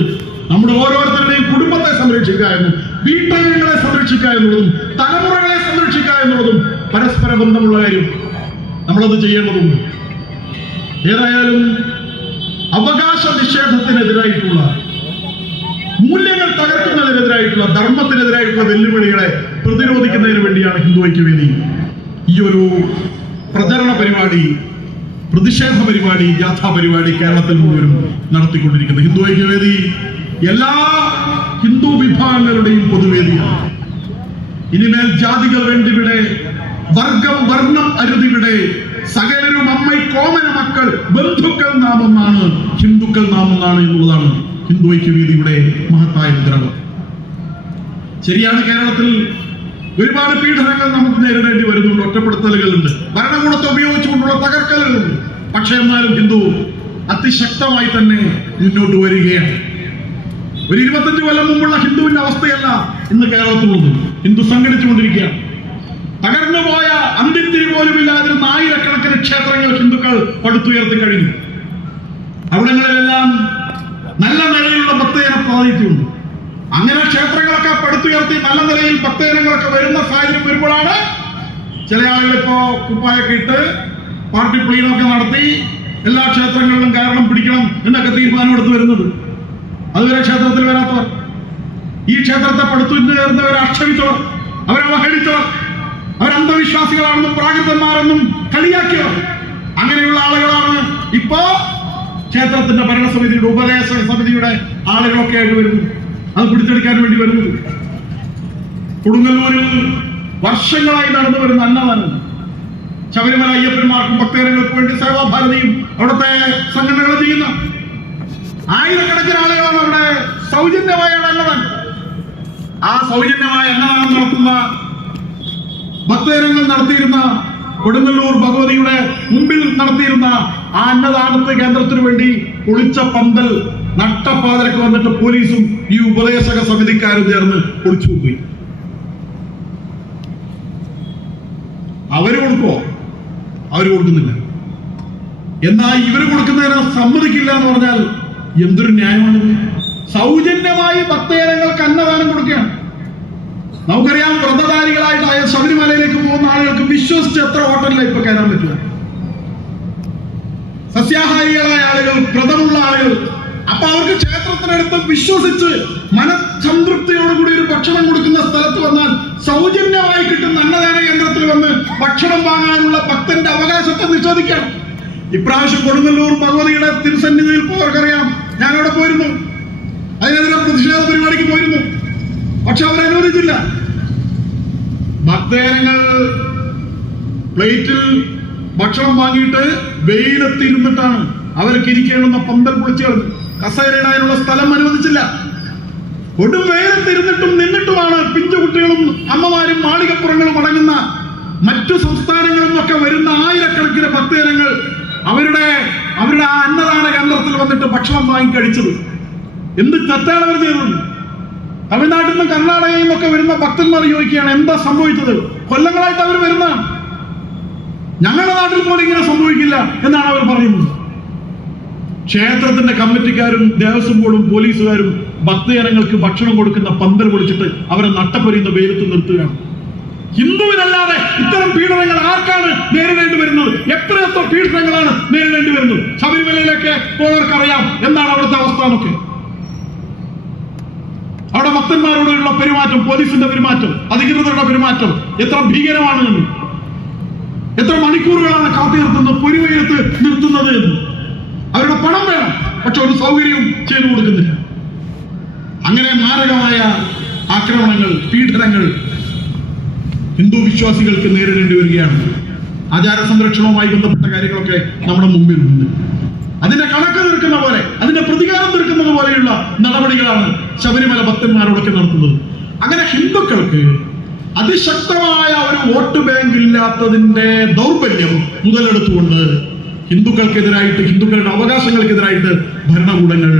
നമ്മുടെ ഓരോരുത്തരുടെയും കുടുംബത്തെ സംരക്ഷിക്കുക എന്നും വീട്ടംഗങ്ങളെ സംരക്ഷിക്കുക എന്നുള്ളതും തലമുറകളെ സംരക്ഷിക്കുക എന്നുള്ളതും പരസ്പര ബന്ധമുള്ള കാര്യം. നമ്മളത് ചെയ്യേണ്ടതുണ്ട്. ഏതായാലും അവകാശ നിഷേധത്തിനെതിരായിട്ടുള്ള, മൂല്യങ്ങൾ തകർക്കുന്നതിനെതിരായിട്ടുള്ള, ധർമ്മത്തിനെതിരായിട്ടുള്ള വെല്ലുവിളികളെ പ്രതിരോധിക്കുന്നതിന് വേണ്ടിയാണ് ഹിന്ദു ഐക്യവേദി ഈ ഒരു പ്രചരണ പരിപാടി, പ്രതിഷേധ പരിപാടി, ജാഥാ പരിപാടി കേരളത്തിൽ മുഴുവനും നടത്തിക്കൊണ്ടിരിക്കുന്നത്. ഹിന്ദു ഐക്യവേദി എല്ലാ ഹിന്ദു വിഭാഗങ്ങളുടെയും പൊതുവേദിയാണ്. ഇനിമേൽ ജാതികൾ വേണ്ടിവിടെ, വർഗം വർണ്ണം അരുതിവിടെ, സകലരും അമ്മൈ കോമന മക്കൾ, ബന്ധുക്കൾ നാം ഒന്നാണ്, ഹിന്ദുക്കൾ നാം ഒന്നാണ് എന്നുള്ളതാണ് ഹിന്ദു ഐക്യവേദിയുടെ മഹത്തായ മുദ്രാവാക്യം. ശരിയാണ്, കേരളത്തിൽ ഒരുപാട് പീഡനങ്ങൾ നമുക്ക് നേരിടേണ്ടി വരുന്നുണ്ട്, ഒറ്റപ്പെടുത്തലുകളുണ്ട്, ഭരണകൂടത്തെ ഉപയോഗിച്ചുകൊണ്ടുള്ള തകർക്കലുകളുണ്ട്. പക്ഷെ എന്നാലും ഹിന്ദു അതിശക്തമായി തന്നെ മുന്നോട്ട് വരികയാണ്. ഒരു 25 കൊല്ലം മുമ്പുള്ള ഹിന്ദുവിന്റെ അവസ്ഥയല്ല ഇന്ന് കേരളത്തിലുള്ളത്. ഹിന്ദു സംഘടിച്ചുകൊണ്ടിരിക്കുകയാണ്. തകർന്നുപോയ അന്ത്യത്തിരി പോലും ഇല്ലാതിരുന്ന ആയിരക്കണക്കിന് ക്ഷേത്രങ്ങൾ ഹിന്ദുക്കൾ പടുത്തുയർത്തി കഴിഞ്ഞു. അവിടങ്ങളിലെല്ലാം നല്ല നിലയിലുള്ള ഭക്തജന പ്രാതിനിധ്യമുണ്ട്. അങ്ങനെ ക്ഷേത്രങ്ങളൊക്കെ പടുത്തുയർത്തി നല്ല നിലയിൽ ഭക്തജനങ്ങളൊക്കെ വരുന്ന സാഹചര്യം വരുമ്പോഴാണ് ചില ആളുകൾ ഇപ്പോ കുപ്പായൊക്കെ ഇട്ട് പാർട്ടി പ്ലീനൊക്കെ നടത്തി എല്ലാ ക്ഷേത്രങ്ങളിലും കാരണം പിടിക്കണം എന്നൊക്കെ തീരുമാനമെടുത്ത് വരുന്നത്. അതുവരെ ക്ഷേത്രത്തിൽ വരാത്തവർ, ഈ ക്ഷേത്രത്തെ പടുത്തുയർന്നവരെ ആക്ഷേപിച്ചവർ, അവരെ അവഹേളിച്ചവർ, അവരന്ധവിശ്വാസികളാണെന്നും പ്രാകൃതന്മാരെന്നും കളിയാക്കിയവർ, അങ്ങനെയുള്ള ആളുകളാണ് ഇപ്പോ ക്ഷേത്രത്തിന്റെ ഭരണസമിതിയുടെ ഉപദേശ സമിതിയുടെ ആളുകളൊക്കെ ആയിട്ട് വരുന്നത്, അത് പിടിച്ചെടുക്കാൻ വേണ്ടി വരുന്നത്. കൊടുങ്ങല്ലൂരിൽ വർഷങ്ങളായി നടന്നു വരുന്ന അന്നദാനം, ശബരിമല അയ്യപ്പന്മാർക്കും ഭക്തജനങ്ങൾക്കും വേണ്ടി സേവാഭാരതിയും അവിടുത്തെ സംഘടനകൾ ചെയ്യുന്ന ആയിരക്കണക്കിന് ആളുകളാണ് അവിടെ സൗജന്യമായാണ് അന്നദാനം. ആ സൗജന്യമായ അന്നദാനം നടത്തുന്ന ഭക്തജനങ്ങൾ നടത്തിയിരുന്ന കൊടുങ്ങല്ലൂർ ഭഗവതിയുടെ മുമ്പിൽ നടത്തിയിരുന്ന ആ അന്നദാനത്തെ കേന്ദ്രത്തിനു വേണ്ടി പൊളിച്ച പന്തൽ നട്ടപ്പാതിരക്ക് വന്നിട്ട് പോലീസും ഈ ഉപദേശക സമിതിക്കാരും ചേർന്ന് പൊളിച്ചു പോയി. അവര് കൊടുക്കോ? അവര് കൊടുക്കുന്നില്ല. എന്നാൽ ഇവര് കൊടുക്കുന്നതിന് സമ്മതിക്കില്ല എന്ന് പറഞ്ഞാൽ എന്തൊരു ന്യായമാണിത്? സൗജന്യമായി ഭക്തജനങ്ങൾക്ക് അന്നദാനം കൊടുക്കുകയാണ്. നമുക്കറിയാം, വ്രതധാരികളായിട്ടായ ശബരിമലയിലേക്ക് പോകുന്ന ആളുകൾക്ക് വിശ്വസിച്ച് എത്ര ഹോട്ടലിലാണ് ഇപ്പൊ കയറാൻ പറ്റില്ല. സസ്യാഹാരികളായ ആളുകൾ, വ്രതമുള്ള ആളുകൾ, അപ്പൊ അവർക്ക് ക്ഷേത്രത്തിനടുത്ത് വിശ്വസിച്ച് മനസംതൃപ്തിയോടുകൂടി ഒരു ഭക്ഷണം കൊടുക്കുന്ന സ്ഥലത്ത് വന്നാൽ സൗജന്യമായി കിട്ടുന്ന അന്നദാന കേന്ദ്രത്തിൽ വന്ന് ഭക്ഷണം വാങ്ങാനുള്ള ഭക്തന്റെ അവകാശത്തെ നിഷേധിക്കണം. ഇപ്രാവശ്യം കൊടുങ്ങല്ലൂർ ഭഗവതിയുടെ തിരുസന്നിധിയിൽ പോയവർക്കറിയാം, ഞാൻ അവിടെ പോയിരുന്നു, അതിനെതിരെ പ്രതിഷേധ പരിപാടിക്ക് പോയിരുന്നു. പക്ഷെ അവരനുവദിച്ചില്ല. ഭക്തജനങ്ങൾ പ്ലേറ്റിൽ ഭക്ഷണം വാങ്ങിയിട്ട് വെയിലത്തിരുന്നിട്ടാണ് അവർക്ക് ഇരിക്കേണ്ടുന്ന പന്തൽ പൊളിച്ചു കളഞ്ഞു. കസേരയിടാനുള്ള സ്ഥലം അനുവദിച്ചില്ല. കൊടും വെയിലത്തിരുന്നിട്ടും നിന്നിട്ടുമാണ് പിഞ്ചു കുട്ടികളും അമ്മമാരും മാളികപ്പുറങ്ങളും അടങ്ങുന്ന മറ്റു സംസ്ഥാനങ്ങളിൽ നിന്നൊക്കെ വരുന്ന ആയിരക്കണക്കിന് ഭക്തജനങ്ങൾ അവരുടെ ആ അന്നദാന കേന്ദ്രത്തിൽ വന്നിട്ട് ഭക്ഷണം വാങ്ങി കഴിച്ചത്. എന്ത് തെറ്റാണ് അവർ ചെയ്തത്? തമിഴ്നാട്ടിൽ നിന്നും കർണാടകയിൽ നിന്നൊക്കെ വരുന്ന ഭക്തന്മാർ ചോദിക്കുകയാണ്, എന്താ സംഭവിച്ചത്? കൊല്ലങ്ങളായിട്ട് അവർ വരുന്ന, ഞങ്ങളുടെ നാട്ടിൽ പോലും ഇങ്ങനെ സംഭവിക്കില്ല എന്നാണ് അവർ പറയുന്നത്. ക്ഷേത്രത്തിന്റെ കമ്മിറ്റിക്കാരും ദേവസ്വം ബോർഡും പോലീസുകാരും ഭക്തജനങ്ങൾക്ക് ഭക്ഷണം കൊടുക്കുന്ന പന്തൽ പൊളിച്ചിട്ട് അവരെ നട്ടപ്പൊരിയുന്ന വെയിലത്ത് നിർത്തുകയാണ്. ഹിന്ദുവിനല്ലാതെ ഇത്തരം പീഡനങ്ങൾ ആർക്കാണ് നേരിടേണ്ടി വരുന്നത്? എത്രയെത്ര പീഡനങ്ങളാണ് നേരിടേണ്ടി വരുന്നത്? ശബരിമലയിലേക്ക് പോയവർക്കറിയാം എന്താണ് അവിടുത്തെ അവസ്ഥ എന്നൊക്കെ. അവിടെ ഭക്തന്മാരോടുള്ള പെരുമാറ്റം, പോലീസിന്റെ പെരുമാറ്റം, അധികൃതരുടെ പെരുമാറ്റം എത്ര ഭീകരമാണ് എന്ന്, എത്ര മണിക്കൂറുകളാണ് കാത്തു നിർത്തുന്നത്, പൊരിവെയിലത്ത് നിർത്തുന്നത് എന്ന്. അവരുടെ പണം വേണം, പക്ഷെ ഒരു സൗകര്യവും ചെയ്തു കൊടുക്കുന്നില്ല. അങ്ങനെ മാരകമായ ആക്രമണങ്ങൾ, പീഡനങ്ങൾ ഹിന്ദു വിശ്വാസികൾക്ക് നേരിടേണ്ടി വരികയാണ്. ആചാര സംരക്ഷണവുമായി ബന്ധപ്പെട്ട കാര്യങ്ങളൊക്കെ നമ്മുടെ മുമ്പിലുണ്ട്. അതിന്റെ കണക്ക് തീർക്കുന്ന പോലെ, അതിന്റെ പ്രതികാരം തീർക്കുന്നത് പോലെയുള്ള നടപടികളാണ് ശബരിമല ഭക്തന്മാരോടൊക്കെ നടത്തുന്നത്. അങ്ങനെ ഹിന്ദുക്കൾക്ക് അതിശക്തമായ ഒരു വോട്ട് ബാങ്ക് ഇല്ലാത്തതിന്റെ ദൗർബല്യം മുതലെടുത്തുകൊണ്ട് ഹിന്ദുക്കൾക്കെതിരായിട്ട്, ഹിന്ദുക്കളുടെ അവകാശങ്ങൾക്കെതിരായിട്ട് ഭരണകൂടങ്ങൾ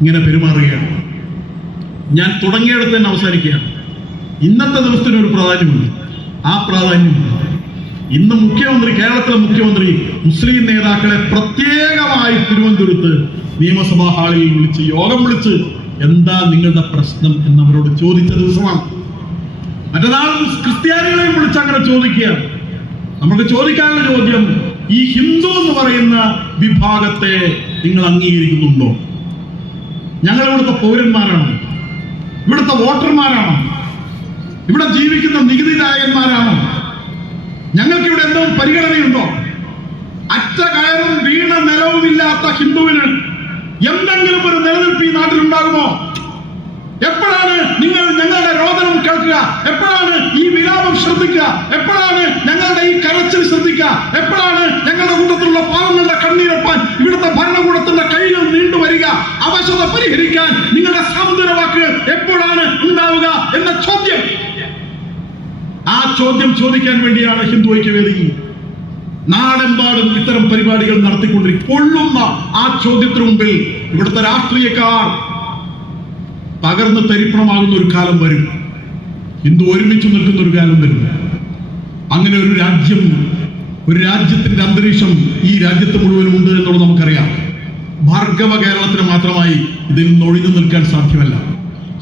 ഇങ്ങനെ പെരുമാറുകയാണ്. ഞാൻ തുടങ്ങിയിടത്ത് തന്നെ അവസാനിക്കുകയാണ്. ഇന്നത്തെ ദിവസത്തിന് ഒരു പ്രാധാന്യമുണ്ട്. ആ പ്രാധാന്യം ഇന്ന് മുഖ്യമന്ത്രി, കേരളത്തിലെ മുഖ്യമന്ത്രി മുസ്ലിം നേതാക്കളെ പ്രത്യേകമായി തിരുവനന്തപുരത്ത് നിയമസഭാ ഹാളിൽ വിളിച്ച് യോഗം വിളിച്ച് എന്താ നിങ്ങളുടെ പ്രശ്നം എന്നവരോട് ചോദിച്ച ദിവസമാണ്. മറ്റന്നാൾ ക്രിസ്ത്യാനികളെയും വിളിച്ച് അങ്ങനെ ചോദിക്കുകയാണ്. നമുക്ക് ചോദിക്കാനുള്ള ചോദ്യം, ഈ ഹിന്ദു എന്ന് പറയുന്ന വിഭാഗത്തെ നിങ്ങൾ അംഗീകരിക്കുന്നുണ്ടോ? ഞങ്ങൾ ഇവിടുത്തെ പൗരന്മാരാണ്, ഇവിടുത്തെ വോട്ടർമാരാണ്, ഇവിടെ ജീവിക്കുന്ന നികുതിദായകന്മാരാണ്. ഞങ്ങൾക്ക് ഇവിടെ എന്തോ പരിഗണനയുണ്ടോ? അറ്റ കയറും വീണ നിലവുമില്ലാത്ത ഹിന്ദുവിന് എന്തെങ്കിലും ഒരു നിലനിൽപ്പ് ഈ നാട്ടിലുണ്ടാകുമോ? എപ്പോഴാണ് നിങ്ങൾ ഞങ്ങളുടെ രോദനം കേൾക്കുക? എപ്പോഴാണ് ഈ വിലാപം ശ്രദ്ധിക്കുക? എപ്പോഴാണ് ഞങ്ങളുടെ ഈ കരച്ചിൽ ശ്രദ്ധിക്കുക? എപ്പോഴാണ് ഞങ്ങളുടെ കൂട്ടത്തിലുള്ള പാവങ്ങളുടെ കണ്ണീരൊപ്പാൻ ഇവിടുത്തെ ഭരണകൂടത്തിന്റെ കൈകൾ നീണ്ടുവരിക? അവശത പരിഹരിക്കാൻ നിങ്ങളുടെ സാന്ത്വന വാക്ക് എപ്പോഴാണ് ഉണ്ടാവുക എന്ന ചോദ്യം, ആ ചോദ്യം ചോദിക്കാൻ വേണ്ടിയാണ് ഹിന്ദു ഐക്യവേദി നാടെമ്പാടും ഇത്തരം പരിപാടികൾ നടത്തിക്കൊണ്ടിരിക്കും. പൊള്ളുന്ന ആ ചോദ്യത്തിന് മുമ്പിൽ ഇവിടുത്തെ രാഷ്ട്രീയക്കാർ തകർന്ന് തരിപ്പണമാകുന്ന ഒരു കാലം വരും. ഹിന്ദു ഒരുമിച്ച് നിൽക്കുന്ന ഒരു കാലം വരും. അങ്ങനെ ഒരു രാജ്യം, ഒരു രാജ്യത്തിന്റെ അന്തരീക്ഷം ഈ രാജ്യത്ത് മുഴുവനും ഉണ്ട് എന്നുള്ളത് നമുക്കറിയാം. ഭാർഗവ കേരളത്തിന് മാത്രമായി ഇതിൽ നിന്ന് ഒഴിഞ്ഞു നിൽക്കാൻ സാധ്യമല്ല.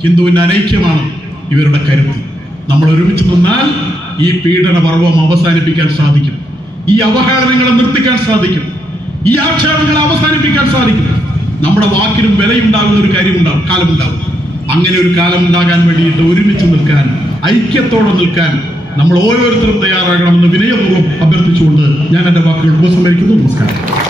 ഹിന്ദുവിന്റെ അനൈക്യമാണ് ഇവരുടെ കരുത്ത്. നമ്മൾ ഒരുമിച്ച് നിന്നാൽ ഈ പീഡന പർവ്വം അവസാനിപ്പിക്കാൻ സാധിക്കും. ഈ അവഹേളനങ്ങളെ നിർത്തിക്കാൻ സാധിക്കും. ഈ ആക്ഷേപങ്ങളെ അവസാനിപ്പിക്കാൻ സാധിക്കും. നമ്മുടെ വാക്കിനും വിലയുണ്ടാകുന്ന ഒരു കാലമുണ്ടാകും. അങ്ങനെ ഒരു കാലം ഉണ്ടാകാൻ വേണ്ടിയിട്ട് ഒരുമിച്ച് നിൽക്കാൻ, ഐക്യത്തോടെ നിൽക്കാൻ നമ്മൾ ഓരോരുത്തരും തയ്യാറാകണമെന്ന് വിനയപൂർവ്വം അഭ്യർത്ഥിച്ചുകൊണ്ട് ഞാൻ എന്റെ വാക്കുകൾ ഉപസംഹരിക്കുന്നു. നമസ്കാരം.